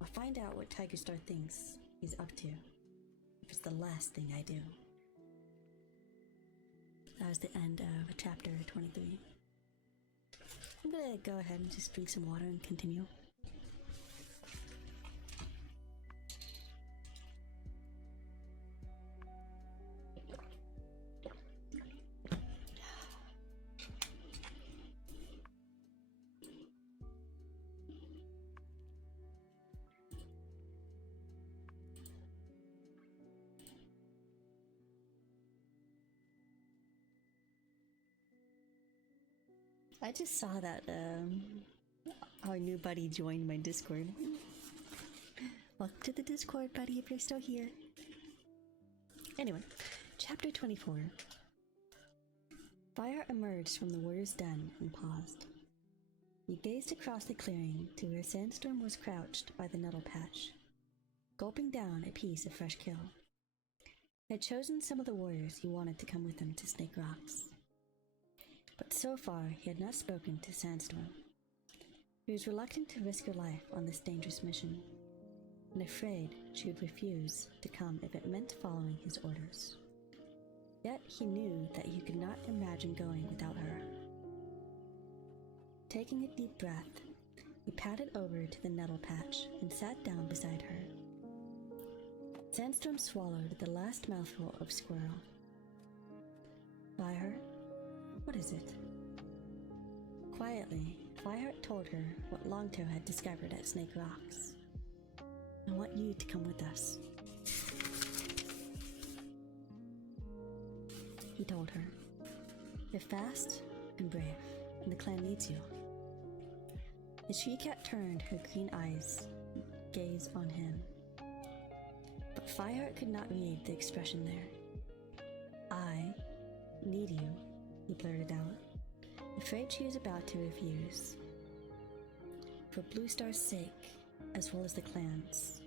I'll find out what Tigerstar thinks he's up to, if it's the last thing I do. That was the end of chapter 23. I'm gonna go ahead and just drink some water and continue. I just saw that our new buddy joined my Discord. Welcome to the Discord, buddy, if you're still here. Anyway, chapter 24. Fire emerged from the warrior's den and paused. He gazed across the clearing to where Sandstorm was crouched by the nettle patch, gulping down a piece of fresh kill. He had chosen some of the warriors he wanted to come with him to Snake Rocks. But so far, he had not spoken to Sandstorm. He was reluctant to risk her life on this dangerous mission, and afraid she would refuse to come if it meant following his orders. Yet he knew that he could not imagine going without her. Taking a deep breath, he padded over to the nettle patch and sat down beside her. Sandstorm swallowed the last mouthful of squirrel. Fire, what is it? Quietly, Fireheart told her what Longtail had discovered at Snake Rocks. I want you to come with us, he told her. You're fast and brave, and the clan needs you. The she-cat turned her green eyes, gaze on him. But Fireheart could not read the expression there. I need you, he blurted out, afraid she was about to refuse. For Blue Star's sake, as well as the clan's.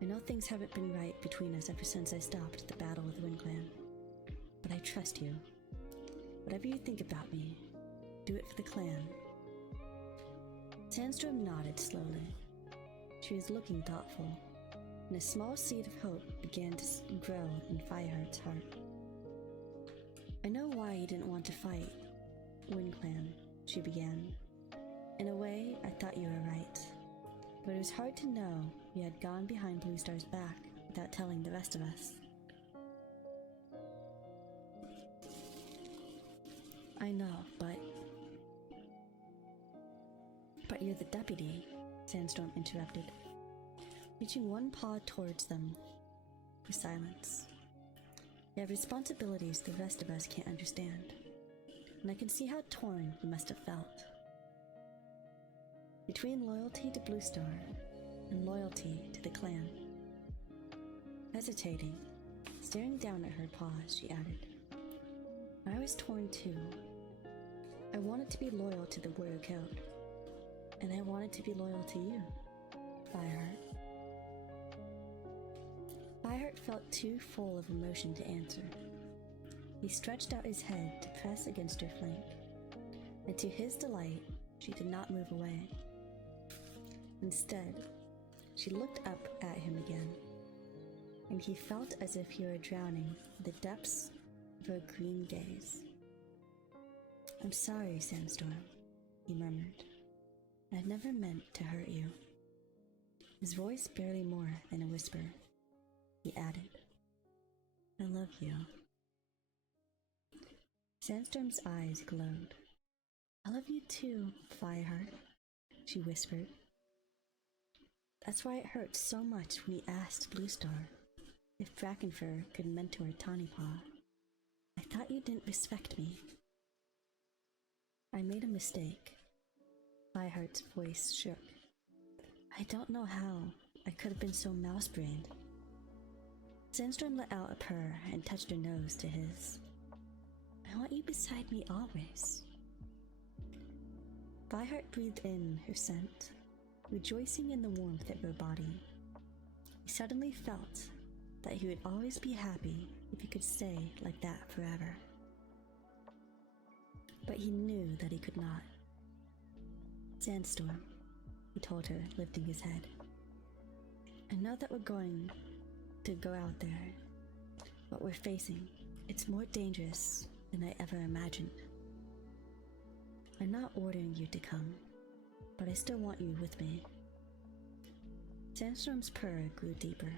I know things haven't been right between us ever since I stopped the battle with Wind Clan, but I trust you. Whatever you think about me, do it for the clan. Sandstorm nodded slowly. She was looking thoughtful, and a small seed of hope began to grow in Fireheart's heart. I know why you didn't want to fight Wind Clan, she began. In a way, I thought you were right, but it was hard to know you had gone behind Blue Star's back without telling the rest of us. I know, but you're the deputy, Sandstorm interrupted, reaching one paw towards them for silence. You have responsibilities the rest of us can't understand, and I can see how torn you must have felt. Between loyalty to Blue Star and loyalty to the clan. Hesitating, staring down at her paws, she added, I was torn too. I wanted to be loyal to the warrior code, and I wanted to be loyal to you, Fireheart. Fireheart felt too full of emotion to answer. He stretched out his head to press against her flank, and to his delight, she did not move away. Instead, she looked up at him again, and he felt as if he were drowning in the depths of her green gaze. I'm sorry, Sandstorm, he murmured. I never meant to hurt you. His voice barely more than a whisper. He added, I love you. Sandstorm's eyes glowed. I love you too, Fireheart, she whispered. That's why it hurt so much when he asked Blue Star if Brackenfur could mentor Tawnypaw. I thought you didn't respect me. I made a mistake. Fireheart's voice shook. I don't know how I could have been so mouse-brained. Sandstorm let out a purr and touched her nose to his. I want you beside me always. Fireheart breathed in her scent, rejoicing in the warmth of her body. He suddenly felt that he would always be happy if he could stay like that forever. But he knew that he could not. Sandstorm, he told her, lifting his head. I know that we're going to go out there. What we're facing, it's more dangerous than I ever imagined. I'm not ordering you to come, but I still want you with me. Sandstorm's purr grew deeper,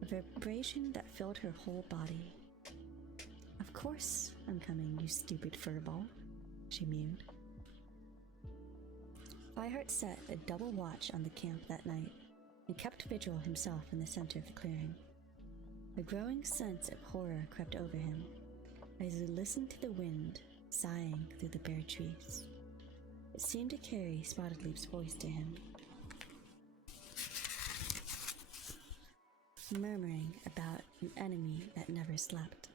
a vibration that filled her whole body. Of course I'm coming, you stupid furball, she mewed. Fireheart set a double watch on the camp that night and kept vigil himself in the center of the clearing. A growing sense of horror crept over him as he listened to the wind sighing through the bare trees. It seemed to carry Spotted Leaf's voice to him, murmuring about an enemy that never slept.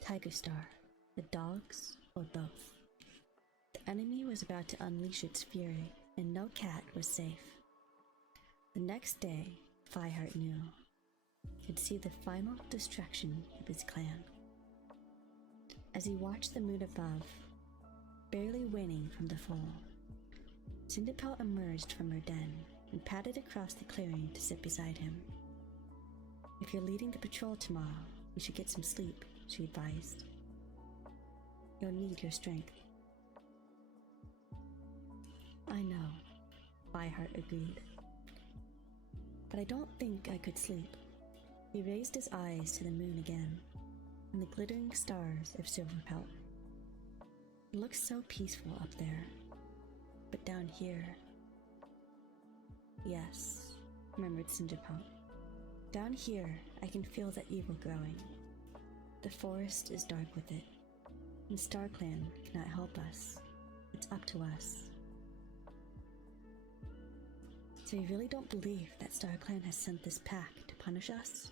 Tiger Star, the dogs, or both. The enemy was about to unleash its fury, and no cat was safe. The next day, Fireheart knew he'd see the final destruction of his clan. As he watched the moon above, barely waning from the full, Cinderpelt emerged from her den and padded across the clearing to sit beside him. "If you're leading the patrol tomorrow, you should get some sleep," she advised. "You'll need your strength." "I know," Fireheart agreed. "But I don't think I could sleep." He raised his eyes to the moon again and the glittering stars of Silverpelt. It looks so peaceful up there, but down here... "Yes," murmured Cinderpelt. "Down here, I can feel the evil growing. The forest is dark with it, and StarClan cannot help us. It's up to us." "So you really don't believe that StarClan has sent this pack to punish us?"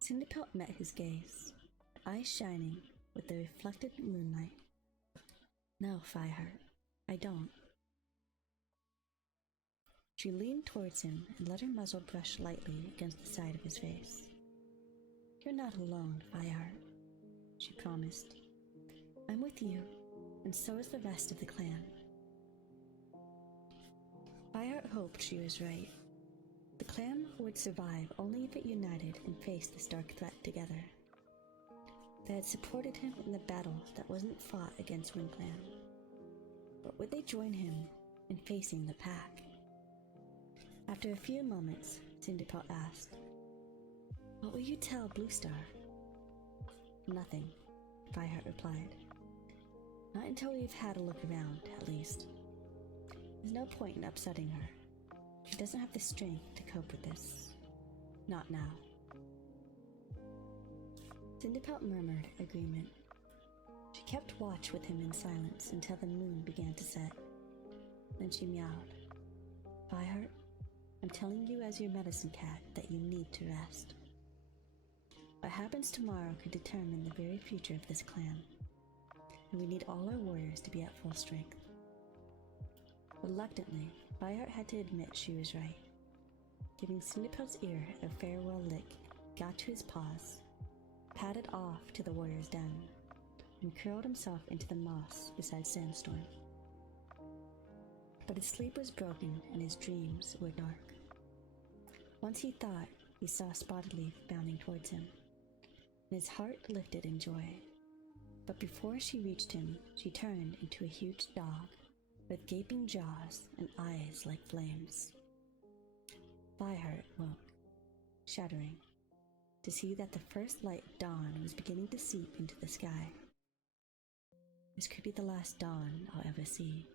Cinderpelt met his gaze, eyes shining with the reflected moonlight. "No, Fireheart, I don't." She leaned towards him and let her muzzle brush lightly against the side of his face. "You're not alone, Fireheart," she promised. "I'm with you, and so is the rest of the clan." Fireheart hoped she was right. The clan would survive only if it united and faced this dark threat together. They had supported him in the battle that wasn't fought against WindClan. But would they join him in facing the pack? After a few moments, Cinderpelt asked, "What will you tell Blue Star?" "Nothing," Fireheart replied. "Not until we've had a look around, at least. There's no point in upsetting her. She doesn't have the strength to cope with this. Not now." Cinderpelt murmured agreement. She kept watch with him in silence until the moon began to set. Then she meowed. "Fireheart, I'm telling you as your medicine cat that you need to rest. What happens tomorrow could determine the very future of this clan, and we need all our warriors to be at full strength." Reluctantly, Fireheart had to admit she was right. Giving Cinderpelt's ear a farewell lick, he got to his paws, padded off to the warrior's den, and curled himself into the moss beside Sandstorm. But his sleep was broken and his dreams were dark. Once he thought he saw Spotted Leaf bounding towards him, and his heart lifted in joy. But before she reached him, she turned into a huge dog with gaping jaws and eyes like flames. Fireheart woke, shuddering, to see that the first light of dawn was beginning to seep into the sky. This could be the last dawn I'll ever see,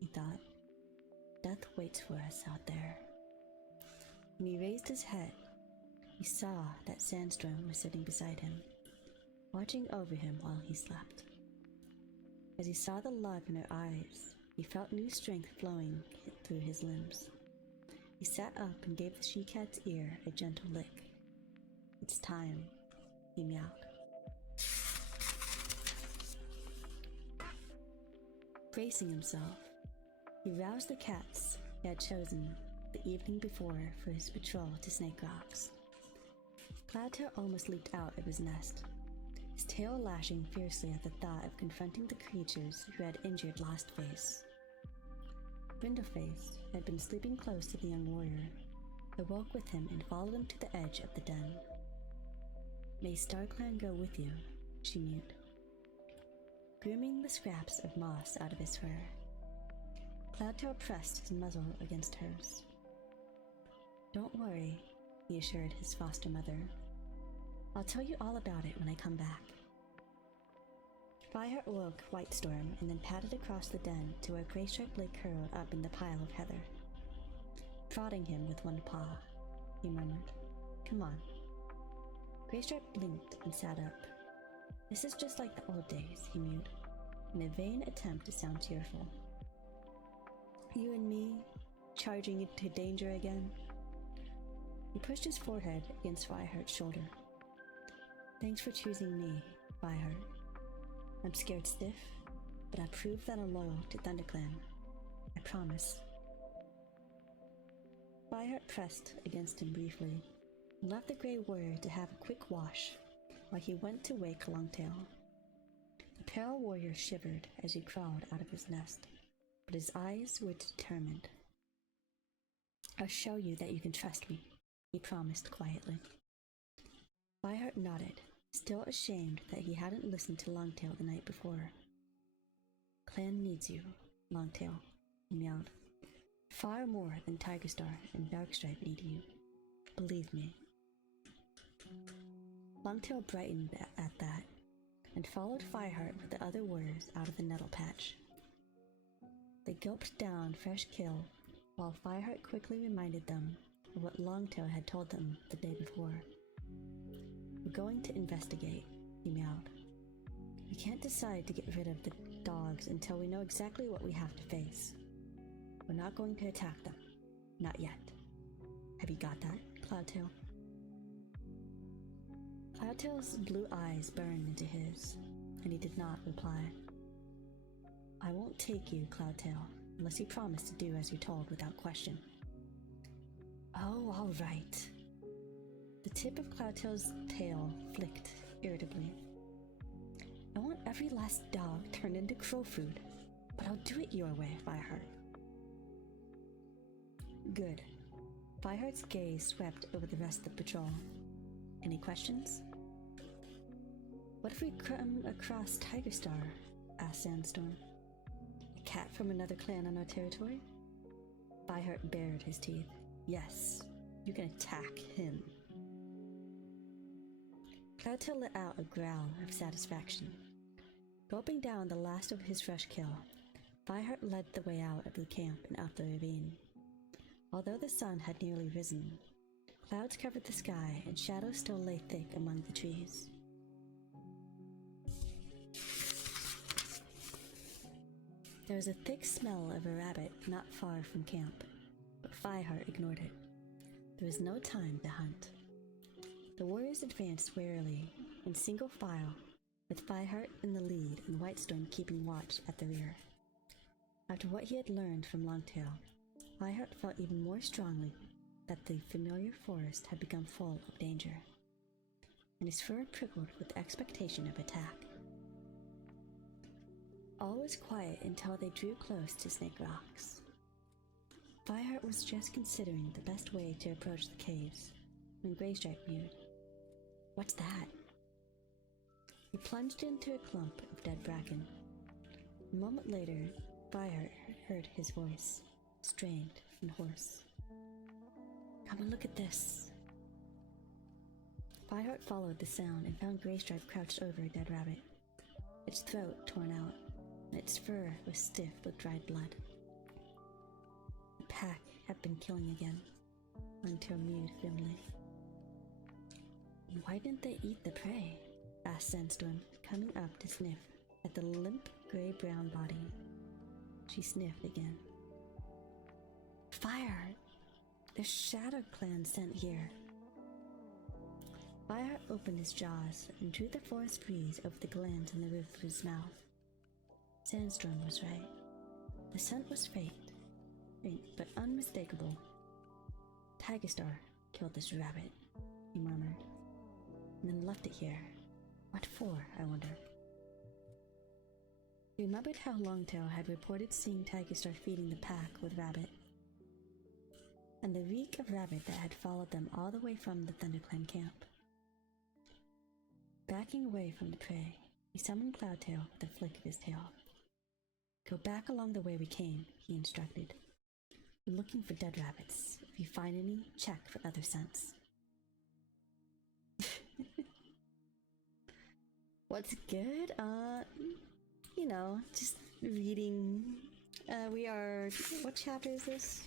he thought. Death waits for us out there. When he raised his head, he saw that Sandstorm was sitting beside him, watching over him while he slept. As he saw the love in her eyes, he felt new strength flowing through his limbs. He sat up and gave the she-cat's ear a gentle lick. "It's time," he meowed. Bracing himself, he roused the cats he had chosen the evening before for his patrol to Snake Rocks. Cloudtail almost leaped out of his nest, his tail lashing fiercely at the thought of confronting the creatures who had injured Lostface. Brindleface, who had been sleeping close to the young warrior, awoke with him and followed him to the edge of the den. "May StarClan go with you," she mewed, grooming the scraps of moss out of his fur. Cloudtail pressed his muzzle against hers. "Don't worry," he assured his foster mother. "I'll tell you all about it when I come back." Fireheart woke Whitestorm and then padded across the den to where Greystripe lay curled up in the pile of heather. Prodding him with one paw, he murmured, "Come on." Greystripe blinked and sat up. This is just like the old days, he mewed, in a vain attempt to sound cheerful. You and me, charging into danger again? He pushed his forehead against Fireheart's shoulder. Thanks for choosing me, Fireheart. I'm scared stiff, but I proved that I'm loyal to ThunderClan. I promise. Fireheart pressed against him briefly, and left the Grey Warrior to have a quick wash, while he went to wake Longtail. The pale warrior shivered as he crawled out of his nest, but his eyes were determined. I'll show you that you can trust me, he promised quietly. Fireheart nodded, still ashamed that he hadn't listened to Longtail the night before. Clan needs you, Longtail, he meowed. Far more than Tigerstar and Darkstripe need you. Believe me. Longtail brightened at that, and followed Fireheart with the other warriors out of the nettle patch. They gulped down fresh kill, while Fireheart quickly reminded them of what Longtail had told them the day before. We're going to investigate, he meowed. We can't decide to get rid of the dogs until we know exactly what we have to face. We're not going to attack them. Not yet. Have you got that, Cloudtail? Cloudtail's blue eyes burned into his, and he did not reply. I won't take you, Cloudtail, unless you promise to do as you're told without question. Oh, all right. The tip of Cloudtail's tail flicked irritably. I want every last dog turned into crow food, but I'll do it your way, Fireheart. Good. Fireheart's gaze swept over the rest of the patrol. Any questions? What if we come across Tigerstar? Asked Sandstorm. A cat from another clan on our territory? Fireheart bared his teeth. Yes, you can attack him. Cloudtail let out a growl of satisfaction. Gulping down the last of his fresh kill, Fireheart led the way out of the camp and up the ravine. Although the sun had nearly risen, clouds covered the sky and shadows still lay thick among the trees. There was a thick smell of a rabbit not far from camp, but Fireheart ignored it. There was no time to hunt. The warriors advanced warily, in single file, with Fireheart in the lead and Whitestone keeping watch at the rear. After what he had learned from Longtail, Fireheart felt even more strongly that the familiar forest had become full of danger, and his fur prickled with expectation of attack. All was quiet until they drew close to Snake Rocks. Fireheart was just considering the best way to approach the caves when Greystripe mewed. What's that? He plunged into a clump of dead bracken. A moment later, Fireheart heard his voice, strained and hoarse. Come and look at this. Fireheart followed the sound and found Greystripe crouched over a dead rabbit, its throat torn out, and its fur was stiff with dried blood. The pack had been killing again, Longtail mewed grimly. Why didn't they eat the prey? Asked Sandstorm, coming up to sniff at the limp gray-brown body. She sniffed again. Fire! The Shadow Clan sent here. Fire opened his jaws and drew the forest breeze over the glands in the roof of his mouth. Sandstorm was right. The scent was faint but unmistakable. Tigerstar killed this rabbit, he murmured, and then left it here. What for, I wonder? He remembered how Longtail had reported seeing Tigerstar feeding the pack with rabbit, and the reek of rabbit that had followed them all the way from the ThunderClan camp. Backing away from the prey, he summoned Cloudtail with a flick of his tail. Go back along the way we came, he instructed. We're looking for dead rabbits. If you find any, check for other scents. What's good? Just reading. We are, what chapter is this?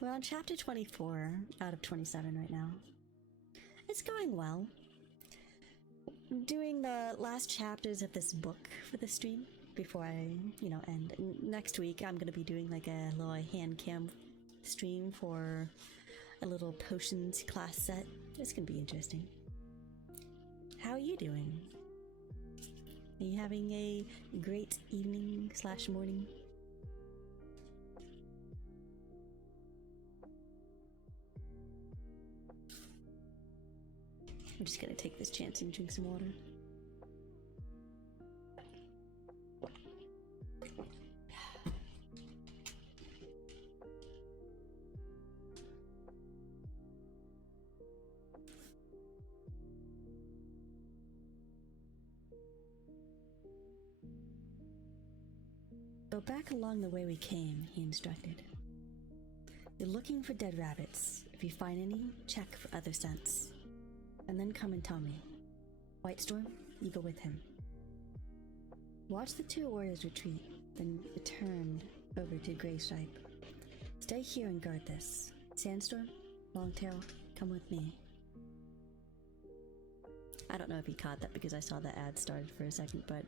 We're on chapter 24 out of 27 right now. It's going well. doing the last chapters of this book for the stream before I, end. Next week, I'm gonna be doing like a little hand cam stream for a little potions class set. It's gonna be interesting. How are you doing? Are you having a great evening / morning? I'm just gonna take this chance and drink some water. Go back along the way we came, he instructed. You're looking for dead rabbits. If you find any, check for other scents. And then come and tell me. Whitestorm, you go with him. Watch the two warriors retreat, then return over to Greystripe. Stay here and guard this. Sandstorm, Longtail, come with me. I don't know if he caught that because I saw the ad started for a second, but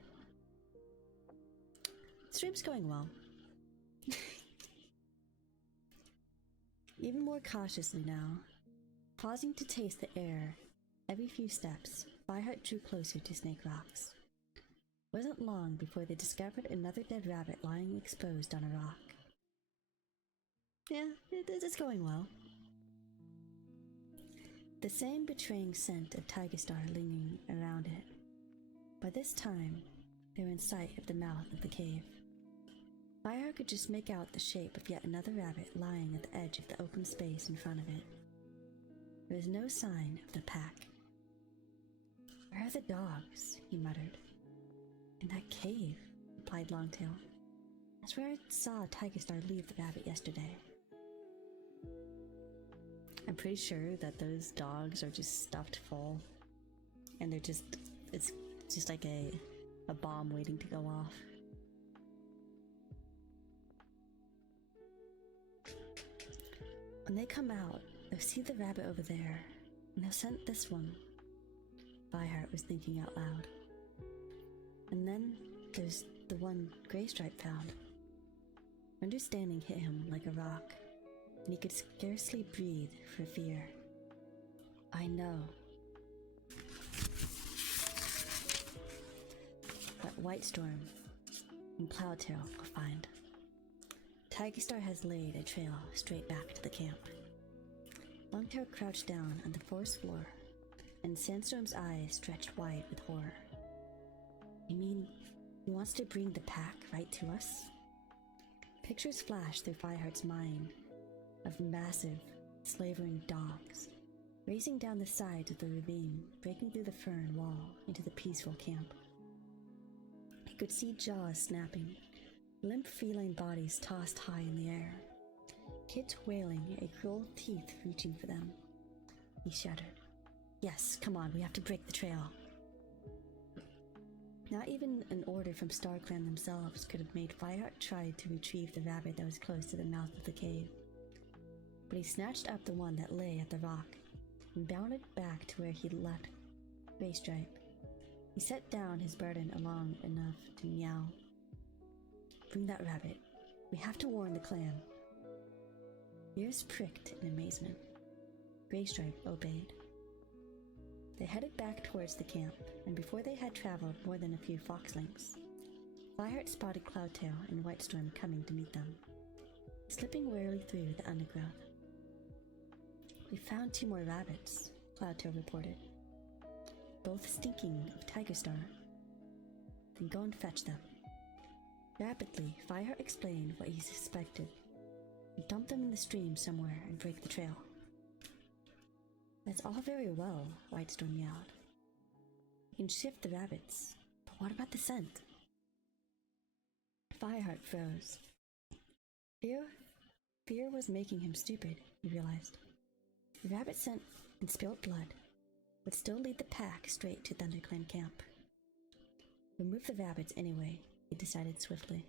stream's going well. Even more cautiously now, pausing to taste the air. Every few steps, Fireheart drew closer to Snake Rocks. Wasn't long before they discovered another dead rabbit lying exposed on a rock. Yeah, it's going well. The same betraying scent of Tiger Star lingering around it. By this time, they were in sight of the mouth of the cave. Fireheart could just make out the shape of yet another rabbit lying at the edge of the open space in front of it. There was no sign of the pack. Where are the dogs? He muttered. In that cave, replied Longtail. That's where I saw Tiger Star leave the rabbit yesterday. I'm pretty sure that those dogs are just stuffed full. And it's just like a bomb waiting to go off. When they come out, they'll see the rabbit over there, and they'll scent this one. Fireheart was thinking out loud. And then there's the one Greystripe found. Understanding hit him like a rock, and he could scarcely breathe for fear. I know. But Whitestorm and Cloudtail will find. Tiger Star has laid a trail straight back to the camp. Longtail crouched down on the forest floor, and Sandstorm's eyes stretched wide with horror. You mean he wants to bring the pack right to us? Pictures flashed through Fireheart's mind of massive, slavering dogs racing down the sides of the ravine, breaking through the fern wall into the peaceful camp. He could see jaws snapping, limp feline bodies tossed high in the air, kids wailing, a cruel teeth reaching for them. He shuddered. Yes, come on, we have to break the trail. Not even an order from StarClan themselves could have made Fireheart try to retrieve the rabbit that was close to the mouth of the cave. But he snatched up the one that lay at the rock and bounded back to where he'd left Greystripe. He set down his burden long enough to meow. Bring that rabbit. We have to warn the clan. Ears pricked in amazement. Greystripe obeyed. They headed back towards the camp, and before they had traveled more than a few fox lengths, Fireheart spotted Cloudtail and Whitestorm coming to meet them, slipping warily through the undergrowth. We found 2 more rabbits, Cloudtail reported, both stinking of Tiger Star. Then go and fetch them. Rapidly, Fireheart explained what he suspected, and dump them in the stream somewhere and break the trail. That's all very well, Whitestorm yelled. You can shift the rabbits, but what about the scent? Fireheart froze. Fear was making him stupid, he realized. The rabbit scent and spilled blood would still lead the pack straight to ThunderClan camp. Remove the rabbits anyway, he decided swiftly.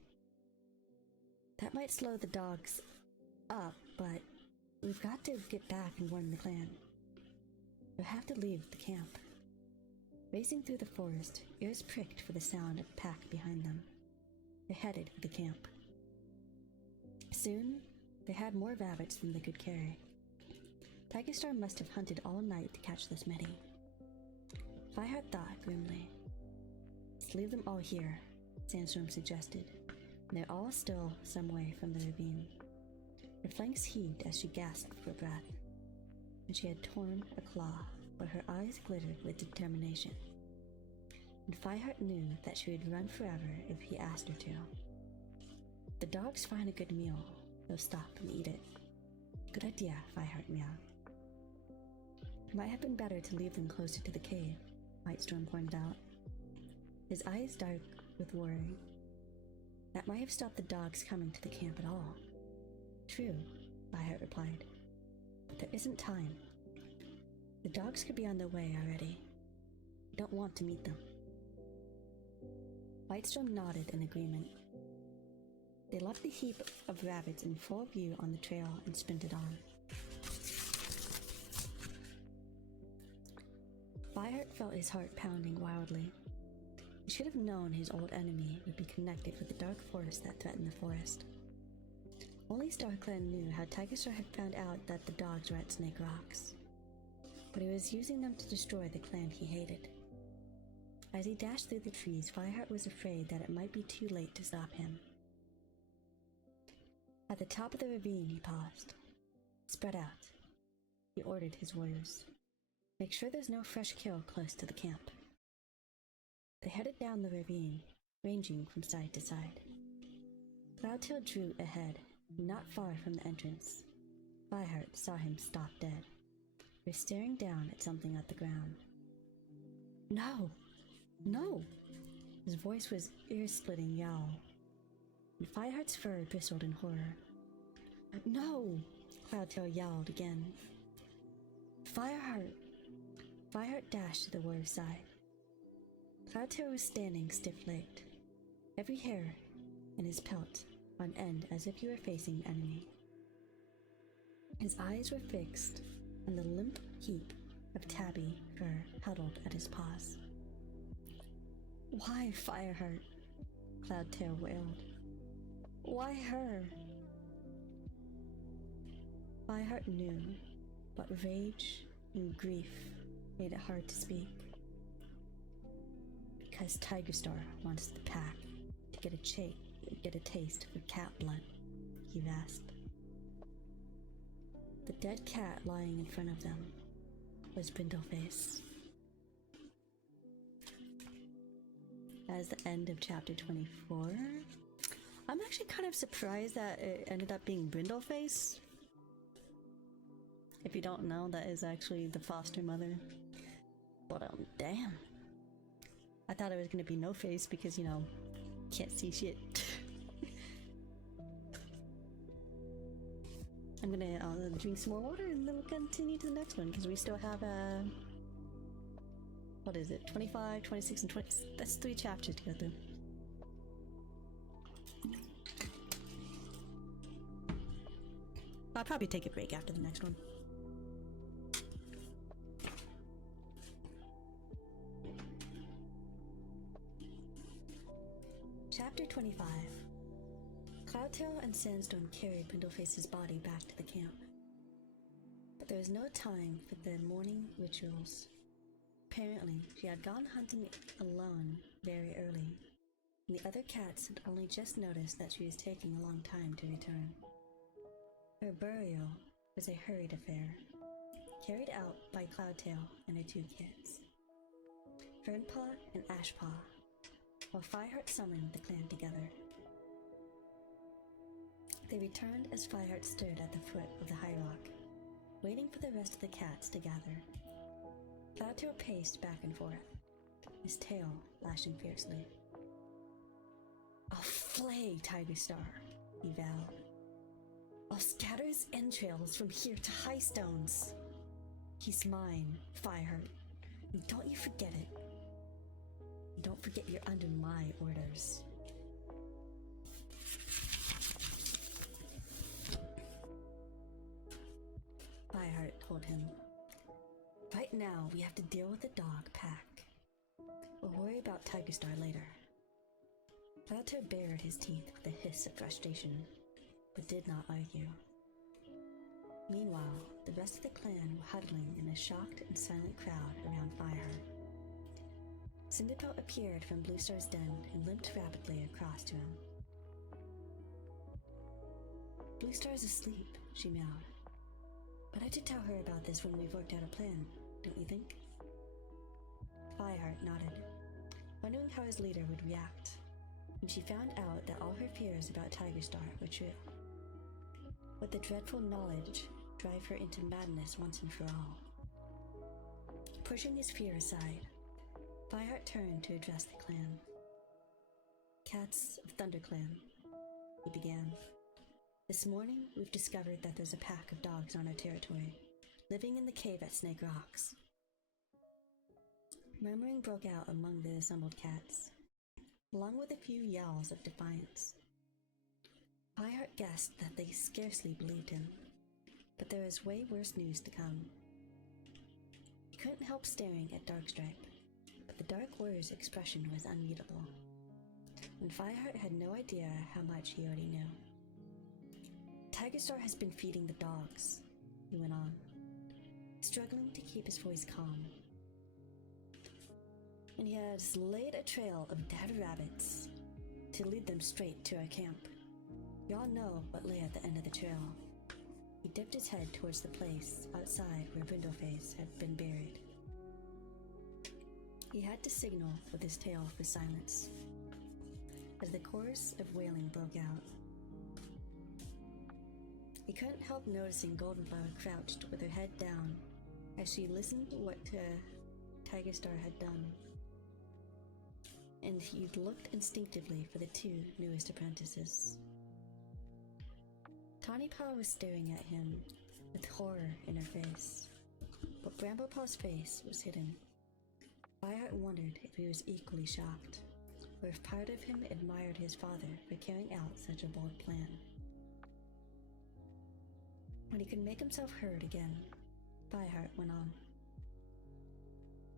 That might slow the dogs up, but we've got to get back and warn the clan. You'll have to leave the camp. Racing through the forest, ears pricked for the sound of the pack behind them. They headed for the camp. Soon, they had more rabbits than they could carry. Tiger Star must have hunted all night to catch this many. Fireheart thought grimly. Let's leave them all here, Sandstorm suggested. They're all still some way from the ravine. Her flanks heaved as she gasped for breath, and she had torn a claw, but her eyes glittered with determination. And Fireheart knew that she would run forever if he asked her to. The dogs find a good meal, they'll stop and eat it. Good idea, Fireheart meowed. It might have been better to leave them closer to the cave, Whitestorm pointed out, his eyes dark with worry. That might have stopped the dogs coming to the camp at all. True, Fireheart replied, but there isn't time. The dogs could be on their way already. We don't want to meet them. Whitestorm nodded in agreement. They left the heap of rabbits in full view on the trail and sprinted on. Fireheart felt his heart pounding wildly. He should have known his old enemy would be connected with the dark force that threatened the forest. Only StarClan knew how Tiger Star had found out that the dogs were at Snake Rocks, but he was using them to destroy the clan he hated. As he dashed through the trees, Fireheart was afraid that it might be too late to stop him. At the top of the ravine, he paused. Spread out, he ordered his warriors. Make sure there's no fresh kill close to the camp. They headed down the ravine, ranging from side to side. Cloudtail drew ahead, not far from the entrance. Fireheart saw him stop dead. He was staring down at something at the ground. No! No! His voice was ear-splitting yowl, and Fireheart's fur bristled in horror. No! Cloudtail yowled again. Fireheart! Fireheart dashed to the warrior's side. Cloudtail was standing stiff-legged, every hair in his pelt on end as if he were facing an enemy. His eyes were fixed on the limp heap of tabby fur huddled at his paws. Why, Fireheart? Cloudtail wailed. Why her? Fireheart knew, but rage and grief made it hard to speak. Because Tiger Star wants the pack to get a taste of cat blood, he rasped. The dead cat lying in front of them was Brindleface. That is the end of chapter 24. I'm actually kind of surprised that it ended up being Brindleface. If you don't know, that is actually the foster mother. But damn. I thought it was gonna be No Face because, you know, can't see shit. I'm gonna drink some more water and then we'll continue to the next one because we still have what is it, 25, 26, and 20. That's 3 chapters to go through. I'll probably take a break after the next one. Chapter 25. Cloudtail and Sandstorm carried Brindleface's body back to the camp. But there was no time for the morning rituals. Apparently, she had gone hunting alone very early, and the other cats had only just noticed that she was taking a long time to return. Her burial was a hurried affair, carried out by Cloudtail and her 2 kids, Fernpaw and Ashpaw, while Fireheart summoned the clan together. They returned as Fireheart stood at the foot of the high rock, waiting for the rest of the cats to gather. Cloudtail paced back and forth, his tail lashing fiercely. I'll flay Tiger Star, he vowed. I'll scatter his entrails from here to High Stones. He's mine, Fireheart, and don't you forget it. And don't forget you're under my orders. Fireheart told him, right now we have to deal with the dog pack. about Tiger Star later. Valter bared his teeth with a hiss of frustration, but did not argue. Meanwhile, the rest of the clan were huddling in a shocked and silent crowd around Fireheart. Cinderbelt appeared from Blue Star's den and limped rapidly across to him. Blue Star's asleep, she meowed. But I did tell her about this when we've worked out a plan, don't you think? Fireheart nodded, wondering how his leader would react, and she found out that all her fears about Tiger Star were true. Would the dreadful knowledge drive her into madness once and for all? Pushing his fear aside, Fireheart turned to address the clan. Cats of ThunderClan, he began. This morning, we've discovered that there's a pack of dogs on our territory, living in the cave at Snake Rocks. Murmuring broke out among the assembled cats, along with a few yowls of defiance. Fireheart guessed that they scarcely believed him, but there was way worse news to come. He couldn't help staring at Darkstripe, but the Dark Warrior's expression was unreadable, and Fireheart had no idea how much he already knew. Tiger Star has been feeding the dogs, he went on, struggling to keep his voice calm. And he has laid a trail of dead rabbits to lead them straight to our camp. Y'all know what lay at the end of the trail. He dipped his head towards the place outside where Brindleface had been buried. He had to signal with his tail for silence, as the chorus of wailing broke out. He couldn't help noticing Goldenflower crouched with her head down as she listened to what Tiger Star had done. And he looked instinctively for the two newest apprentices. Tawny Paw was staring at him with horror in her face, but Bramblepaw's face was hidden. Fireheart wondered if he was equally shocked, or if part of him admired his father for carrying out such a bold plan. When he could make himself heard again, Fireheart went on.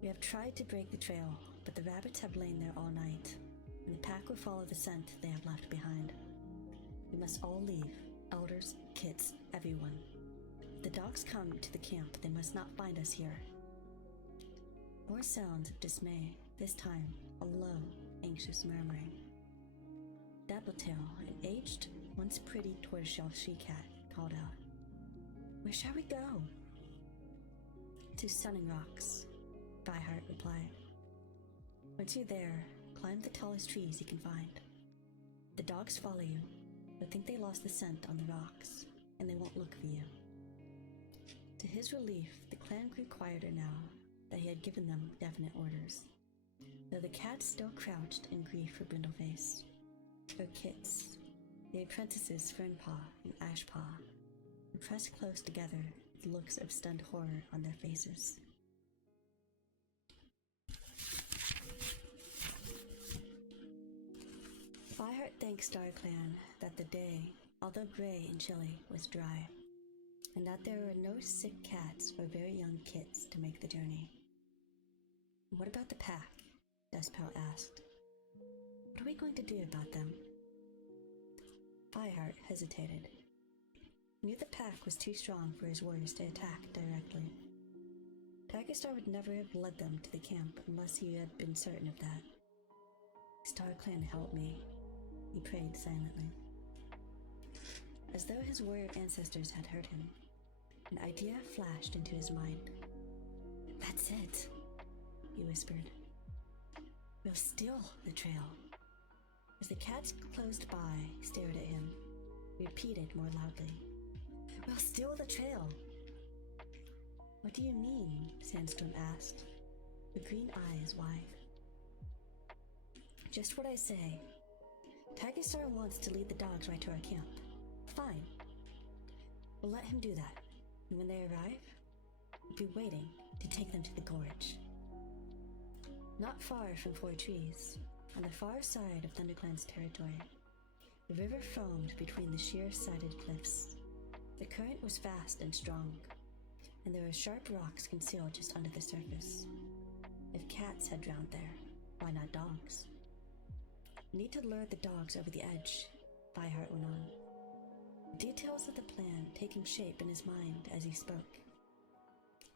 We have tried to break the trail, but the rabbits have lain there all night, and the pack will follow the scent they have left behind. We must all leave, elders, kids, everyone. If the dogs come to the camp, they must not find us here. More sounds of dismay, this time a low, anxious murmuring. Dappletail, an aged, once pretty tortoiseshell she-cat, called out, Where shall we go? To Sunning Rocks, Fireheart replied. Once you're there, climb the tallest trees you can find. The dogs follow you, but think they lost the scent on the rocks, and they won't look for you. To his relief, the clan grew quieter now that he had given them definite orders, though the cats still crouched in grief for Brindleface. Her kits, the apprentices Fernpaw and Ashpaw, were pressed close together with looks of stunned horror on their faces. Fireheart thanked StarClan that the day, although gray and chilly, was dry, and that there were no sick cats or very young kits to make the journey. What about the pack? Dustpout asked. What are we going to do about them? Fireheart hesitated. He knew the pack was too strong for his warriors to attack directly. Tiger Star would never have led them to the camp unless he had been certain of that. StarClan help me, he prayed silently. As though his warrior ancestors had heard him, an idea flashed into his mind. That's it, he whispered. We'll steal the trail. As the cats closed by, stared at him, he repeated more loudly. We'll steal the trail. What do you mean? Sandstorm asked, her green eyes wide. Just what I say. Tiger Star wants to lead the dogs right to our camp. Fine. We'll let him do that, and when they arrive, we'll be waiting to take them to the gorge. Not far from Four Trees, on the far side of ThunderClan's territory, the river foamed between the sheer-sided cliffs. The current was fast and strong, and there were sharp rocks concealed just under the surface. If cats had drowned there, Why not dogs? Need to lure the dogs over the edge, Fireheart went on. Details of the plan taking shape in his mind as he spoke.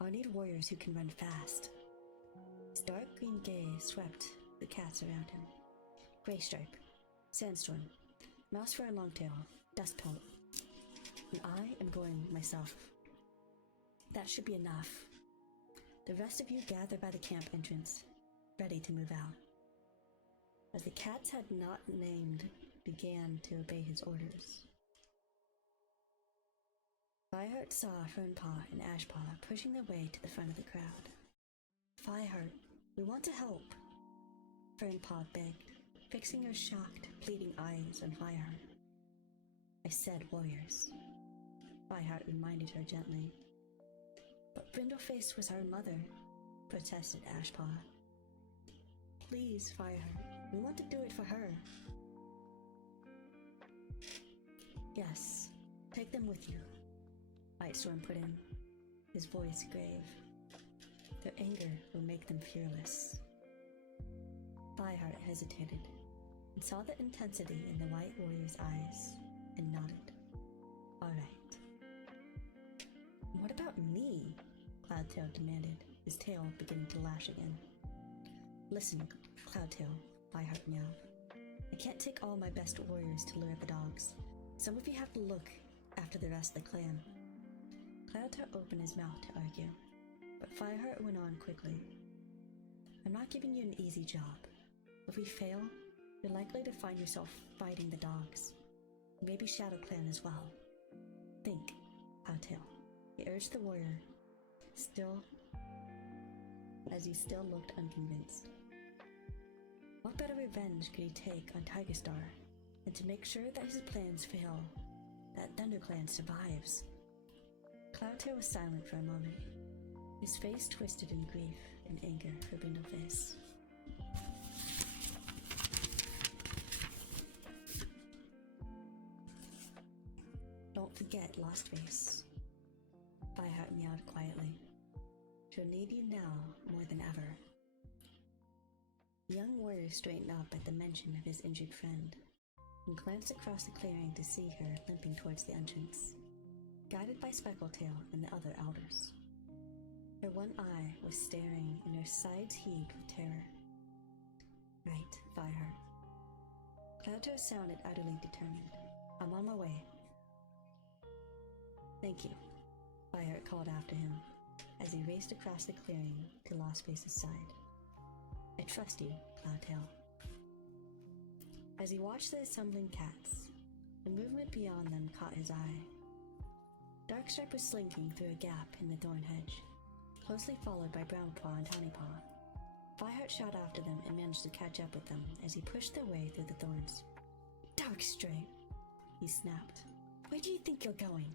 I'll need warriors who can run fast. His dark green gaze swept the cats around him. Greystripe, Sandstorm, Mousefur and Longtail, Dustpelt. And I am going myself. That should be enough. The rest of you gather by the camp entrance, ready to move out. As the cats had not named began to obey his orders. Fireheart saw Fernpaw and Ashpaw pushing their way to the front of the crowd. Fireheart, we want to help, Fernpaw begged, fixing her shocked, pleading eyes on Fireheart. I said warriors, Fireheart reminded her gently. But Brindleface was our mother, protested Ashpaw. Please, Fireheart, we want to do it for her. Yes, take them with you, Lightstorm put in, his voice grave. Their anger will make them fearless. Fireheart hesitated and saw the intensity in the White Warrior's eyes and nodded. All right. What about me? Cloudtail demanded, his tail beginning to lash again. Listen, Cloudtail, Fireheart meowed. I can't take all my best warriors to lure the dogs. Some of you have to look after the rest of the clan. Cloudtail opened his mouth to argue, but Fireheart went on quickly. I'm not giving you an easy job. If we fail, you're likely to find yourself fighting the dogs. Maybe Shadow Clan as well. Think, Cloudtail, he urged the warrior, as he still looked unconvinced. What better revenge could he take on Tigerstar than to make sure that his plans fail, that ThunderClan survives? Cloudtail was silent for a moment, his face twisted in grief and anger for Brindleface. Don't forget Lostface, Fireheart meowed quietly. She'll need you now more than ever. The young warrior straightened up at the mention of his injured friend and glanced across the clearing to see her limping towards the entrance, guided by Speckletail and the other elders. Her one eye was staring and her sides heaved with terror. Right, Fireheart. Cloudtail sounded utterly determined. I'm on my way. Thank you, Fireheart called after him as he raced across the clearing to Lostface's side. I trust you, Cloudtail. As he watched the assembling cats, the movement beyond them caught his eye. Darkstripe was slinking through a gap in the thorn hedge, closely followed by Brownpaw and Tawnypaw. Fireheart shot after them and managed to catch up with them as he pushed their way through the thorns. Darkstripe, he snapped. Where do you think you're going?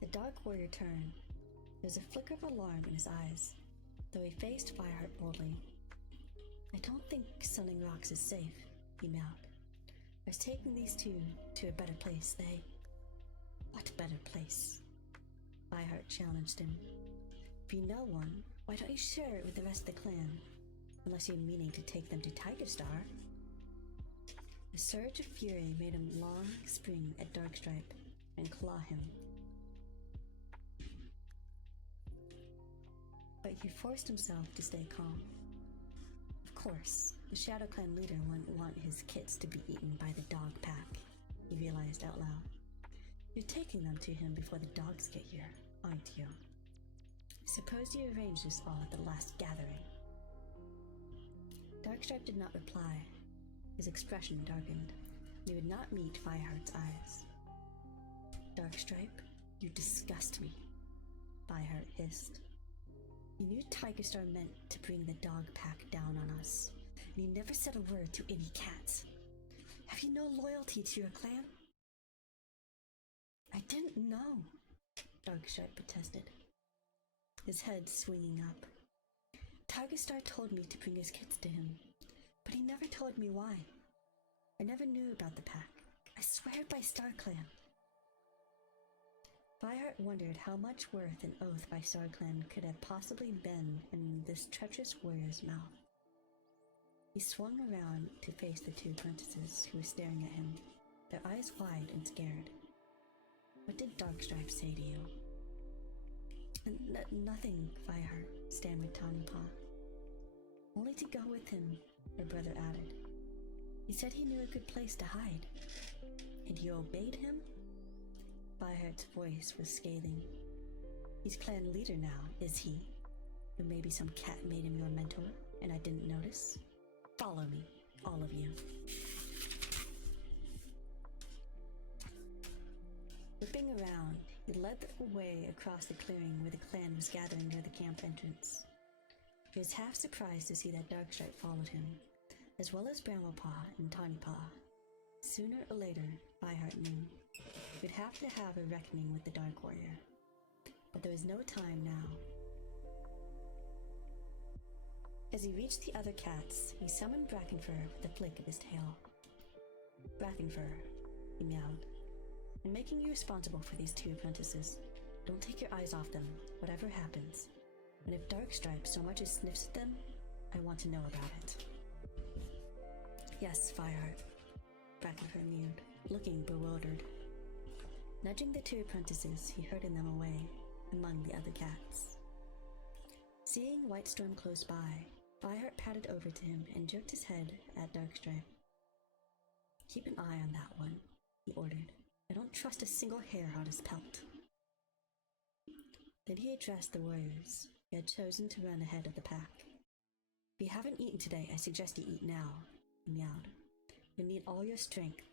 The dark warrior turned. There was a flicker of alarm in his eyes, though he faced Fireheart boldly. I don't think Sunning Rocks is safe, he meowed. I was taking these two to a better place. What better place? Fireheart challenged him. If you know one, why don't you share it with the rest of the clan? Unless you're meaning to take them to Tigerstar. A surge of fury made him long spring at Darkstripe and claw him. But he forced himself to stay calm. Of course, the Shadow Clan leader wouldn't want his kids to be eaten by the dog pack, he realized out loud. You're taking them to him before the dogs get here, aren't you? Suppose you arranged this all at the last gathering. Darkstripe did not reply. His expression darkened, and he would not meet Fireheart's eyes. Darkstripe, you disgust me, Fireheart hissed. You knew Tigerstar meant to bring the dog pack down on us, and you never said a word to any cats. Have you no loyalty to your clan? I didn't know, Darkstripe protested, his head swinging up. Tigerstar told me to bring his kids to him, but he never told me why. I never knew about the pack. I swear by StarClan. Fireheart wondered how much worth an oath by StarClan could have possibly been in this treacherous warrior's mouth. He swung around to face the two apprentices who were staring at him, their eyes wide and scared. "What did Darkstripe say to you?" Nothing, Fireheart, stammered Tawny Paw. "Only to go with him," her brother added. "He said he knew a good place to hide." "And you obeyed him?" Fireheart's voice was scathing. "He's clan leader now, is he? Or maybe some cat made him your mentor, and I didn't notice? Follow me, all of you." Whipping around, he led the way across the clearing where the clan was gathering near the camp entrance. He was half surprised to see that Darkstripe followed him, as well as Bramwellpaw and Tawnypaw. Sooner or later, Fireheart knew, he'd have to have a reckoning with the Dark Warrior. But there was no time now. As he reached the other cats, he summoned Brackenfur with a flick of his tail. "Brackenfur," he meowed, "I'm making you responsible for these two apprentices. Don't take your eyes off them, whatever happens. And if Darkstripe so much as sniffs at them, I want to know about it." "Yes, Fireheart," Brackenfur mewed, looking bewildered. Nudging the two apprentices, he herded them away, among the other cats. Seeing Whitestorm close by, Fireheart padded over to him and jerked his head at Darkstripe. "Keep an eye on that one," he ordered. "I don't trust a single hair on his pelt." Then he addressed the warriors who had chosen to run ahead of the pack. "If you haven't eaten today, I suggest you eat now," he meowed. "You'll need all your strength.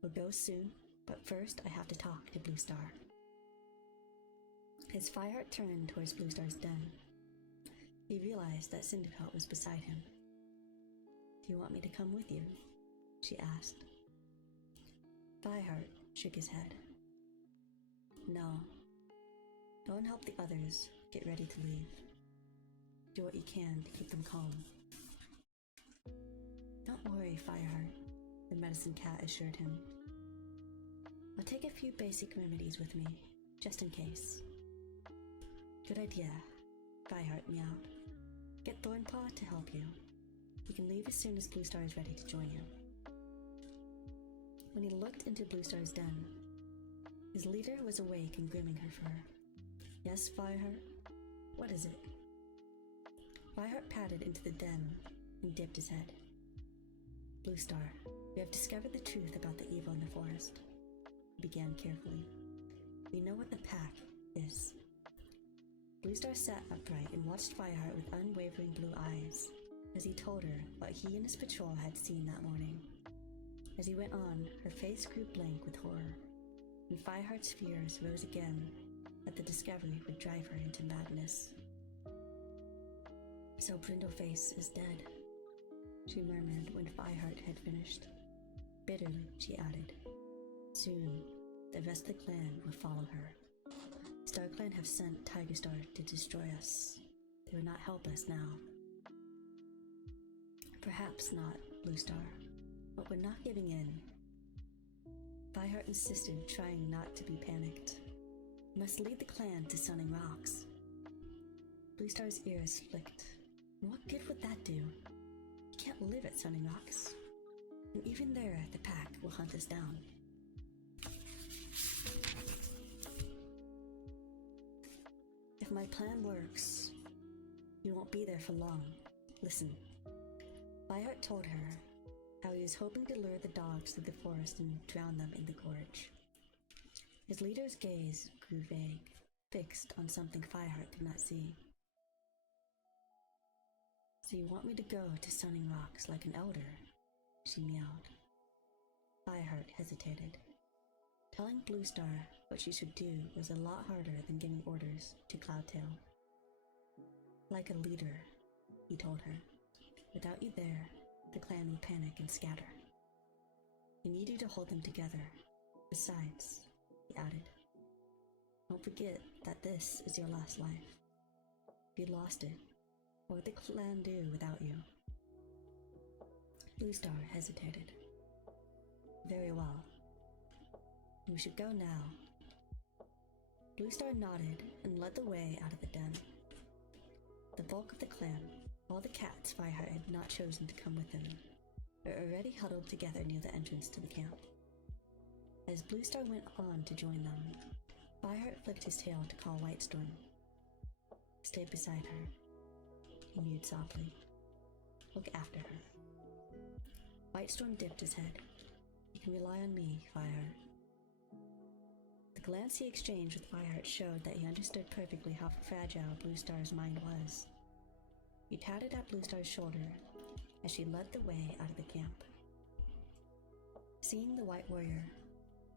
We'll go soon, but first I have to talk to Bluestar." His Fireheart turned towards Bluestar's den. He realized that Cinderpelt was beside him. "Do you want me to come with you?" she asked. Fireheart shook his head. "No. Go and help the others get ready to leave. Do what you can to keep them calm." "Don't worry, Fireheart," the medicine cat assured him. "I'll take a few basic remedies with me, just in case." "Good idea," Fireheart meowed. "Get Thornpaw to help you. You can leave as soon as Bluestar is ready to join you." When he looked into Bluestar's den, his leader was awake and grooming her fur. "Yes, Fireheart? What is it?" Fireheart padded into the den and dipped his head. "Bluestar, we have discovered the truth about the evil in the forest," he began carefully. "We know what the pack is." Bluestar sat upright and watched Fireheart with unwavering blue eyes as he told her what he and his patrol had seen that morning. As he went on, her face grew blank with horror, and Fireheart's fears rose again that the discovery would drive her into madness. "So Brindleface is dead," she murmured when Fireheart had finished. Bitterly, she added, "Soon, the rest of the clan will follow her. StarClan have sent Tigerstar to destroy us. They will not help us now." "Perhaps not, Bluestar, but we're not giving in." Fireheart insisted, trying not to be panicked. "We must lead the clan to Sunning Rocks." Bluestar's ears flicked. "What good would that do? We can't live at Sunning Rocks. And even there, the pack will hunt us down." "If my plan works, you won't be there for long. Listen." Fireheart told her how he was hoping to lure the dogs through the forest and drown them in the gorge. His leader's gaze grew vague, fixed on something Fireheart could not see. "So you want me to go to Sunning Rocks like an elder?" she meowed. Fireheart hesitated. Telling Bluestar what she should do was a lot harder than giving orders to Cloudtail. "Like a leader," he told her. "Without you there, the clan will panic and scatter. I need you to hold them together. Besides," he added, "don't forget that this is your last life. If you lost it, what would the clan do without you?" Bluestar hesitated. "Very well. We should go now." Bluestar nodded and led the way out of the den. The bulk of the clan All the cats Fireheart had not chosen to come with him were already huddled together near the entrance to the camp. As Bluestar went on to join them, Fireheart flicked his tail to call Whitestorm. Stay beside her, he mewed softly. Look after her. Whitestorm dipped his head. You can rely on me, Fireheart. The glance he exchanged with Fireheart showed that he understood perfectly how fragile Bluestar's mind was. He patted at Bluestar's shoulder as she led the way out of the camp. Seeing the white warrior,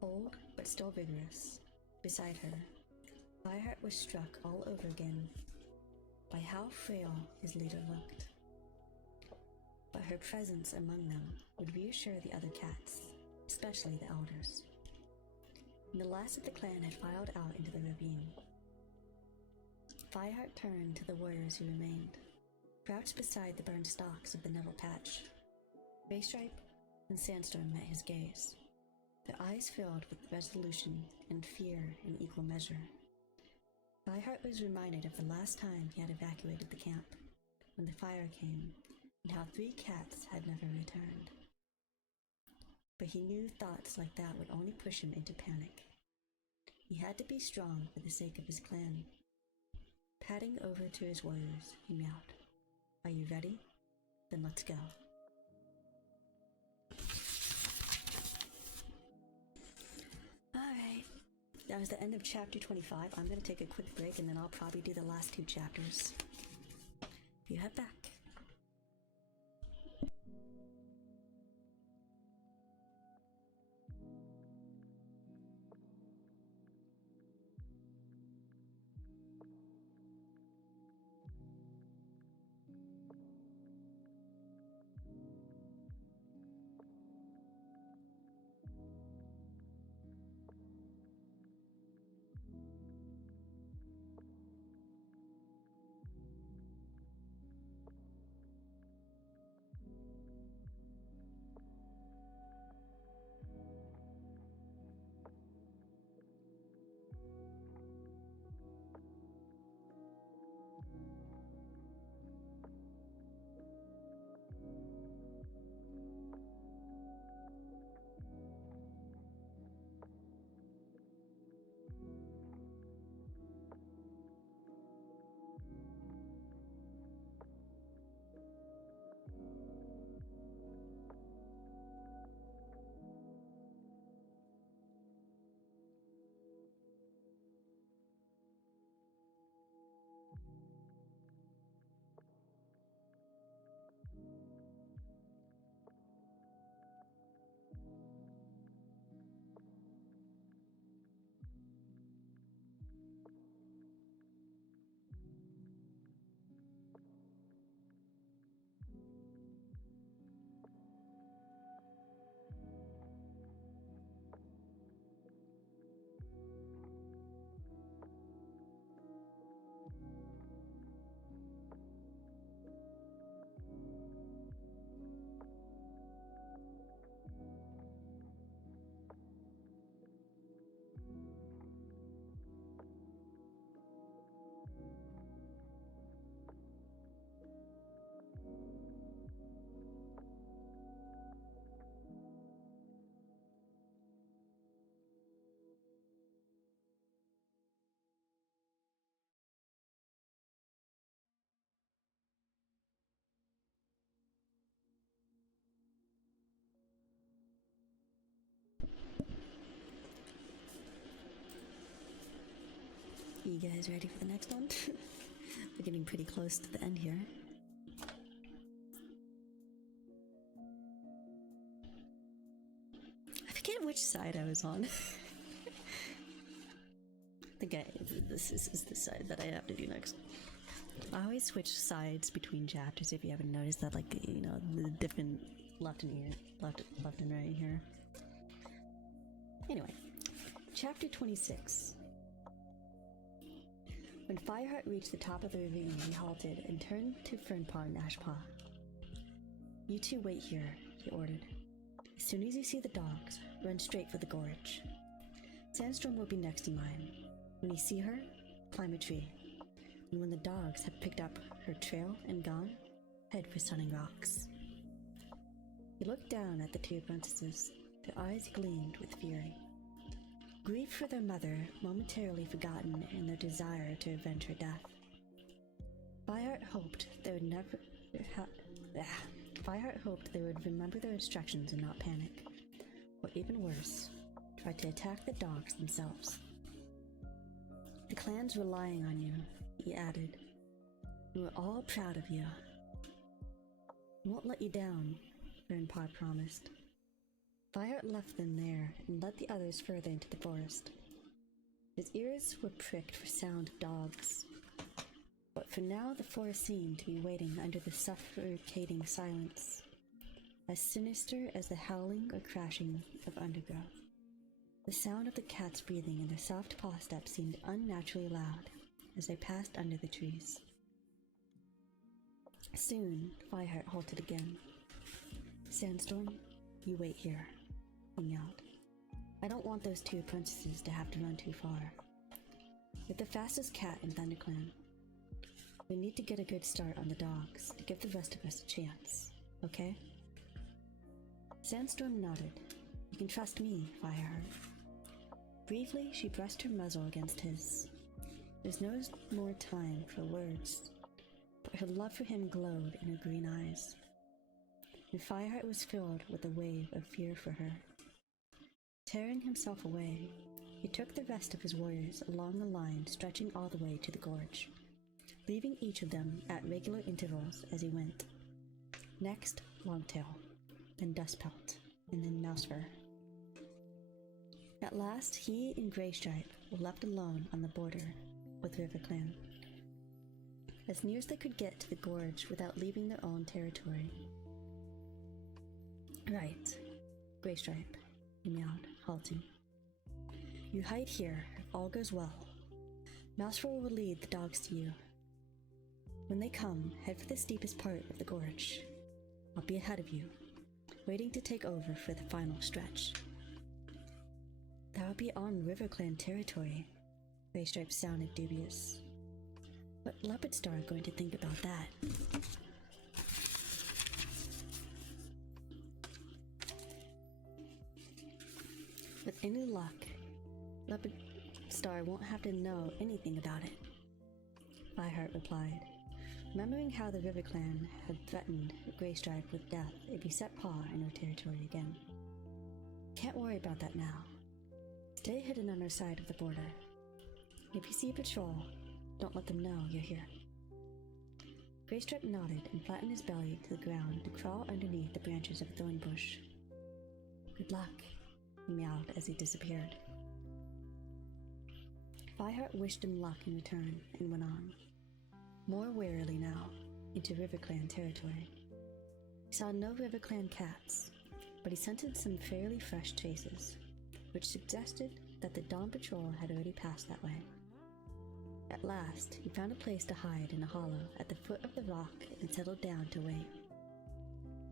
old but still vigorous, beside her, Fireheart was struck all over again by how frail his leader looked. But her presence among them would reassure the other cats, especially the elders. And the last of the clan had filed out into the ravine. Fireheart turned to the warriors who remained, crouched beside the burned stalks of the nettle patch. Graystripe and Sandstorm met his gaze, their eyes filled with resolution and fear in equal measure. Fireheart was reminded of the last time he had evacuated the camp, when the fire came, and how 3 cats had never returned. But he knew thoughts like that would only push him into panic. He had to be strong for the sake of his clan. Padding over to his warriors, he meowed. Are you ready? Then let's go. Alright, that was the end of chapter 25. I'm going to take a quick break and then I'll probably do the last 2 chapters. You head back. You guys ready for the next one? We're getting pretty close to the end here. I forget which side I was on. I think this is the side that I have to do next. I always switch sides between chapters if you haven't noticed that, like, you know, the different left and right here. Anyway, chapter 26. When Fireheart reached the top of the ravine, he halted and turned to Fernpaw and Ashpaw. You two wait here, he ordered. As soon as you see the dogs, run straight for the gorge. Sandstorm will be next in line. When you see her, climb a tree. And when the dogs have picked up her trail and gone, head for Sunning Rocks. He looked down at the two apprentices. Their eyes gleamed with fury. Grief for their mother momentarily forgotten in their desire to avenge her death. Fireheart hoped they would remember their instructions and not panic, or even worse, try to attack the dogs themselves. The clan's relying on you, he added. We're all proud of you. Won't let you down, Grandpa promised. Fireheart left them there and led the others further into the forest. His ears were pricked for sound of dogs, but for now the forest seemed to be waiting under the suffocating silence, as sinister as the howling or crashing of undergrowth. The sound of the cats breathing and their soft paw steps seemed unnaturally loud as they passed under the trees. Soon, Fireheart halted again. Sandstorm, you wait here, he yelled. I don't want those two apprentices to have to run too far. You're the fastest cat in ThunderClan. We need to get a good start on the dogs to give the rest of us a chance, okay? Sandstorm nodded. You can trust me, Fireheart. Briefly, she brushed her muzzle against his. There's no more time for words, but her love for him glowed in her green eyes. And Fireheart was filled with a wave of fear for her. Tearing himself away, he took the rest of his warriors along the line stretching all the way to the gorge, leaving each of them at regular intervals as he went. Next, Longtail, then Dustpelt, and then Mousefur. At last, he and Greystripe were left alone on the border with RiverClan, as near as they could get to the gorge without leaving their own territory. Right, Greystripe, he meowed, halting. You hide here if all goes well. Mousefur will lead the dogs to you. When they come, head for the steepest part of the gorge. I'll be ahead of you, waiting to take over for the final stretch. That would be on RiverClan territory. Greystripe sounded dubious. What Leopardstar going to think about that? With any luck, Leopardstar won't have to know anything about it, Fireheart replied, remembering how the RiverClan had threatened Greystripe with death if he set paw in her territory again. Can't worry about that now. Stay hidden on our side of the border. If you see a patrol, don't let them know you're here. Greystripe nodded and flattened his belly to the ground to crawl underneath the branches of a thorn bush. Good luck, he meowed as he disappeared. Fireheart wished him luck in return and went on, more warily now, into RiverClan territory. He saw no RiverClan cats, but he scented some fairly fresh traces, which suggested that the Dawn Patrol had already passed that way. At last, he found a place to hide in a hollow at the foot of the rock and settled down to wait.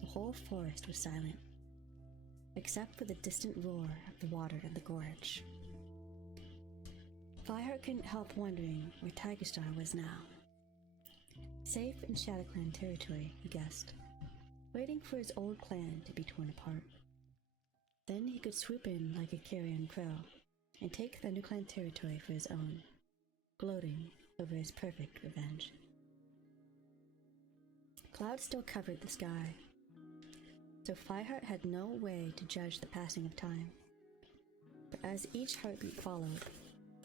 The whole forest was silent, except for the distant roar of the water in the gorge. Fireheart couldn't help wondering where Tigerstar was now. Safe in ShadowClan territory, he guessed, waiting for his old clan to be torn apart. Then he could swoop in like a carrion crow and take ThunderClan territory for his own, gloating over his perfect revenge. Clouds still covered the sky, so Fireheart had no way to judge the passing of time. But as each heartbeat followed,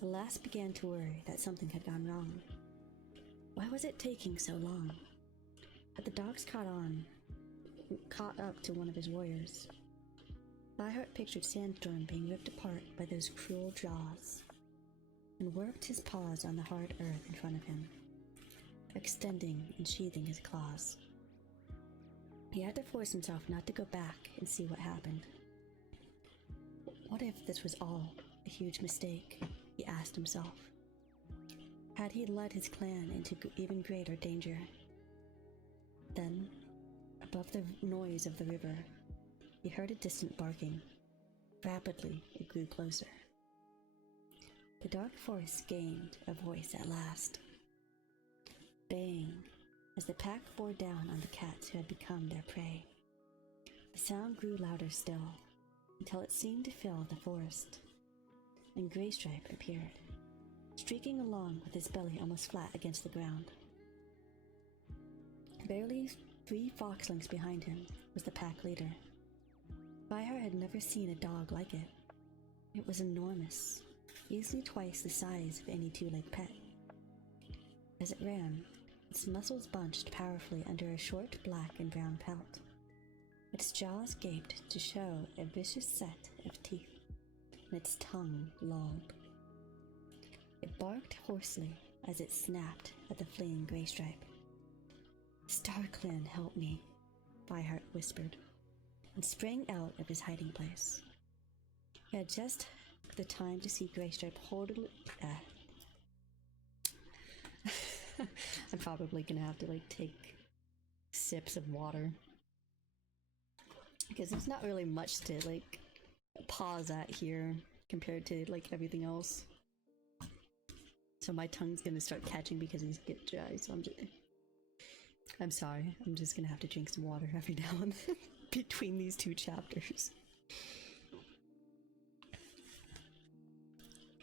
the last began to worry that something had gone wrong. Why was it taking so long? Had the dogs caught up to one of his warriors? Fireheart pictured Sandstorm being ripped apart by those cruel jaws, and worked his paws on the hard earth in front of him, extending and sheathing his claws. He had to force himself not to go back and see what happened. What if this was all a huge mistake, he asked himself. Had he led his clan into even greater danger? Then, above the noise of the river, he heard a distant barking. Rapidly, it grew closer. The dark forest gained a voice at last. Baying, as the pack bore down on the cats who had become their prey. The sound grew louder still, until it seemed to fill the forest, and Graystripe appeared, streaking along with his belly almost flat against the ground. Barely 3 fox lengths behind him was the pack leader. Fireheart had never seen a dog like it. It was enormous, easily twice the size of any 2-legged pet. As it ran, its muscles bunched powerfully under a short black and brown pelt. Its jaws gaped to show a vicious set of teeth, and its tongue lolled. It barked hoarsely as it snapped at the fleeing Graystripe. "StarClan, help me," Fireheart whispered, and sprang out of his hiding place. He had just the time to see Graystripe I'm probably gonna have to take sips of water, because there's not really much to pause at here compared to everything else. So my tongue's gonna start catching because it's get dry. So I'm sorry. I'm just gonna have to drink some water every now and then between these 2 chapters.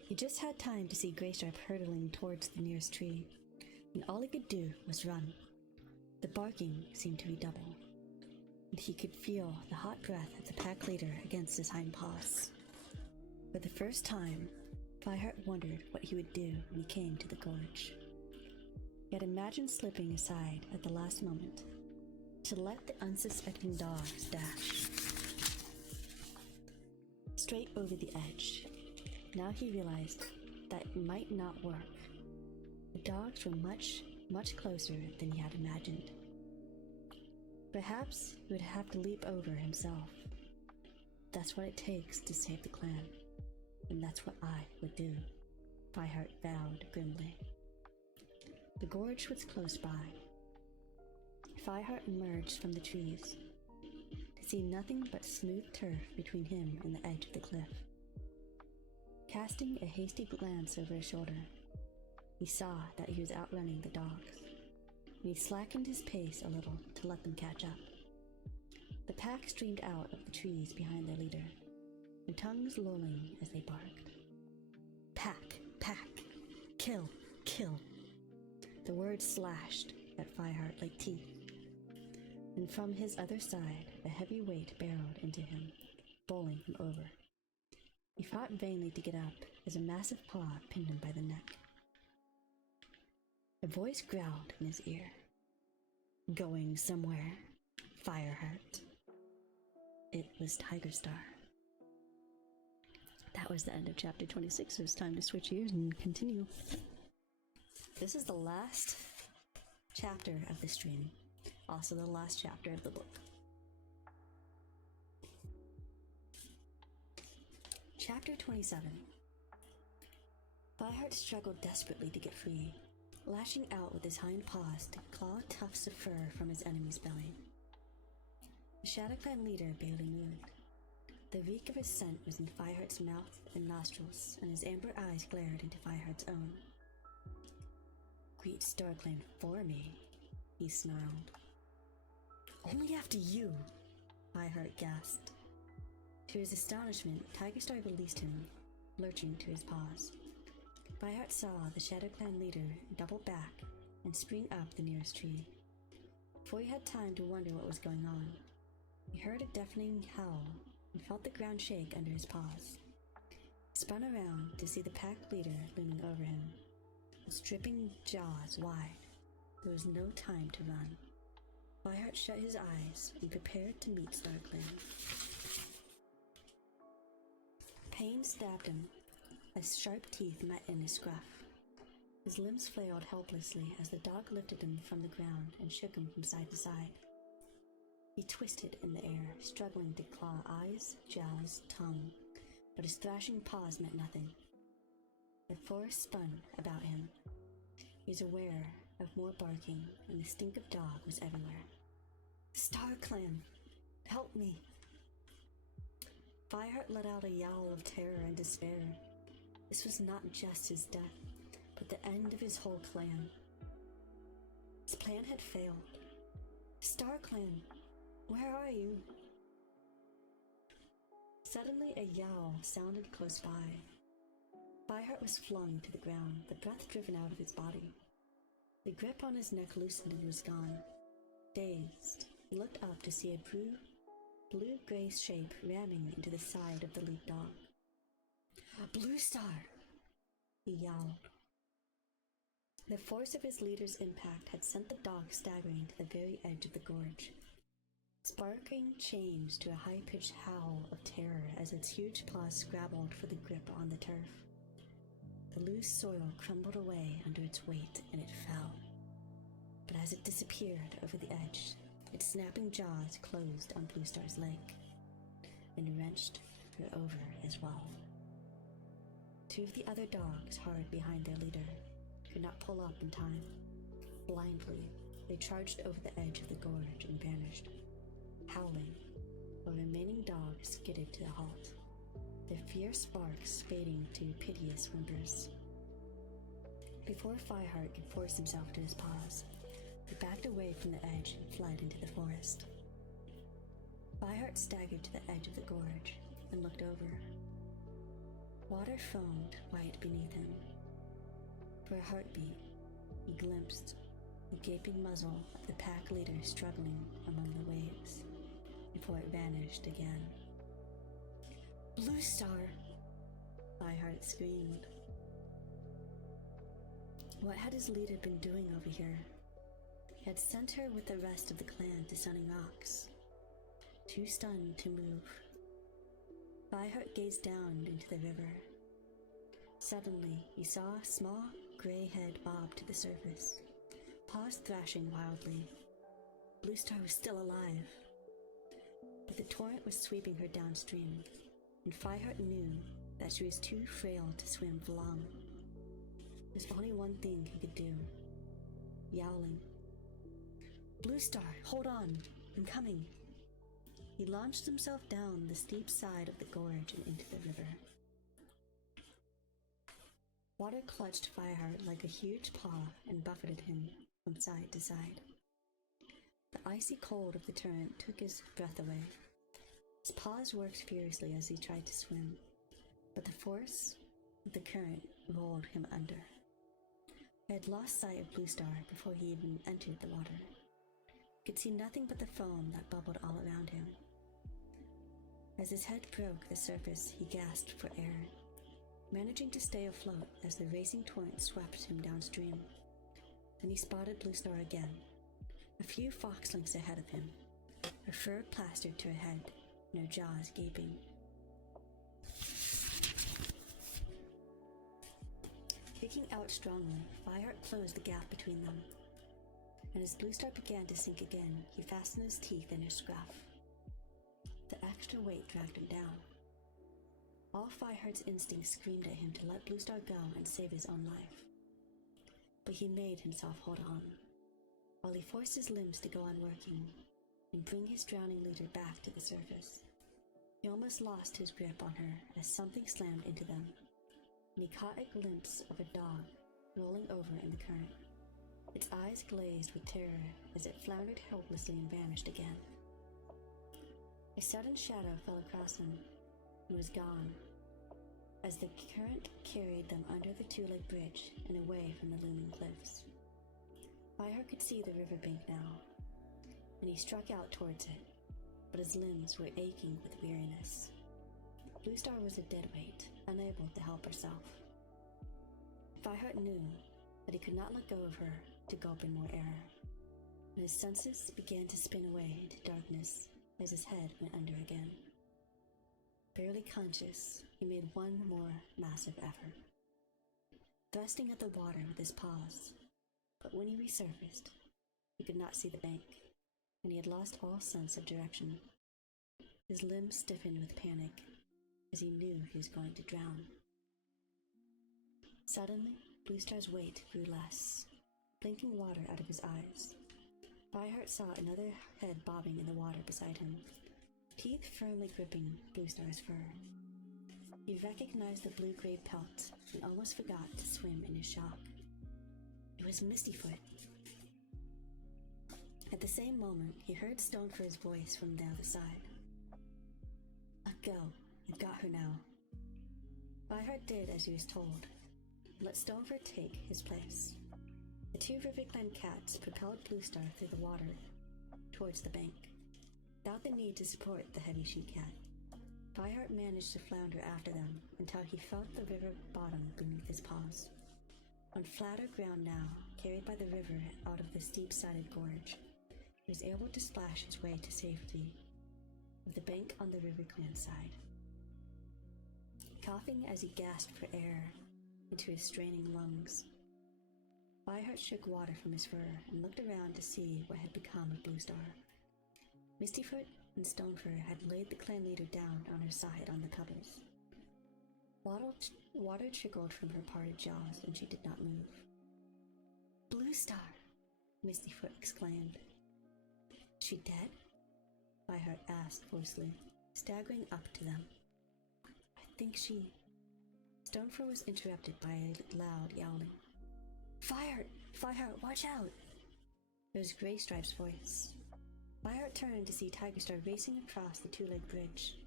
He just had time to see Graystripe hurtling towards the nearest tree, and all he could do was run. The barking seemed to redouble, and he could feel the hot breath of the pack leader against his hind paws. For the first time, Fireheart wondered what he would do when he came to the gorge. He had imagined slipping aside at the last moment to let the unsuspecting dogs dash straight over the edge. Now he realized that it might not work. The dogs were much, much closer than he had imagined. Perhaps he would have to leap over himself. That's what it takes to save the clan, and that's what I would do, Fireheart vowed grimly. The gorge was close by. Fireheart emerged from the trees to see nothing but smooth turf between him and the edge of the cliff. Casting a hasty glance over his shoulder, he saw that he was outrunning the dogs, and he slackened his pace a little to let them catch up. The pack streamed out of the trees behind their leader, their tongues lolling as they barked. Pack, pack, kill, kill. The words slashed at Fireheart like teeth, and from his other side, a heavy weight barreled into him, bowling him over. He fought vainly to get up as a massive paw pinned him by the neck. A voice growled in his ear. "Going somewhere, Fireheart." It was Tigerstar. That was the end of chapter 26, so it's time to switch gears and continue. This is the last chapter of the stream, also the last chapter of the book. Chapter 27. Fireheart struggled desperately to get free, lashing out with his hind paws to claw tufts of fur from his enemy's belly. The Shadowclan leader barely moved. The reek of his scent was in Fireheart's mouth and nostrils, and his amber eyes glared into Fireheart's own. "Greet StarClan for me," he snarled. "Only after you," Fireheart gasped. To his astonishment, Tigerstar released him, lurching to his paws. Fireheart saw the Shadowclan leader double back and spring up the nearest tree. Before he had time to wonder what was going on, he heard a deafening howl and felt the ground shake under his paws. He spun around to see the pack leader looming over him, his dripping jaws wide. There was no time to run. Fireheart shut his eyes and prepared to meet StarClan. Pain stabbed him as sharp teeth met in his scruff. His limbs flailed helplessly as the dog lifted him from the ground and shook him from side to side. He twisted in the air, struggling to claw eyes, jowls, tongue, but his thrashing paws meant nothing. The forest spun about him. He was aware of more barking, and the stink of dog was everywhere. "StarClan, help me!" Fireheart let out a yowl of terror and despair. This was not just his death, but the end of his whole clan. His plan had failed. StarClan, where are you? Suddenly a yowl sounded close by. Fireheart was flung to the ground, the breath driven out of his body. The grip on his neck loosened and was gone. Dazed, he looked up to see a blue-gray shape ramming into the side of the lead dog. Blue Star! He yowled. The force of his leader's impact had sent the dog staggering to the very edge of the gorge. Sparking changed to a high-pitched howl of terror as its huge paws scrabbled for the grip on the turf. The loose soil crumbled away under its weight and it fell. But as it disappeared over the edge, its snapping jaws closed on Blue Star's leg and wrenched her over as well. Two of the other dogs, hard behind their leader, could not pull up in time. Blindly, they charged over the edge of the gorge and vanished. Howling, the remaining dogs skidded to a halt, their fierce barks fading to piteous whimpers. Before Fireheart could force himself to his paws, he backed away from the edge and fled into the forest. Fireheart staggered to the edge of the gorge and looked over. Water foamed white beneath him. For a heartbeat, he glimpsed the gaping muzzle of the pack leader struggling among the waves, before it vanished again. Blue Star! Fireheart screamed. What had his leader been doing over here? He had sent her with the rest of the clan to Sunning Rocks, too stunned to move. Fireheart gazed down into the river. Suddenly, he saw a small gray head bob to the surface, paws thrashing wildly. Blue Star was still alive, but the torrent was sweeping her downstream, and Fireheart knew that she was too frail to swim for long. There's only one thing he could do. Yowling. Blue Star, hold on! I'm coming! He launched himself down the steep side of the gorge and into the river. Water clutched Fireheart like a huge paw and buffeted him from side to side. The icy cold of the torrent took his breath away. His paws worked furiously as he tried to swim, but the force of the current rolled him under. He had lost sight of Blue Star before he even entered the water. He could see nothing but the foam that bubbled all around him. As his head broke the surface, he gasped for air, managing to stay afloat as the racing torrent swept him downstream. Then he spotted Blue Star again, a few fox lengths ahead of him, her fur plastered to her head and her jaws gaping. Kicking out strongly, Fireheart closed the gap between them, and as Blue Star began to sink again, he fastened his teeth in her scruff. The extra weight dragged him down. All Fireheart's instincts screamed at him to let Blue Star go and save his own life. But he made himself hold on, while he forced his limbs to go on working and bring his drowning leader back to the surface. He almost lost his grip on her as something slammed into them, and he caught a glimpse of a dog rolling over in the current. Its eyes glazed with terror as it floundered helplessly and vanished again. A sudden shadow fell across him and was gone as the current carried them under the two-leg bridge and away from the looming cliffs. Fireheart could see the riverbank now, and he struck out towards it, but his limbs were aching with weariness. Blue Star was a dead weight, unable to help herself. Fireheart knew that he could not let go of her to gulp in more air, and his senses began to spin away into darkness as his head went under again. Barely conscious, he made one more massive effort, thrusting at the water with his paws, but when he resurfaced, he could not see the bank, and he had lost all sense of direction. His limbs stiffened with panic, as he knew he was going to drown. Suddenly, Blue Star's weight grew less, blinking water out of his eyes. Fireheart saw another head bobbing in the water beside him, teeth firmly gripping Blue Star's fur. He recognized the blue-gray pelt and almost forgot to swim in his shock. It was Mistyfoot. At the same moment, he heard Stonefur's voice from the other side. Let go. You've got her now. Fireheart did as he was told, and let Stonefur take his place. The two Riverclan cats propelled Bluestar through the water towards the bank, without the need to support the heavy she-cat. Fireheart managed to flounder after them until he felt the river bottom beneath his paws. On flatter ground now, carried by the river out of the steep-sided gorge, he was able to splash his way to safety of the bank on the Riverclan side. Coughing as he gasped for air into his straining lungs, Fireheart shook water from his fur and looked around to see what had become of Bluestar. Mistyfoot and Stonefur had laid the clan leader down on her side on the pebbles. Water trickled from her parted jaws, and she did not move. Bluestar! Mistyfoot exclaimed. She dead? Fireheart asked hoarsely, staggering up to them. I think she... Stonefur was interrupted by a loud yowling. Fireheart! Fireheart, watch out! It was Greystripe's voice. Fireheart turned to see Tigerstar racing across the two-legged bridge,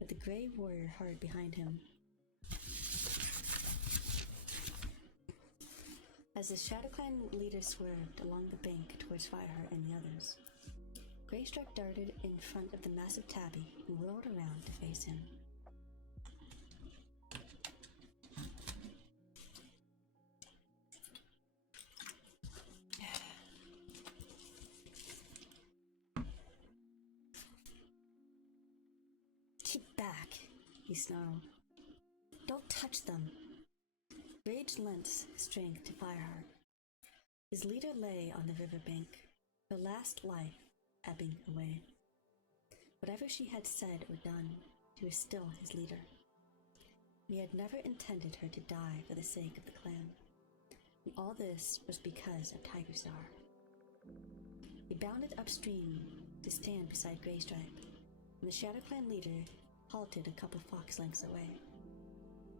with the Grey Warrior hard behind him. As the ShadowClan leader swerved along the bank towards Fireheart and the others, Greystripe darted in front of the massive tabby and whirled around to face him. Keep back, he snarled. Don't touch them. Rage lent strength to Fireheart. His leader lay on the riverbank, her last life ebbing away. Whatever she had said or done, she was still his leader. He had never intended her to die for the sake of the clan. And all this was because of Tigerstar. He bounded upstream to stand beside Greystripe, and the ShadowClan leader halted a couple fox lengths away.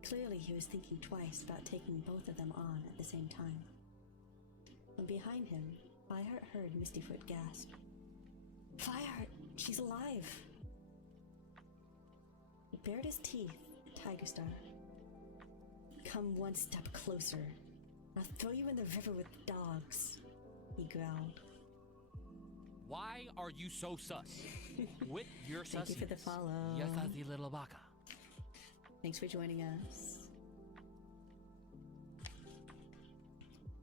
Clearly he was thinking twice about taking both of them on at the same time. From behind him, Fireheart heard Mistyfoot gasp. Fireheart! She's alive! He bared his teeth at Tigerstar. Come one step closer. I'll throw you in the river with the dogs, he growled. Why are you so sus? With your sussiness. Thank you for the follow. Ya fuzzy little baka. Thanks for joining us.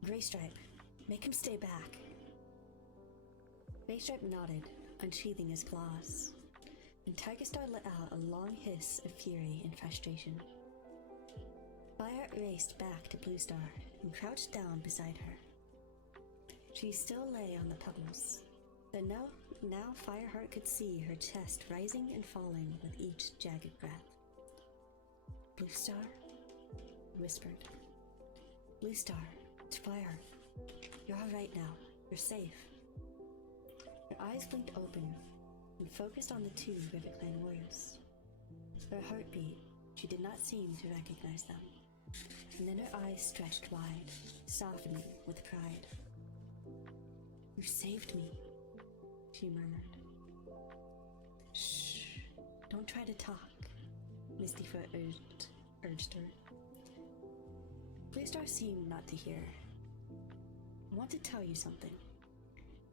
Greystripe, make him stay back. Greystripe nodded, unsheathing his claws, and Tigerstar let out a long hiss of fury and frustration. Fireheart raced back to Bluestar and crouched down beside her. She still lay on the pebbles, though now Fireheart could see her chest rising and falling with each jagged breath. Bluestar? He whispered. Bluestar, it's Fireheart. You're all right now. You're safe. Her eyes blinked open and focused on the two Riverclan warriors. Her heart beat. She did not seem to recognize them. And then her eyes stretched wide, softening with pride. You saved me, she murmured. Shh, don't try to talk, Mistyfoot urged her. Bluestar seemed not to hear. I want to tell you something.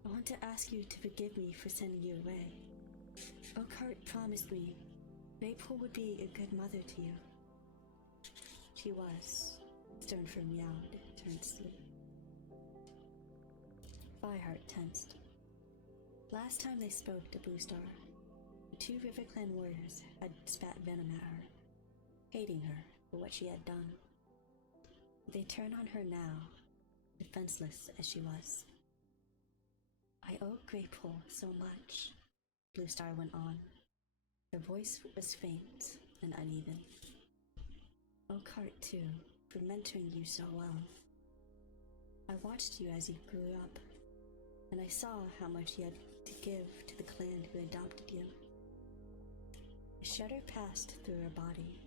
I want to ask you to forgive me for sending you away. Oakheart promised me Maypole would be a good mother to you. She was, Stonefur meowed tensely. Fireheart tensed. Last time they spoke to Bluestar, the two Riverclan warriors had spat venom at her, hating her for what she had done. They turned on her now, defenseless as she was. I owe Greypole so much, Bluestar went on. Her voice was faint and uneven. Oakheart, too, for mentoring you so well. I watched you as you grew up, and I saw how much you had to give to the clan who adopted you. A shudder passed through her body,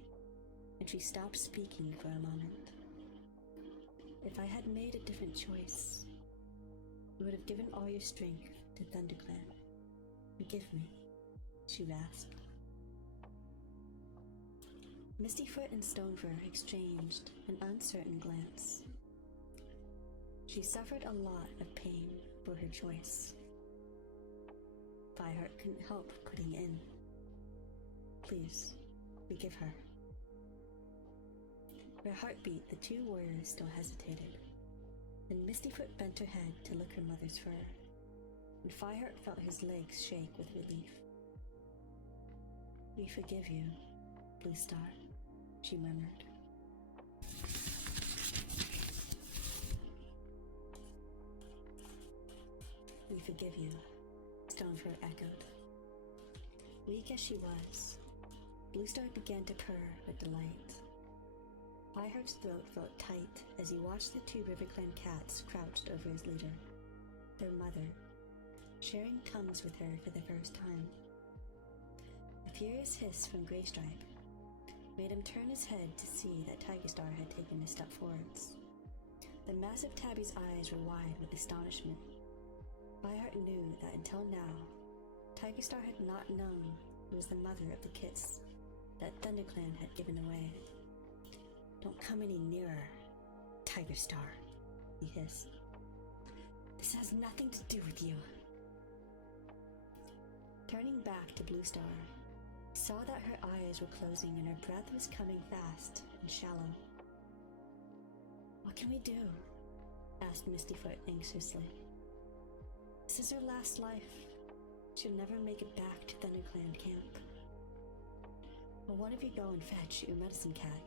and she stopped speaking for a moment. If I had made a different choice, you would have given all your strength to ThunderClan. Forgive me, she rasped. Mistyfoot and Stonefur exchanged an uncertain glance. She suffered a lot of pain for her choice. Fireheart couldn't help putting in, "Please, forgive her." Her heartbeat, the two warriors still hesitated. Then Mistyfoot bent her head to lick her mother's fur, and Fireheart felt his legs shake with relief. "We forgive you, Blue Star," she murmured. "We forgive you," Stonefur echoed. Weak as she was, Blue Star began to purr with delight. Fireheart's throat felt tight as he watched the two RiverClan cats crouched over his leader, their mother, sharing crumbs with her for the first time. A furious hiss from Greystripe made him turn his head to see that Tigerstar had taken a step forwards. The massive tabby's eyes were wide with astonishment. Fireheart knew that until now, Tigerstar had not known who was the mother of the kits that ThunderClan had given away. "Don't come any nearer, Tigerstar," he hissed. "This has nothing to do with you." Turning back to Blue Star, he saw that her eyes were closing and her breath was coming fast and shallow. "What can we do?" asked Mistyfoot anxiously. "This is her last life. She'll never make it back to ThunderClan camp. Will one of you go and fetch your medicine cat?"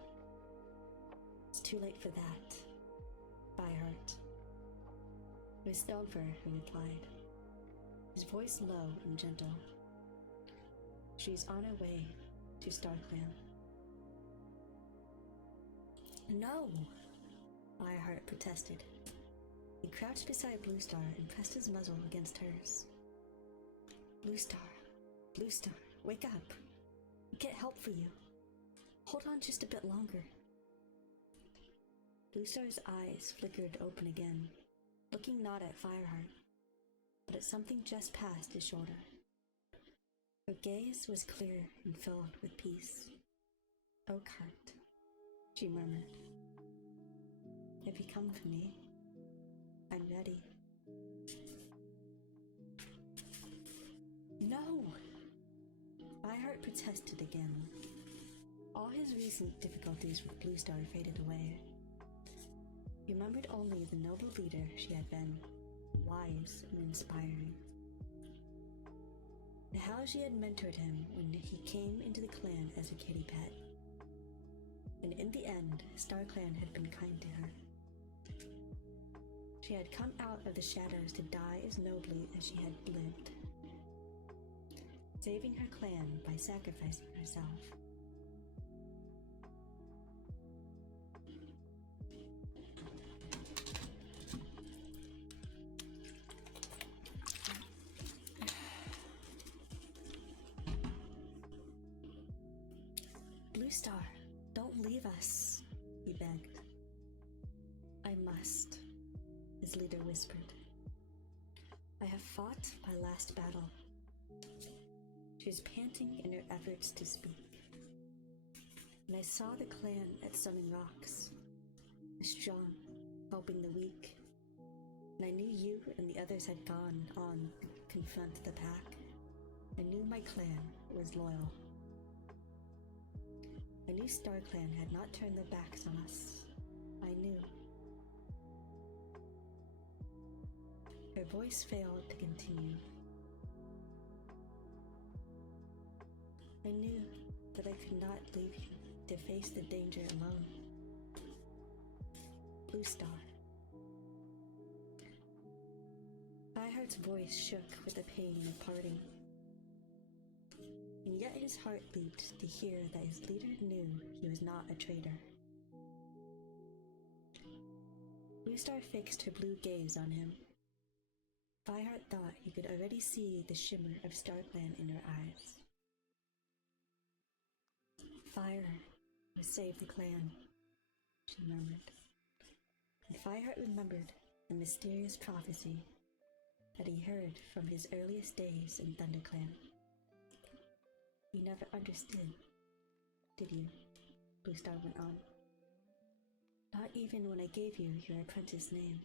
"It's too late for that, Fireheart." It was Stonefur who replied, his voice low and gentle. "She's on her way to StarClan." "No!" Fireheart protested. He crouched beside Blue Star and pressed his muzzle against hers. Blue Star, wake up. We'll get help for you. Hold on just a bit longer." Blue Star's eyes flickered open again, looking not at Fireheart, but at something just past his shoulder. Her gaze was clear and filled with peace. "Oakheart," she murmured. "Have you come for me? I'm ready." "No!" Fireheart protested again. All his recent difficulties with Blue Star faded away. He remembered only the noble leader she had been, wise and inspiring. And how she had mentored him when he came into the clan as a kitty pet. And in the end, StarClan had been kind to her. She had come out of the shadows to die as nobly as she had lived, saving her clan by sacrificing herself. "Blue Star, don't leave us," he begged. "I must," his leader whispered. "I have fought my last battle." She was panting in her efforts to speak. "And I saw the clan at Sunning Rocks, the strong helping the weak. And I knew you and the others had gone on to confront the pack. I knew my clan was loyal. I knew StarClan had not turned their backs on us. I knew." Her voice failed to continue. "I knew that I could not leave you to face the danger alone. Blue Star." Fireheart's voice shook with the pain of parting. And yet his heart leaped to hear that his leader knew he was not a traitor. Blue Star fixed her blue gaze on him. Fireheart thought he could already see the shimmer of StarClan in her eyes. "Fire will save the clan," she murmured. And Fireheart remembered the mysterious prophecy that he heard from his earliest days in ThunderClan. You never understood, did you? Bluestar went on. Not even when I gave you your apprentice name,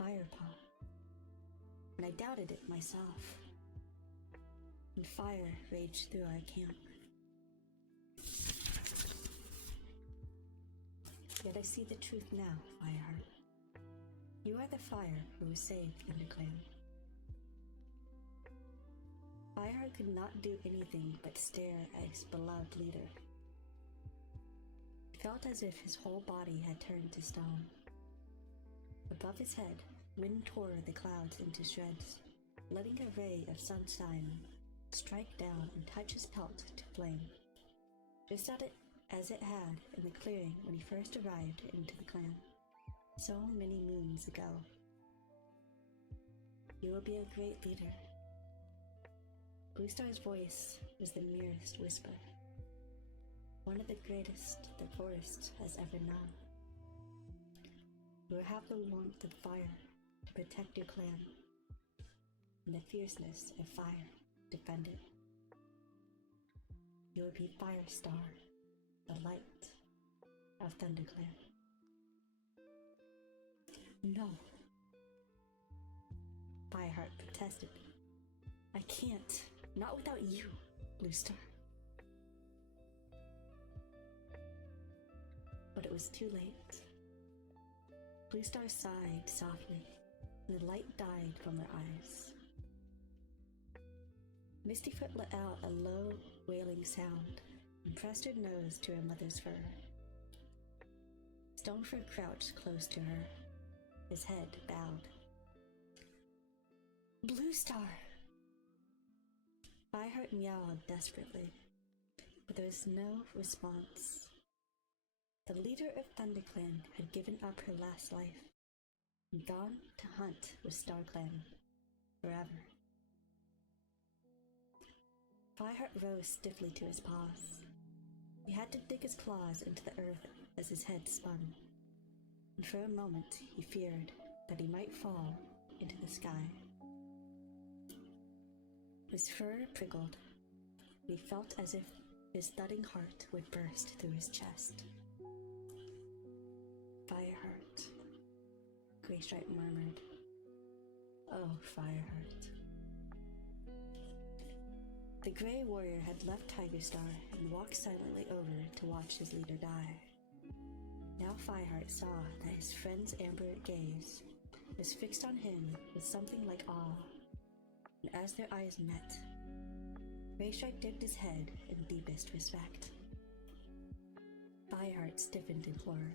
Firepaw. And I doubted it myself. And fire raged through our camp. Yet I see the truth now, Fireheart. You are the fire who saved ThunderClan. Fireheart could not do anything but stare at his beloved leader. It felt as if his whole body had turned to stone. Above his head, wind tore the clouds into shreds, letting a ray of sunshine strike down and touch his pelt to flame, just as it had in the clearing when he first arrived into the clan, so many moons ago. You will be a great leader. Bluestar's voice was the merest whisper, one of the greatest the forest has ever known. You will have the warmth of fire to protect your clan, and the fierceness of fire to defend it. You will be Firestar, the light of ThunderClan. No, Fireheart protested. I can't, not without you, Bluestar. But it was too late. Bluestar sighed softly, and the light died from her eyes. Mistyfoot let out a low, wailing sound and pressed her nose to her mother's fur. Stonefur crouched close to her, his head bowed. Bluestar! Fireheart meowed desperately, but there was no response. The leader of ThunderClan had given up her last life and gone to hunt with StarClan forever. Fireheart rose stiffly to his paws. He had to dig his claws into the earth as his head spun, and for a moment he feared that he might fall into the sky. His fur prickled, and he felt as if his thudding heart would burst through his chest. Fireheart, Graystripe murmured. Oh, Fireheart. The Grey Warrior had left Tigerstar and walked silently over to watch his leader die. Now Fireheart saw that his friend's amber gaze was fixed on him with something like awe, and as their eyes met, Graystripe dipped his head in deepest respect. Fireheart stiffened in horror,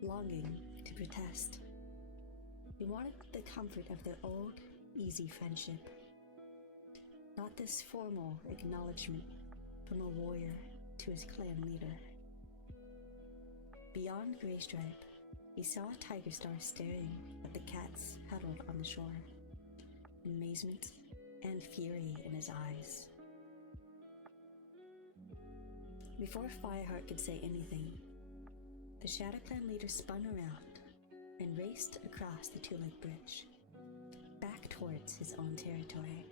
longing to protest. He wanted the comfort of their old, easy friendship, not this formal acknowledgement from a warrior to his clan leader. Beyond Graystripe, he saw Tigerstar staring at the cats huddled on the shore, amazement and fury in his eyes. Before Fireheart could say anything, the ShadowClan leader spun around and raced across the two-leg bridge, back towards his own territory.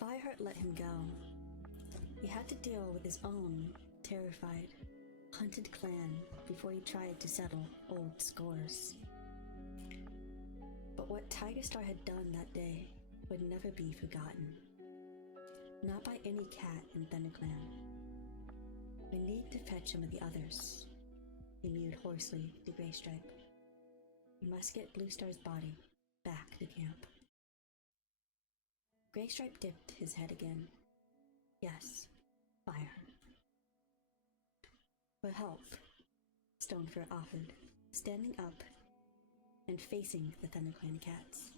Fireheart let him go. He had to deal with his own terrified, hunted clan before he tried to settle old scores. But what Tigerstar had done that day would never be forgotten. Not by any cat in ThunderClan. We need to fetch some of the others, he mewed hoarsely to Graystripe. We must get Bluestar's body back to camp. Graystripe dipped his head again. Yes, Fireheart. For help, Stonefur offered, standing up and facing the ThunderClan cats.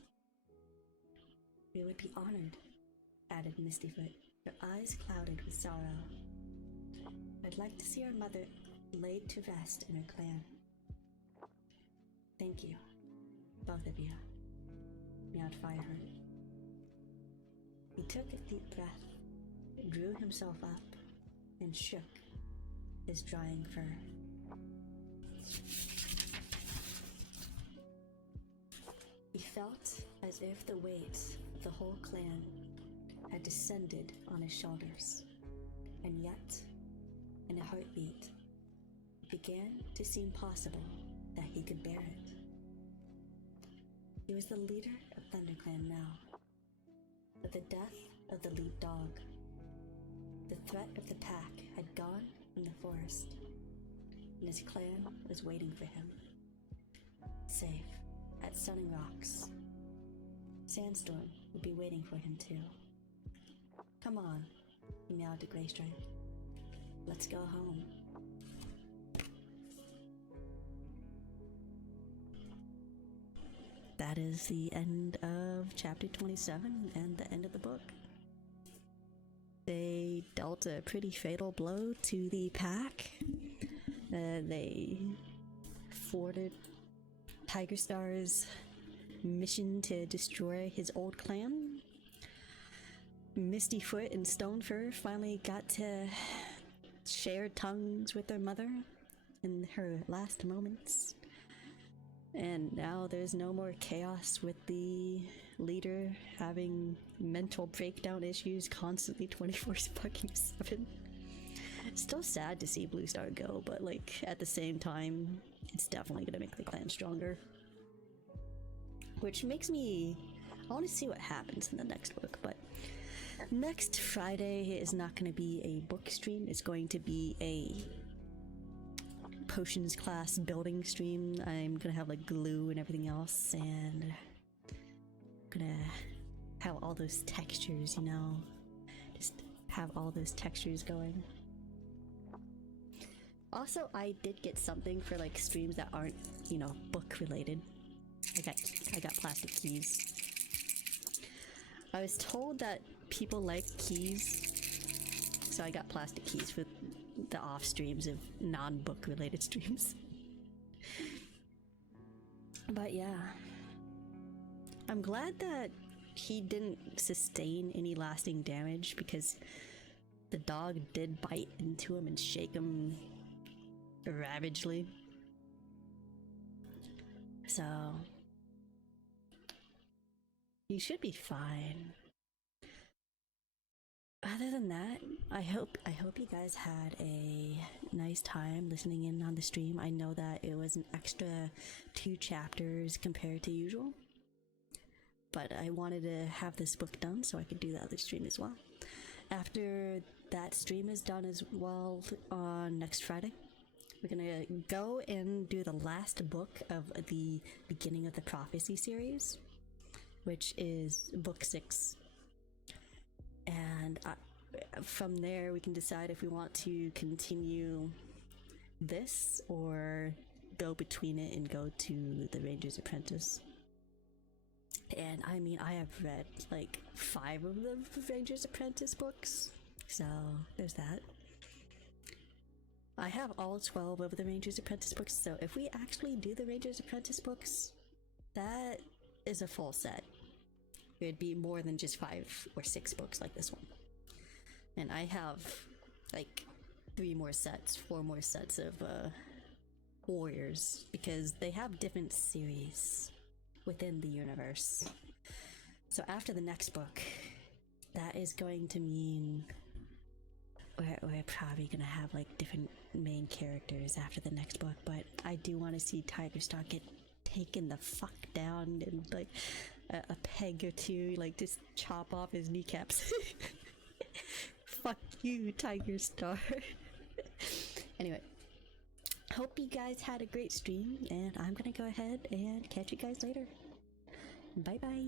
We would be honored, added Mistyfoot, her eyes clouded with sorrow. I'd like to see our mother laid to rest in her clan. Thank you, both of you, meowed Fireheart. took a deep breath, drew himself up, and shook his drying fur. He felt as if the weight of the whole clan had descended on his shoulders, and yet, in a heartbeat, it began to seem possible that he could bear it. He was the leader of ThunderClan now, but the death of the lead dog, the threat of the pack had gone from the forest, and his clan was waiting for him, safe at Sunning Rocks. Sandstorm would be waiting for him too. Come on, he meowed to Greystripe. Let's go home. That is the end of chapter 27 and the end of the book. They dealt a pretty fatal blow to the pack. They thwarted Tiger Star's mission to destroy his old clan. Mistyfoot and Stonefur finally got to share tongues with their mother in her last moments. And now there's no more chaos with the leader having mental breakdown issues constantly 24/7. Still sad to see Blue Star go, but like at the same time, it's definitely gonna make the clan stronger. Which makes me, I want to see what happens in the next book, but next Friday is not going to be a book stream, it's going to be a potions class building stream. I'm gonna have like glue and everything else, and I'm gonna have all those textures, you know, just have all those textures going. Also, I did get something for like streams that aren't, you know, book related. I got plastic keys. I was told that people like keys, so I got plastic keys for the off streams of non-book related streams. But yeah, I'm glad that he didn't sustain any lasting damage, because the dog did bite into him and shake him ravagely. So he should be fine. Other than that, I hope you guys had a nice time listening in on the stream. I know that it was an extra 2 chapters compared to usual, but I wanted to have this book done so I could do the other stream as well. After that stream is done as well on next Friday, we're gonna go and do the last book of the beginning of the Prophecy series, which is book 6. And from there we can decide if we want to continue this or go between it and go to the Ranger's Apprentice. And I mean, I have read like 5 of the Ranger's Apprentice books, so there's that. I have all 12 of the Ranger's Apprentice books, so if we actually do the Ranger's Apprentice books, that is a full set. It'd be more than just 5 or 6 books like this one. And I have like 4 more sets of warriors, because they have different series within the universe. So after the next book, that is going to mean we're probably gonna have like different main characters after the next book, but I do want to see Tiger Star get taken the fuck down and like a peg or 2, like just chop off his kneecaps. Fuck you, Tiger Star. Anyway, hope you guys had a great stream, and I'm gonna go ahead and catch you guys later. Bye bye.